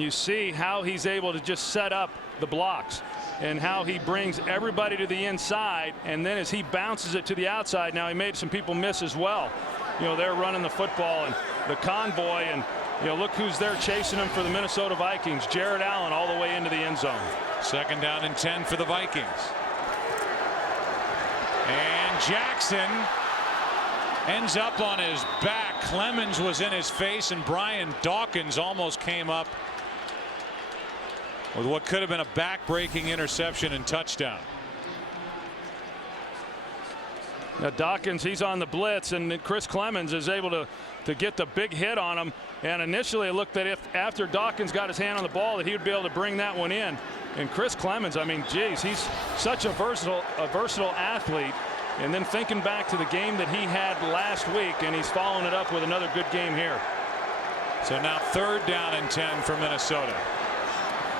you see how he's able to just set up the blocks and how he brings everybody to the inside, and then as he bounces it to the outside, now he made some people miss as well. They're running the football and the convoy, and look who's there chasing him for the Minnesota Vikings. Jared Allen all the way into the end zone. 2nd down and 10 for the Vikings. And Jackson ends up on his back. Clemens was in his face, and Brian Dawkins almost came up with what could have been a back-breaking interception and touchdown. Now Dawkins, he's on the blitz, and Chris Clemens is able to get the big hit on him. And initially it looked that if after Dawkins got his hand on the ball that he would be able to bring that one in. And Chris Clemens, I mean, geez, he's such a versatile athlete. And then thinking back to the game that he had last week, and he's following it up with another good game here. So now 3rd down and 10 for Minnesota.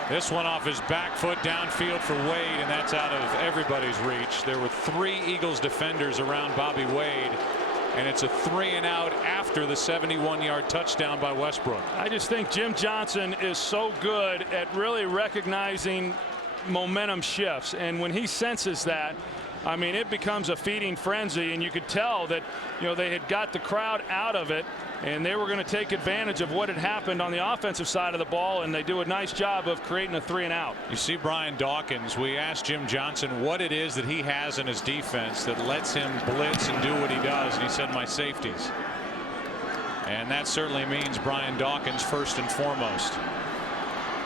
This one off his back foot downfield for Wade, and that's out of everybody's reach. There were 3 Eagles defenders around Bobby Wade, and it's a 3-and-out after the 71-yard touchdown by Westbrook. I just think Jim Johnson is so good at really recognizing momentum shifts, and when he senses that, I mean, it becomes a feeding frenzy, and you could tell that they had got the crowd out of it, and they were going to take advantage of what had happened on the offensive side of the ball, and they do a nice job of creating a 3-and-out. You see Brian Dawkins, we asked Jim Johnson what it is that he has in his defense that lets him blitz and do what he does, and he said, my safeties. And that certainly means Brian Dawkins first and foremost.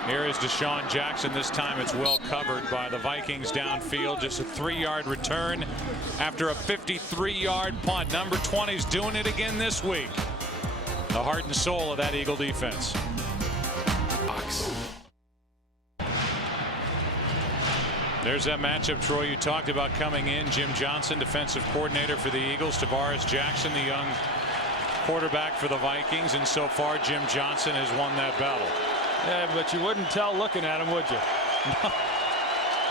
Here is Deshaun Jackson. This time it's well covered by the Vikings downfield. Just a 3-yard return after a 53-yard punt. Number 20's doing it again this week. The heart and soul of that Eagle defense. There's that matchup, Troy, you talked about coming in. Jim Johnson, defensive coordinator for the Eagles. Tavares Jackson, the young quarterback for the Vikings. And so far, Jim Johnson has won that battle. Yeah, but you wouldn't tell looking at him, would you?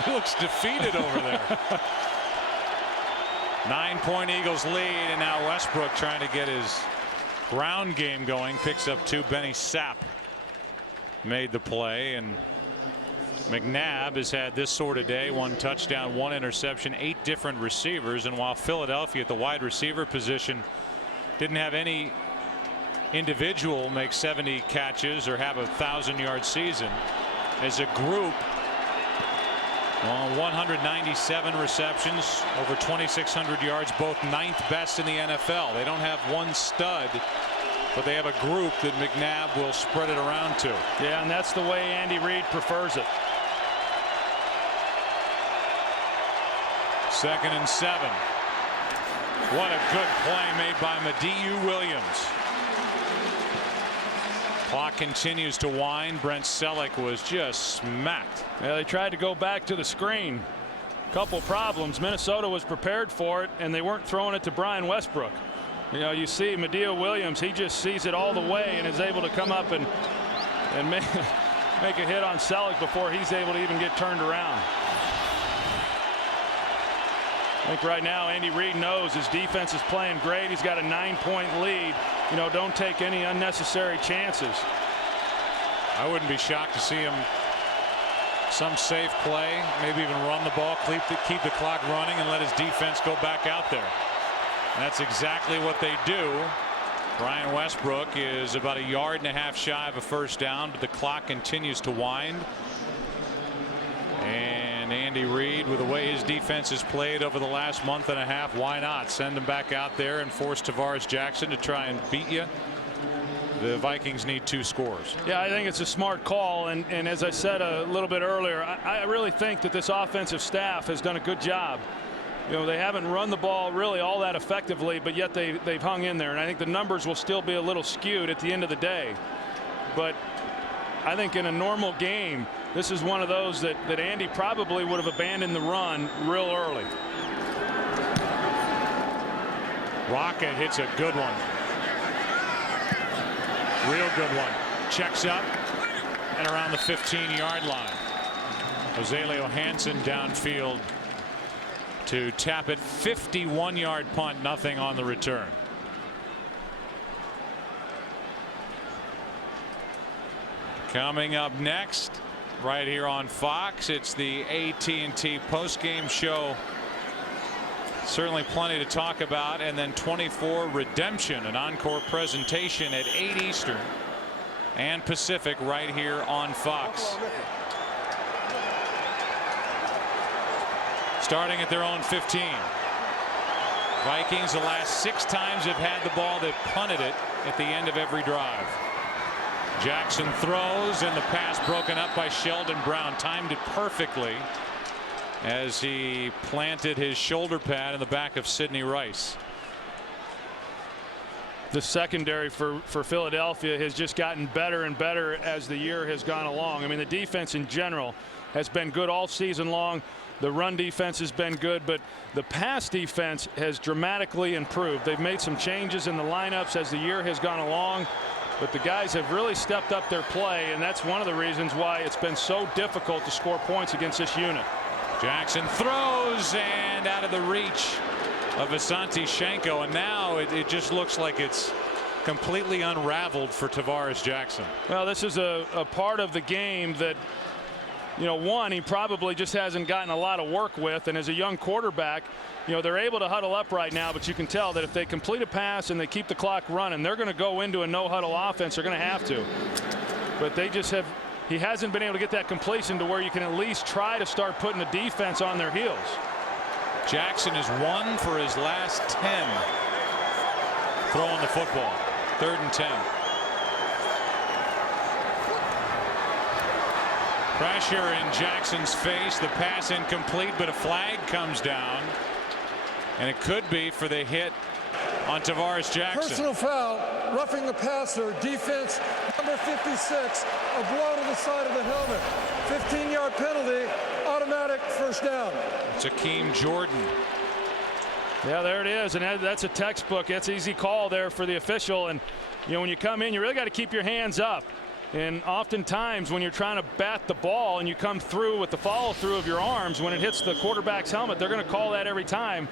He looks defeated over there. 9-point Eagles lead, and now Westbrook trying to get his ground game going. Picks up 2. Benny Sapp made the play, and McNabb has had this sort of day. 1 touchdown, 1 interception, 8 different receivers. And while Philadelphia at the wide receiver position didn't have any individual make 70 catches or have a 1,000-yard season, as a group, 197 receptions, over 2,600 yards, both 9th best in the NFL. They don't have one stud, but they have a group that McNabb will spread it around to. Yeah, and that's the way Andy Reid prefers it. 2nd and 7. What a good play made by Madieu Williams. Clock continues to wind. Brent Selleck was just smacked. Yeah, they tried to go back to the screen. Couple problems. Minnesota was prepared for it, and they weren't throwing it to Brian Westbrook. You see Madieu Williams, he just sees it all the way and is able to come up and make a hit on Selleck before he's able to even get turned around. I think right now Andy Reid knows his defense is playing great. He's got a 9-point lead. Don't take any unnecessary chances. I wouldn't be shocked to see him some safe play, maybe even run the ball, keep the clock running, and let his defense go back out there. And that's exactly what they do. Brian Westbrook is about 1.5 yards shy of a first down, but the clock continues to wind. And Andy Reid, with the way his defense has played over the last month and a half, why not send him back out there and force Tavares Jackson to try and beat you? The Vikings need 2 scores. Yeah, I think it's a smart call. And as I said a little bit earlier, I really think that this offensive staff has done a good job. You know, they haven't run the ball really all that effectively, but yet they've hung in there. And I think the numbers will still be a little skewed at the end of the day. But I think in a normal game, this is one of those that Andy probably would have abandoned the run real early. Rocket hits a good one. Real good one. Checks up and around the 15-yard line. Rogelio Hansen downfield to tap it. 51-yard punt, nothing on the return. Coming up next, right here on Fox, it's the AT&T postgame show. Certainly plenty to talk about. And then 24 Redemption, an encore presentation at 8 Eastern and Pacific right here on Fox. Starting at their own 15. Vikings the last 6 times have had the ball, they've punted it at the end of every drive. Jackson throws, and the pass broken up by Sheldon Brown. Timed it perfectly as he planted his shoulder pad in the back of Sidney Rice. The secondary for Philadelphia has just gotten better and better as the year has gone along. I mean, the defense in general has been good all season long. The run defense has been good, but the pass defense has dramatically improved. They've made some changes in the lineups as the year has gone along, but the guys have really stepped up their play, and that's one of the reasons why it's been so difficult to score points against this unit. Jackson throws, and out of the reach of Asante Shenko, and now it just looks like it's completely unraveled for Tavares Jackson. Well, this is a part of the game that, you know, one, he probably just hasn't gotten a lot of work with, and as a young quarterback, you know, they're able to huddle up right now, but you can tell that if they complete a pass and they keep the clock running, they're going to go into a no-huddle offense. They're going to have to. But they just have, he hasn't been able to get that completion to where you can at least try to start putting the defense on their heels. Jackson is 1 for his last 10 throwing the football. 3rd and 10. Pressure in Jackson's face. The pass incomplete, but a flag comes down, and it could be for the hit on Tavares Jackson. Personal foul, roughing the passer, defense number 56, a blow to the side of the helmet. 15-yard penalty, automatic first down. It's Akeem Jordan. Yeah, there it is, and that's a textbook. That's an easy call there for the official. And you know, when you come in, you really got to keep your hands up. And oftentimes when you're trying to bat the ball and you come through with the follow through of your arms, when it hits the quarterback's helmet, they're going to call that every time,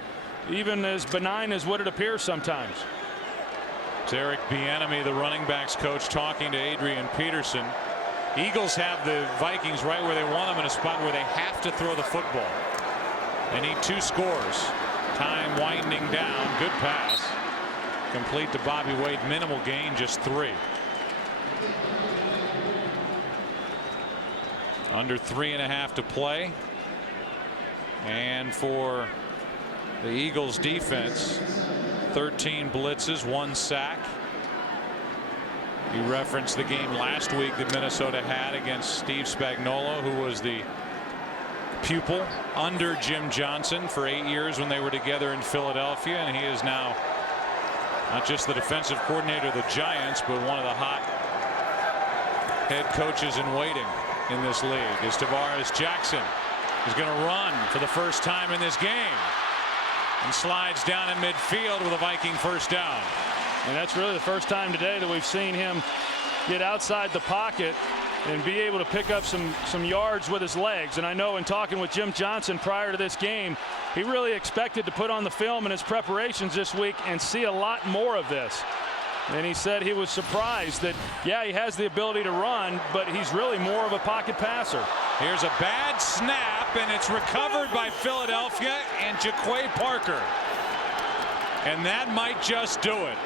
even as benign as what it appears sometimes. It's Eric Bieniemy, the running backs coach, talking to Adrian Peterson. Eagles have the Vikings right where they want them, in a spot where they have to throw the football. They need 2 scores. Time winding down. Good pass. Complete to Bobby Wade. Minimal gain, just 3. Under 3.5 to play. And for the Eagles defense, 13 blitzes, 1 sack. You referenced the game last week that Minnesota had against Steve Spagnuolo, who was the pupil under Jim Johnson for 8 years when they were together in Philadelphia, and he is now not just the defensive coordinator of the Giants, but one of the hot head coaches in waiting in this league. As Tavares Jackson is going to run for the first time in this game and slides down in midfield with a Viking first down. And that's really the first time today that we've seen him get outside the pocket and be able to pick up some yards with his legs. And I know in talking with Jim Johnson prior to this game, he really expected to put on the film in his preparations this week and see a lot more of this. And he said he was surprised that, yeah, he has the ability to run, but he's really more of a pocket passer. Here's a bad snap, and it's recovered by Philadelphia and Jaquay Parker. And that might just do it.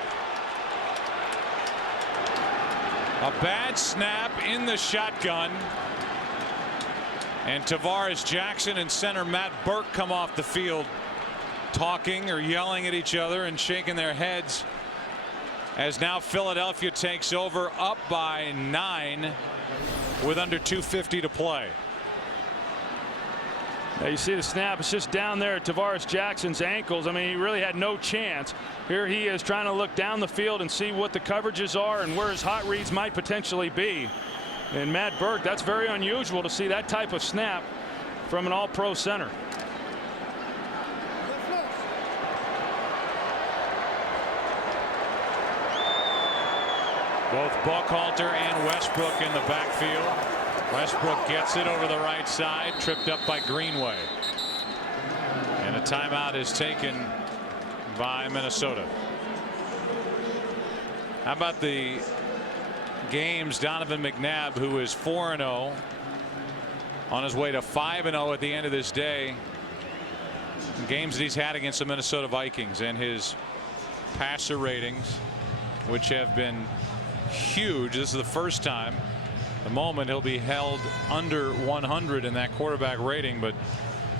A bad snap in the shotgun. And Tavares Jackson and center Matt Burke come off the field talking or yelling at each other and shaking their heads as now Philadelphia takes over, up by 9 with under 2:50 to play. Now you see the snap. It's just down there at Tavares Jackson's ankles. I mean, he really had no chance. Here he is trying to look down the field and see what the coverages are and where his hot reads might potentially be. And Matt Burke, that's very unusual to see that type of snap from an all-pro center. Both Buckhalter and Westbrook in the backfield. Westbrook gets it over the right side, tripped up by Greenway. And a timeout is taken by Minnesota. How about the games Donovan McNabb, who is 4-0, on his way to 5-0 at the end of this day. Games that he's had against the Minnesota Vikings, and his passer ratings, which have been huge. This is the first time, the moment, he'll be held under 100 in that quarterback rating, but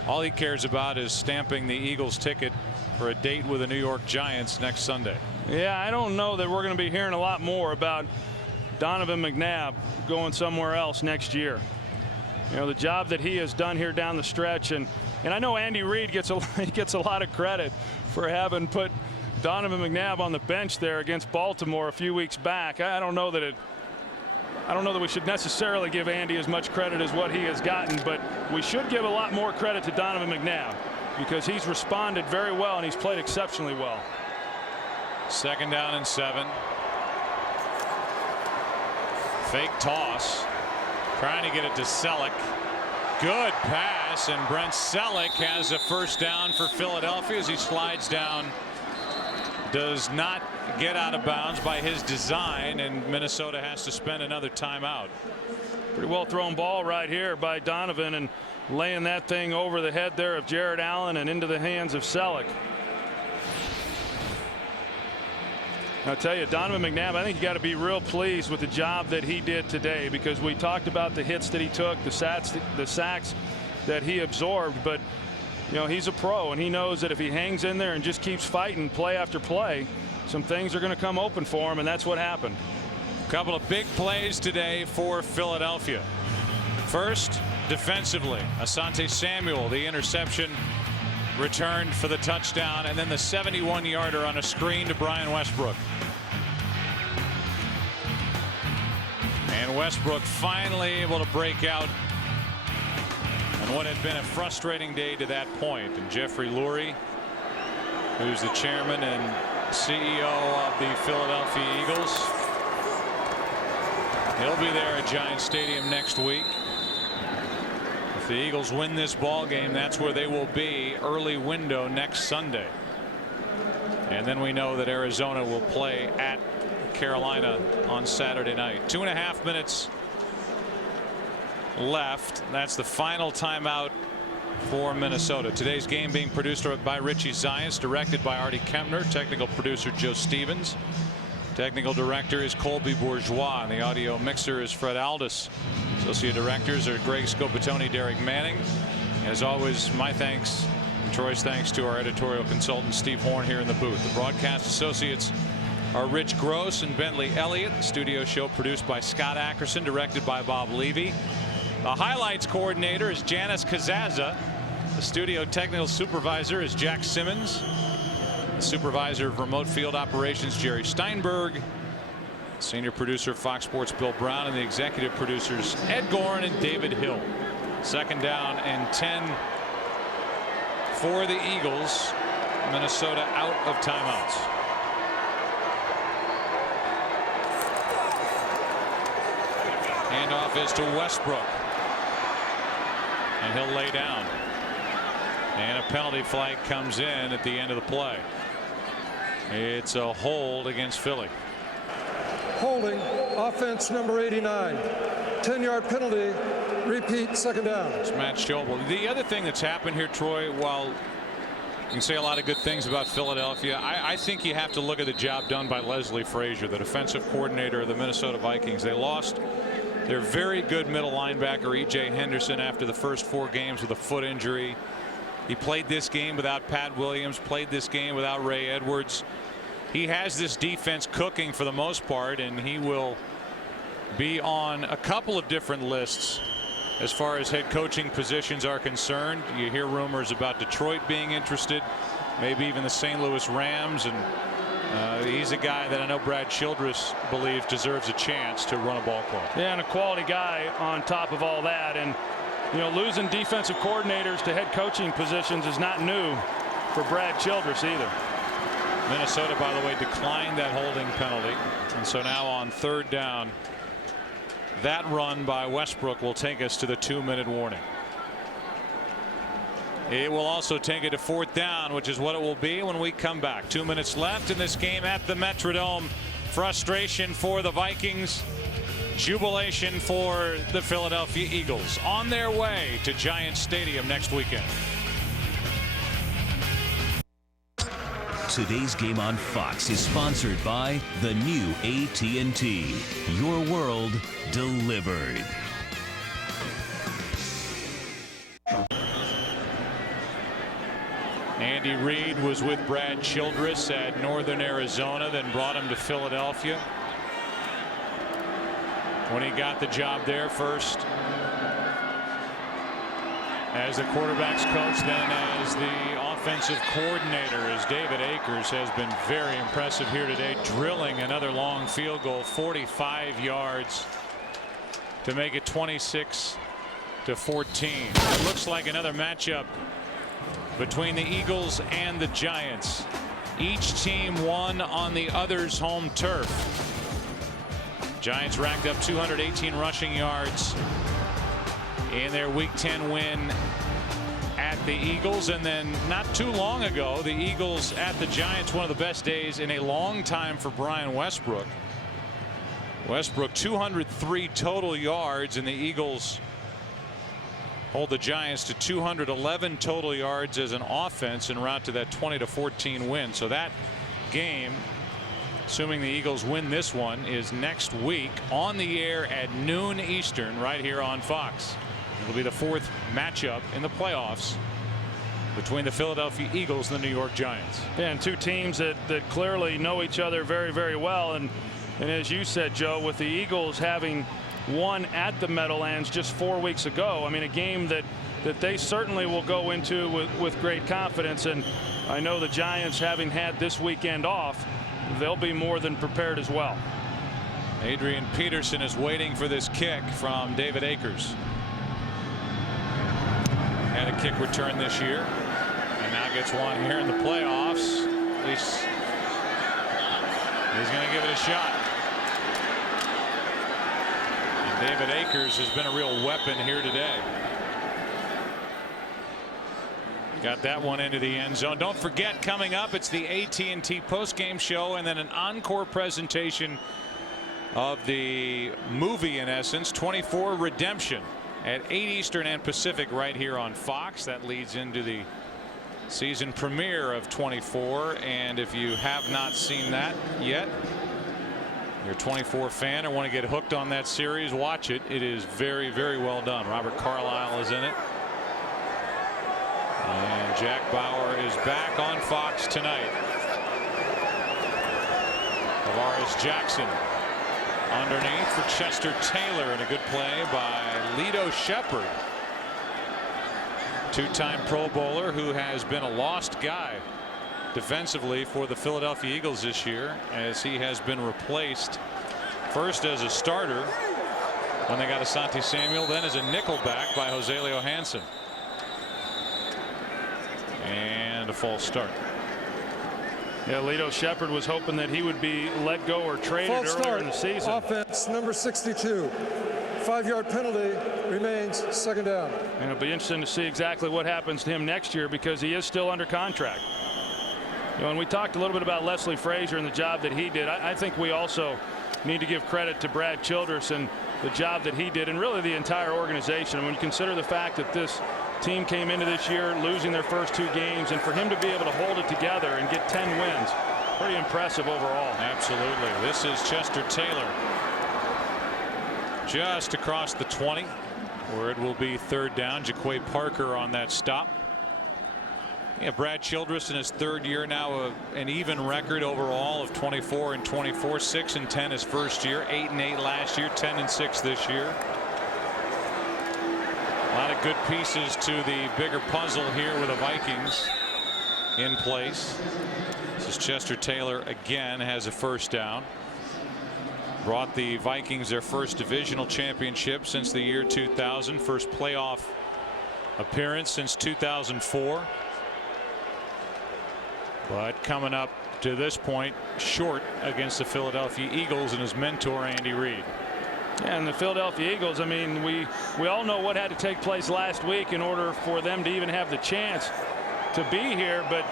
all he cares about is stamping the Eagles ticket for a date with the New York Giants next Sunday. Yeah, I don't know that we're going to be hearing a lot more about Donovan McNabb going somewhere else next year. You know, the job that he has done here down the stretch, and I know Andy Reid gets a lot of credit for having put Donovan McNabb on the bench there against Baltimore a few weeks back. I don't know that we should necessarily give Andy as much credit as what he has gotten, but we should give a lot more credit to Donovan McNabb because he's responded very well and he's played exceptionally well. 2nd down and 7. Fake toss, trying to get it to Selleck. Good pass, and Brent Selleck has a first down for Philadelphia as he slides down. Does not get out of bounds by his design, and Minnesota has to spend another timeout. Pretty well thrown ball right here by Donovan, and laying that thing over the head there of Jared Allen and into the hands of Selleck. I'll tell you, Donovan McNabb, I think you got to be real pleased with the job that he did today, because we talked about the hits that he took, the sacks that he absorbed, but you know, he's a pro, and he knows that if he hangs in there and just keeps fighting play after play, some things are going to come open for him, and that's what happened. A couple of big plays today for Philadelphia. First, defensively, Asante Samuel, the interception returned for the touchdown, and then the 71-yarder on a screen to Brian Westbrook. And Westbrook finally able to break out on what had been a frustrating day to that point. And Jeffrey Lurie, who's the chairman and CEO of the Philadelphia Eagles, he'll be there at Giant Stadium next week. If the Eagles win this ball game, that's where they will be early window next Sunday. And then we know that Arizona will play at Carolina on Saturday night. 2.5 minutes left. That's the final timeout for Minnesota. Today's game being produced by Richie Zients, directed by Artie Kempner, technical producer Joe Stevens. Technical director is Colby Bourgeois, and the audio mixer is Fred Aldis. Associate directors are Greg Scopatoni, Derek Manning. As always, my thanks, Troy's thanks to our editorial consultant Steve Horn here in the booth. The broadcast associates are Rich Gross and Bentley Elliott. The studio show produced by Scott Ackerson, directed by Bob Levy. The highlights coordinator is Janice Kazaza. The studio technical supervisor is Jack Simmons. The supervisor of remote field operations, Jerry Steinberg. Senior producer of Fox Sports, Bill Brown, and the executive producers, Ed Gorin and David Hill. 2nd down and 10 for the Eagles. Minnesota out of timeouts. Handoff is to Westbrook, and he'll lay down. And a penalty flag comes in at the end of the play. It's a hold against Philly. Holding, offense number 89. 10-yard penalty, repeat, 2nd down. It's Matt Schobel. The other thing that's happened here, Troy, while you can say a lot of good things about Philadelphia, I think you have to look at the job done by Leslie Frazier, the defensive coordinator of the Minnesota Vikings. They lost their very good middle linebacker, E.J. Henderson, after the first 4 games with a foot injury. He played this game without Pat Williams, played this game without Ray Edwards. he has this defense cooking for the most part, and he will be on a couple of different lists as far as head coaching positions are concerned. You hear rumors about Detroit being interested, maybe even the St. Louis Rams, and he's a guy that I know Brad Childress believes deserves a chance to run a ball club. Yeah, and a quality guy on top of all that. And you know, losing defensive coordinators to head coaching positions is not new for Brad Childress either. Minnesota, by the way, declined that holding penalty, and so now on 3rd down, that run by Westbrook will take us to the 2-minute warning. It will also take it to 4th down, which is what it will be when we come back. 2 minutes left in this game at the Metrodome. Frustration for the Vikings. Jubilation for the Philadelphia Eagles on their way to Giants Stadium next weekend. Today's game on Fox is sponsored by the new AT&T. Your world delivered. Andy Reid was with Brad Childress at Northern Arizona, then brought him to Philadelphia. When he got the job there, first as the quarterback's coach, then as the offensive coordinator, as David Akers has been very impressive here today, drilling another long field goal, 45 yards to make it 26-14. It looks like another matchup between the Eagles and the Giants. Each team won on the other's home turf. Giants racked up 218 rushing yards in their Week 10 win at the Eagles, and then not too long ago, the Eagles at the Giants, one of the best days in a long time for Brian Westbrook. Westbrook 203 total yards, and the Eagles hold the Giants to 211 total yards as an offense en route to that 20-14 win. So that game, assuming the Eagles win this one, is next week on the air at noon Eastern right here on Fox. It'll be the 4th matchup in the playoffs between the Philadelphia Eagles and the New York Giants. Yeah, and two teams that clearly know each other very, very well. And as you said, Joe, with the Eagles having won at the Meadowlands just 4 weeks ago, I mean, a game that they certainly will go into with great confidence. And I know the Giants, having had this weekend off, they'll be more than prepared as well. Adrian Peterson is waiting for this kick from David Akers. Had a kick return this year, and now gets one here in the playoffs. At least he's going to give it a shot. And David Akers has been a real weapon here today. Got that one into the end zone. Don't forget, coming up, it's the AT&T postgame show, and then an encore presentation of the movie, in essence, 24 Redemption, at 8 Eastern and Pacific right here on Fox. That leads into the season premiere of 24, and if you have not seen that yet, you're a 24 fan or want to get hooked on that series, watch it. It is very, very well done. Robert Carlyle is in it, and Jack Bauer is back on Fox tonight. Tavares Jackson underneath for Chester Taylor, and a good play by Lido Shepherd, two-time Pro Bowler who has been a lost guy defensively for the Philadelphia Eagles this year, as he has been replaced first as a starter when they got Asante Samuel, then as a nickelback by Joselio Hansen. And a false start. Yeah, Lido Shepherd was hoping that he would be let go or traded earlier in the season. Offense number 62. 5-yard penalty, remains 2nd down. And it'll be interesting to see exactly what happens to him next year, because he is still under contract. You know, and we talked a little bit about Leslie Frazier and the job that he did. I think we also need to give credit to Brad Childress and the job that he did, and really the entire organization. And when you consider the fact that this team came into this year losing their first 2 games, and for him to be able to hold it together and get 10 wins, pretty impressive overall. Absolutely. This is Chester Taylor just across the 20, where it will be 3rd down. Jaquay Parker on that stop. Yeah, Brad Childress in his 3rd year now, an even record overall of 24 and 24, 6 and 10 his first year, 8 and 8 last year, 10 and 6 this year. A lot of good pieces to the bigger puzzle here with the Vikings in place. This is Chester Taylor again, has a first down. Brought the Vikings their first divisional championship since the year 2000, first playoff appearance since 2004. But coming up to this point short against the Philadelphia Eagles and his mentor Andy Reid. Yeah, and the Philadelphia Eagles, I mean, we all know what had to take place last week in order for them to even have the chance to be here. But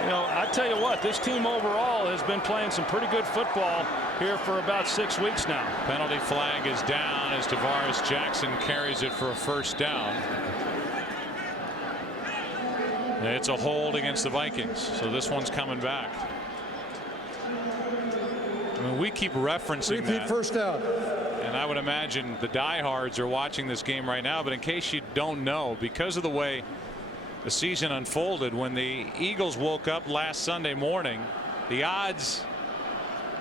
you know, I tell you what, this team overall has been playing some pretty good football here for about 6 weeks now. Penalty flag is down as Tavares Jackson carries it for a first down. It's a hold against the Vikings, so this one's coming back. I mean, we keep referencing that. First down. And I would imagine the diehards are watching this game right now. But in case you don't know, because of the way the season unfolded, when the Eagles woke up last Sunday morning, the odds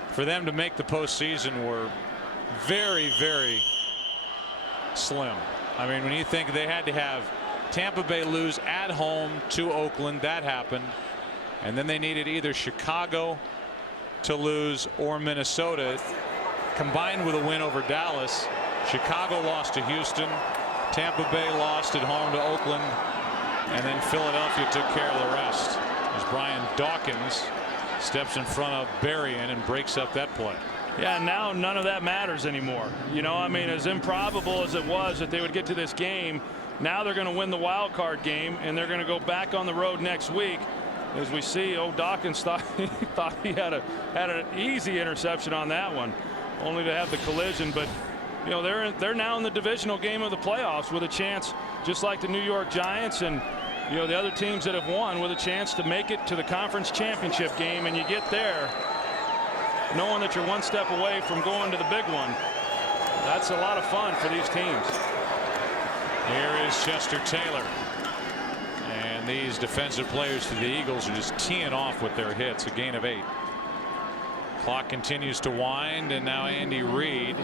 for them to make the postseason were very, very slim. I mean, when you think they had to have Tampa Bay lose at home to Oakland, that happened, and then they needed either Chicago to lose or Minnesota. Combined with a win over Dallas, Chicago lost to Houston, Tampa Bay lost at home to Oakland, and then Philadelphia took care of the rest as Brian Dawkins steps in front of Berrien and breaks up that play. Yeah, now none of that matters anymore. You know, I mean, as improbable as it was that they would get to this game, now they're going to win the wild card game, and they're going to go back on the road next week. As we see, Dawkins thought he had an easy interception on that one, only to have the collision. But you know, they're now in the divisional game of the playoffs with a chance, just like the New York Giants and you know the other teams that have won, with a chance to make it to the conference championship game. And you get there knowing that you're one step away from going to the big one. That's a lot of fun for these teams. Here is Chester Taylor. And these defensive players for the Eagles are just teeing off with their hits. A gain of 8. Clock continues to wind, and now Andy Reid,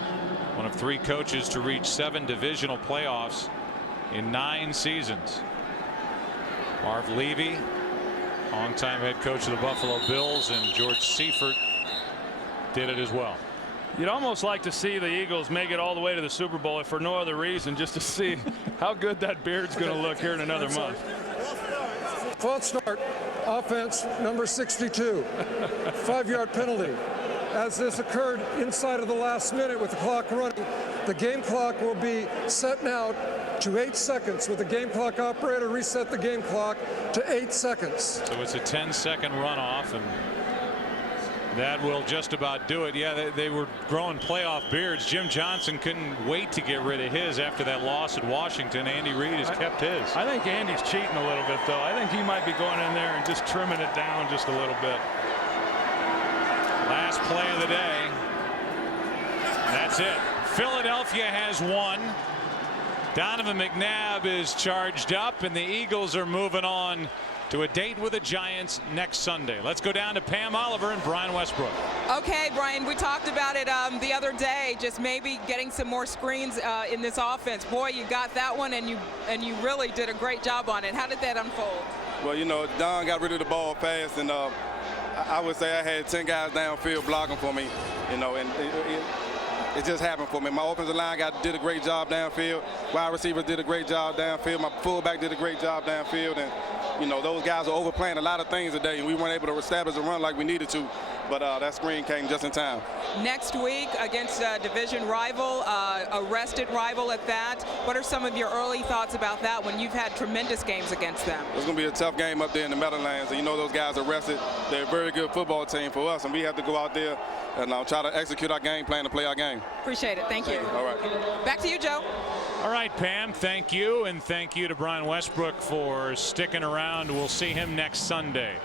one of 3 coaches to reach 7 divisional playoffs in 9 seasons. Marv Levy, longtime head coach of the Buffalo Bills, and George Seifert did it as well. You'd almost like to see the Eagles make it all the way to the Super Bowl, if for no other reason, just to see how good that beard's going to look here in another month. False start, offense number 62, 5-yard penalty. As this occurred inside of the last minute with the clock running, the game clock will be set now to 8 seconds. With the game clock operator, reset the game clock to 8 seconds. So it's a 10-second runoff, and that will just about do it. Yeah, they were growing playoff beards. Jim Johnson couldn't wait to get rid of his after that loss at Washington. Andy Reid has kept his. I think Andy's cheating a little bit, though. I think he might be going in there and just trimming it down just a little bit. Last play of the day. That's it. Philadelphia has won. Donovan McNabb is charged up, and the Eagles are moving on to a date with the Giants next Sunday. Let's go down to Pam Oliver and Brian Westbrook. Okay, Brian, we talked about it the other day, just maybe getting some more screens in this offense. Boy, you got that one, and you really did a great job on it. How did that unfold? Well, you know, Don got rid of the ball fast, and I would say I had 10 guys downfield blocking for me, you know, and it just happened for me. My offensive line did a great job downfield. Wide receivers did a great job downfield. My fullback did a great job downfield, and you know, those guys are overplaying a lot of things today, and we weren't able to establish a run like we needed to. But that screen came just in time. Next week against a division rival, a rested rival at that. What are some of your early thoughts about that when you've had tremendous games against them? It's going to be a tough game up there in the Meadowlands. And you know those guys are rested. They're a very good football team for us, and we have to go out there and try to execute our game plan to play our game. Appreciate it. Thank you. All right. Back to you, Joe. All right, Pam, thank you, and thank you to Brian Westbrook for sticking around. We'll see him next Sunday.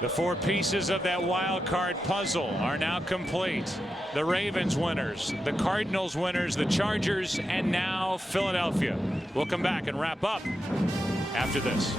The 4 pieces of that wild card puzzle are now complete. The Ravens winners, the Cardinals winners, the Chargers, and now Philadelphia. We'll come back and wrap up after this.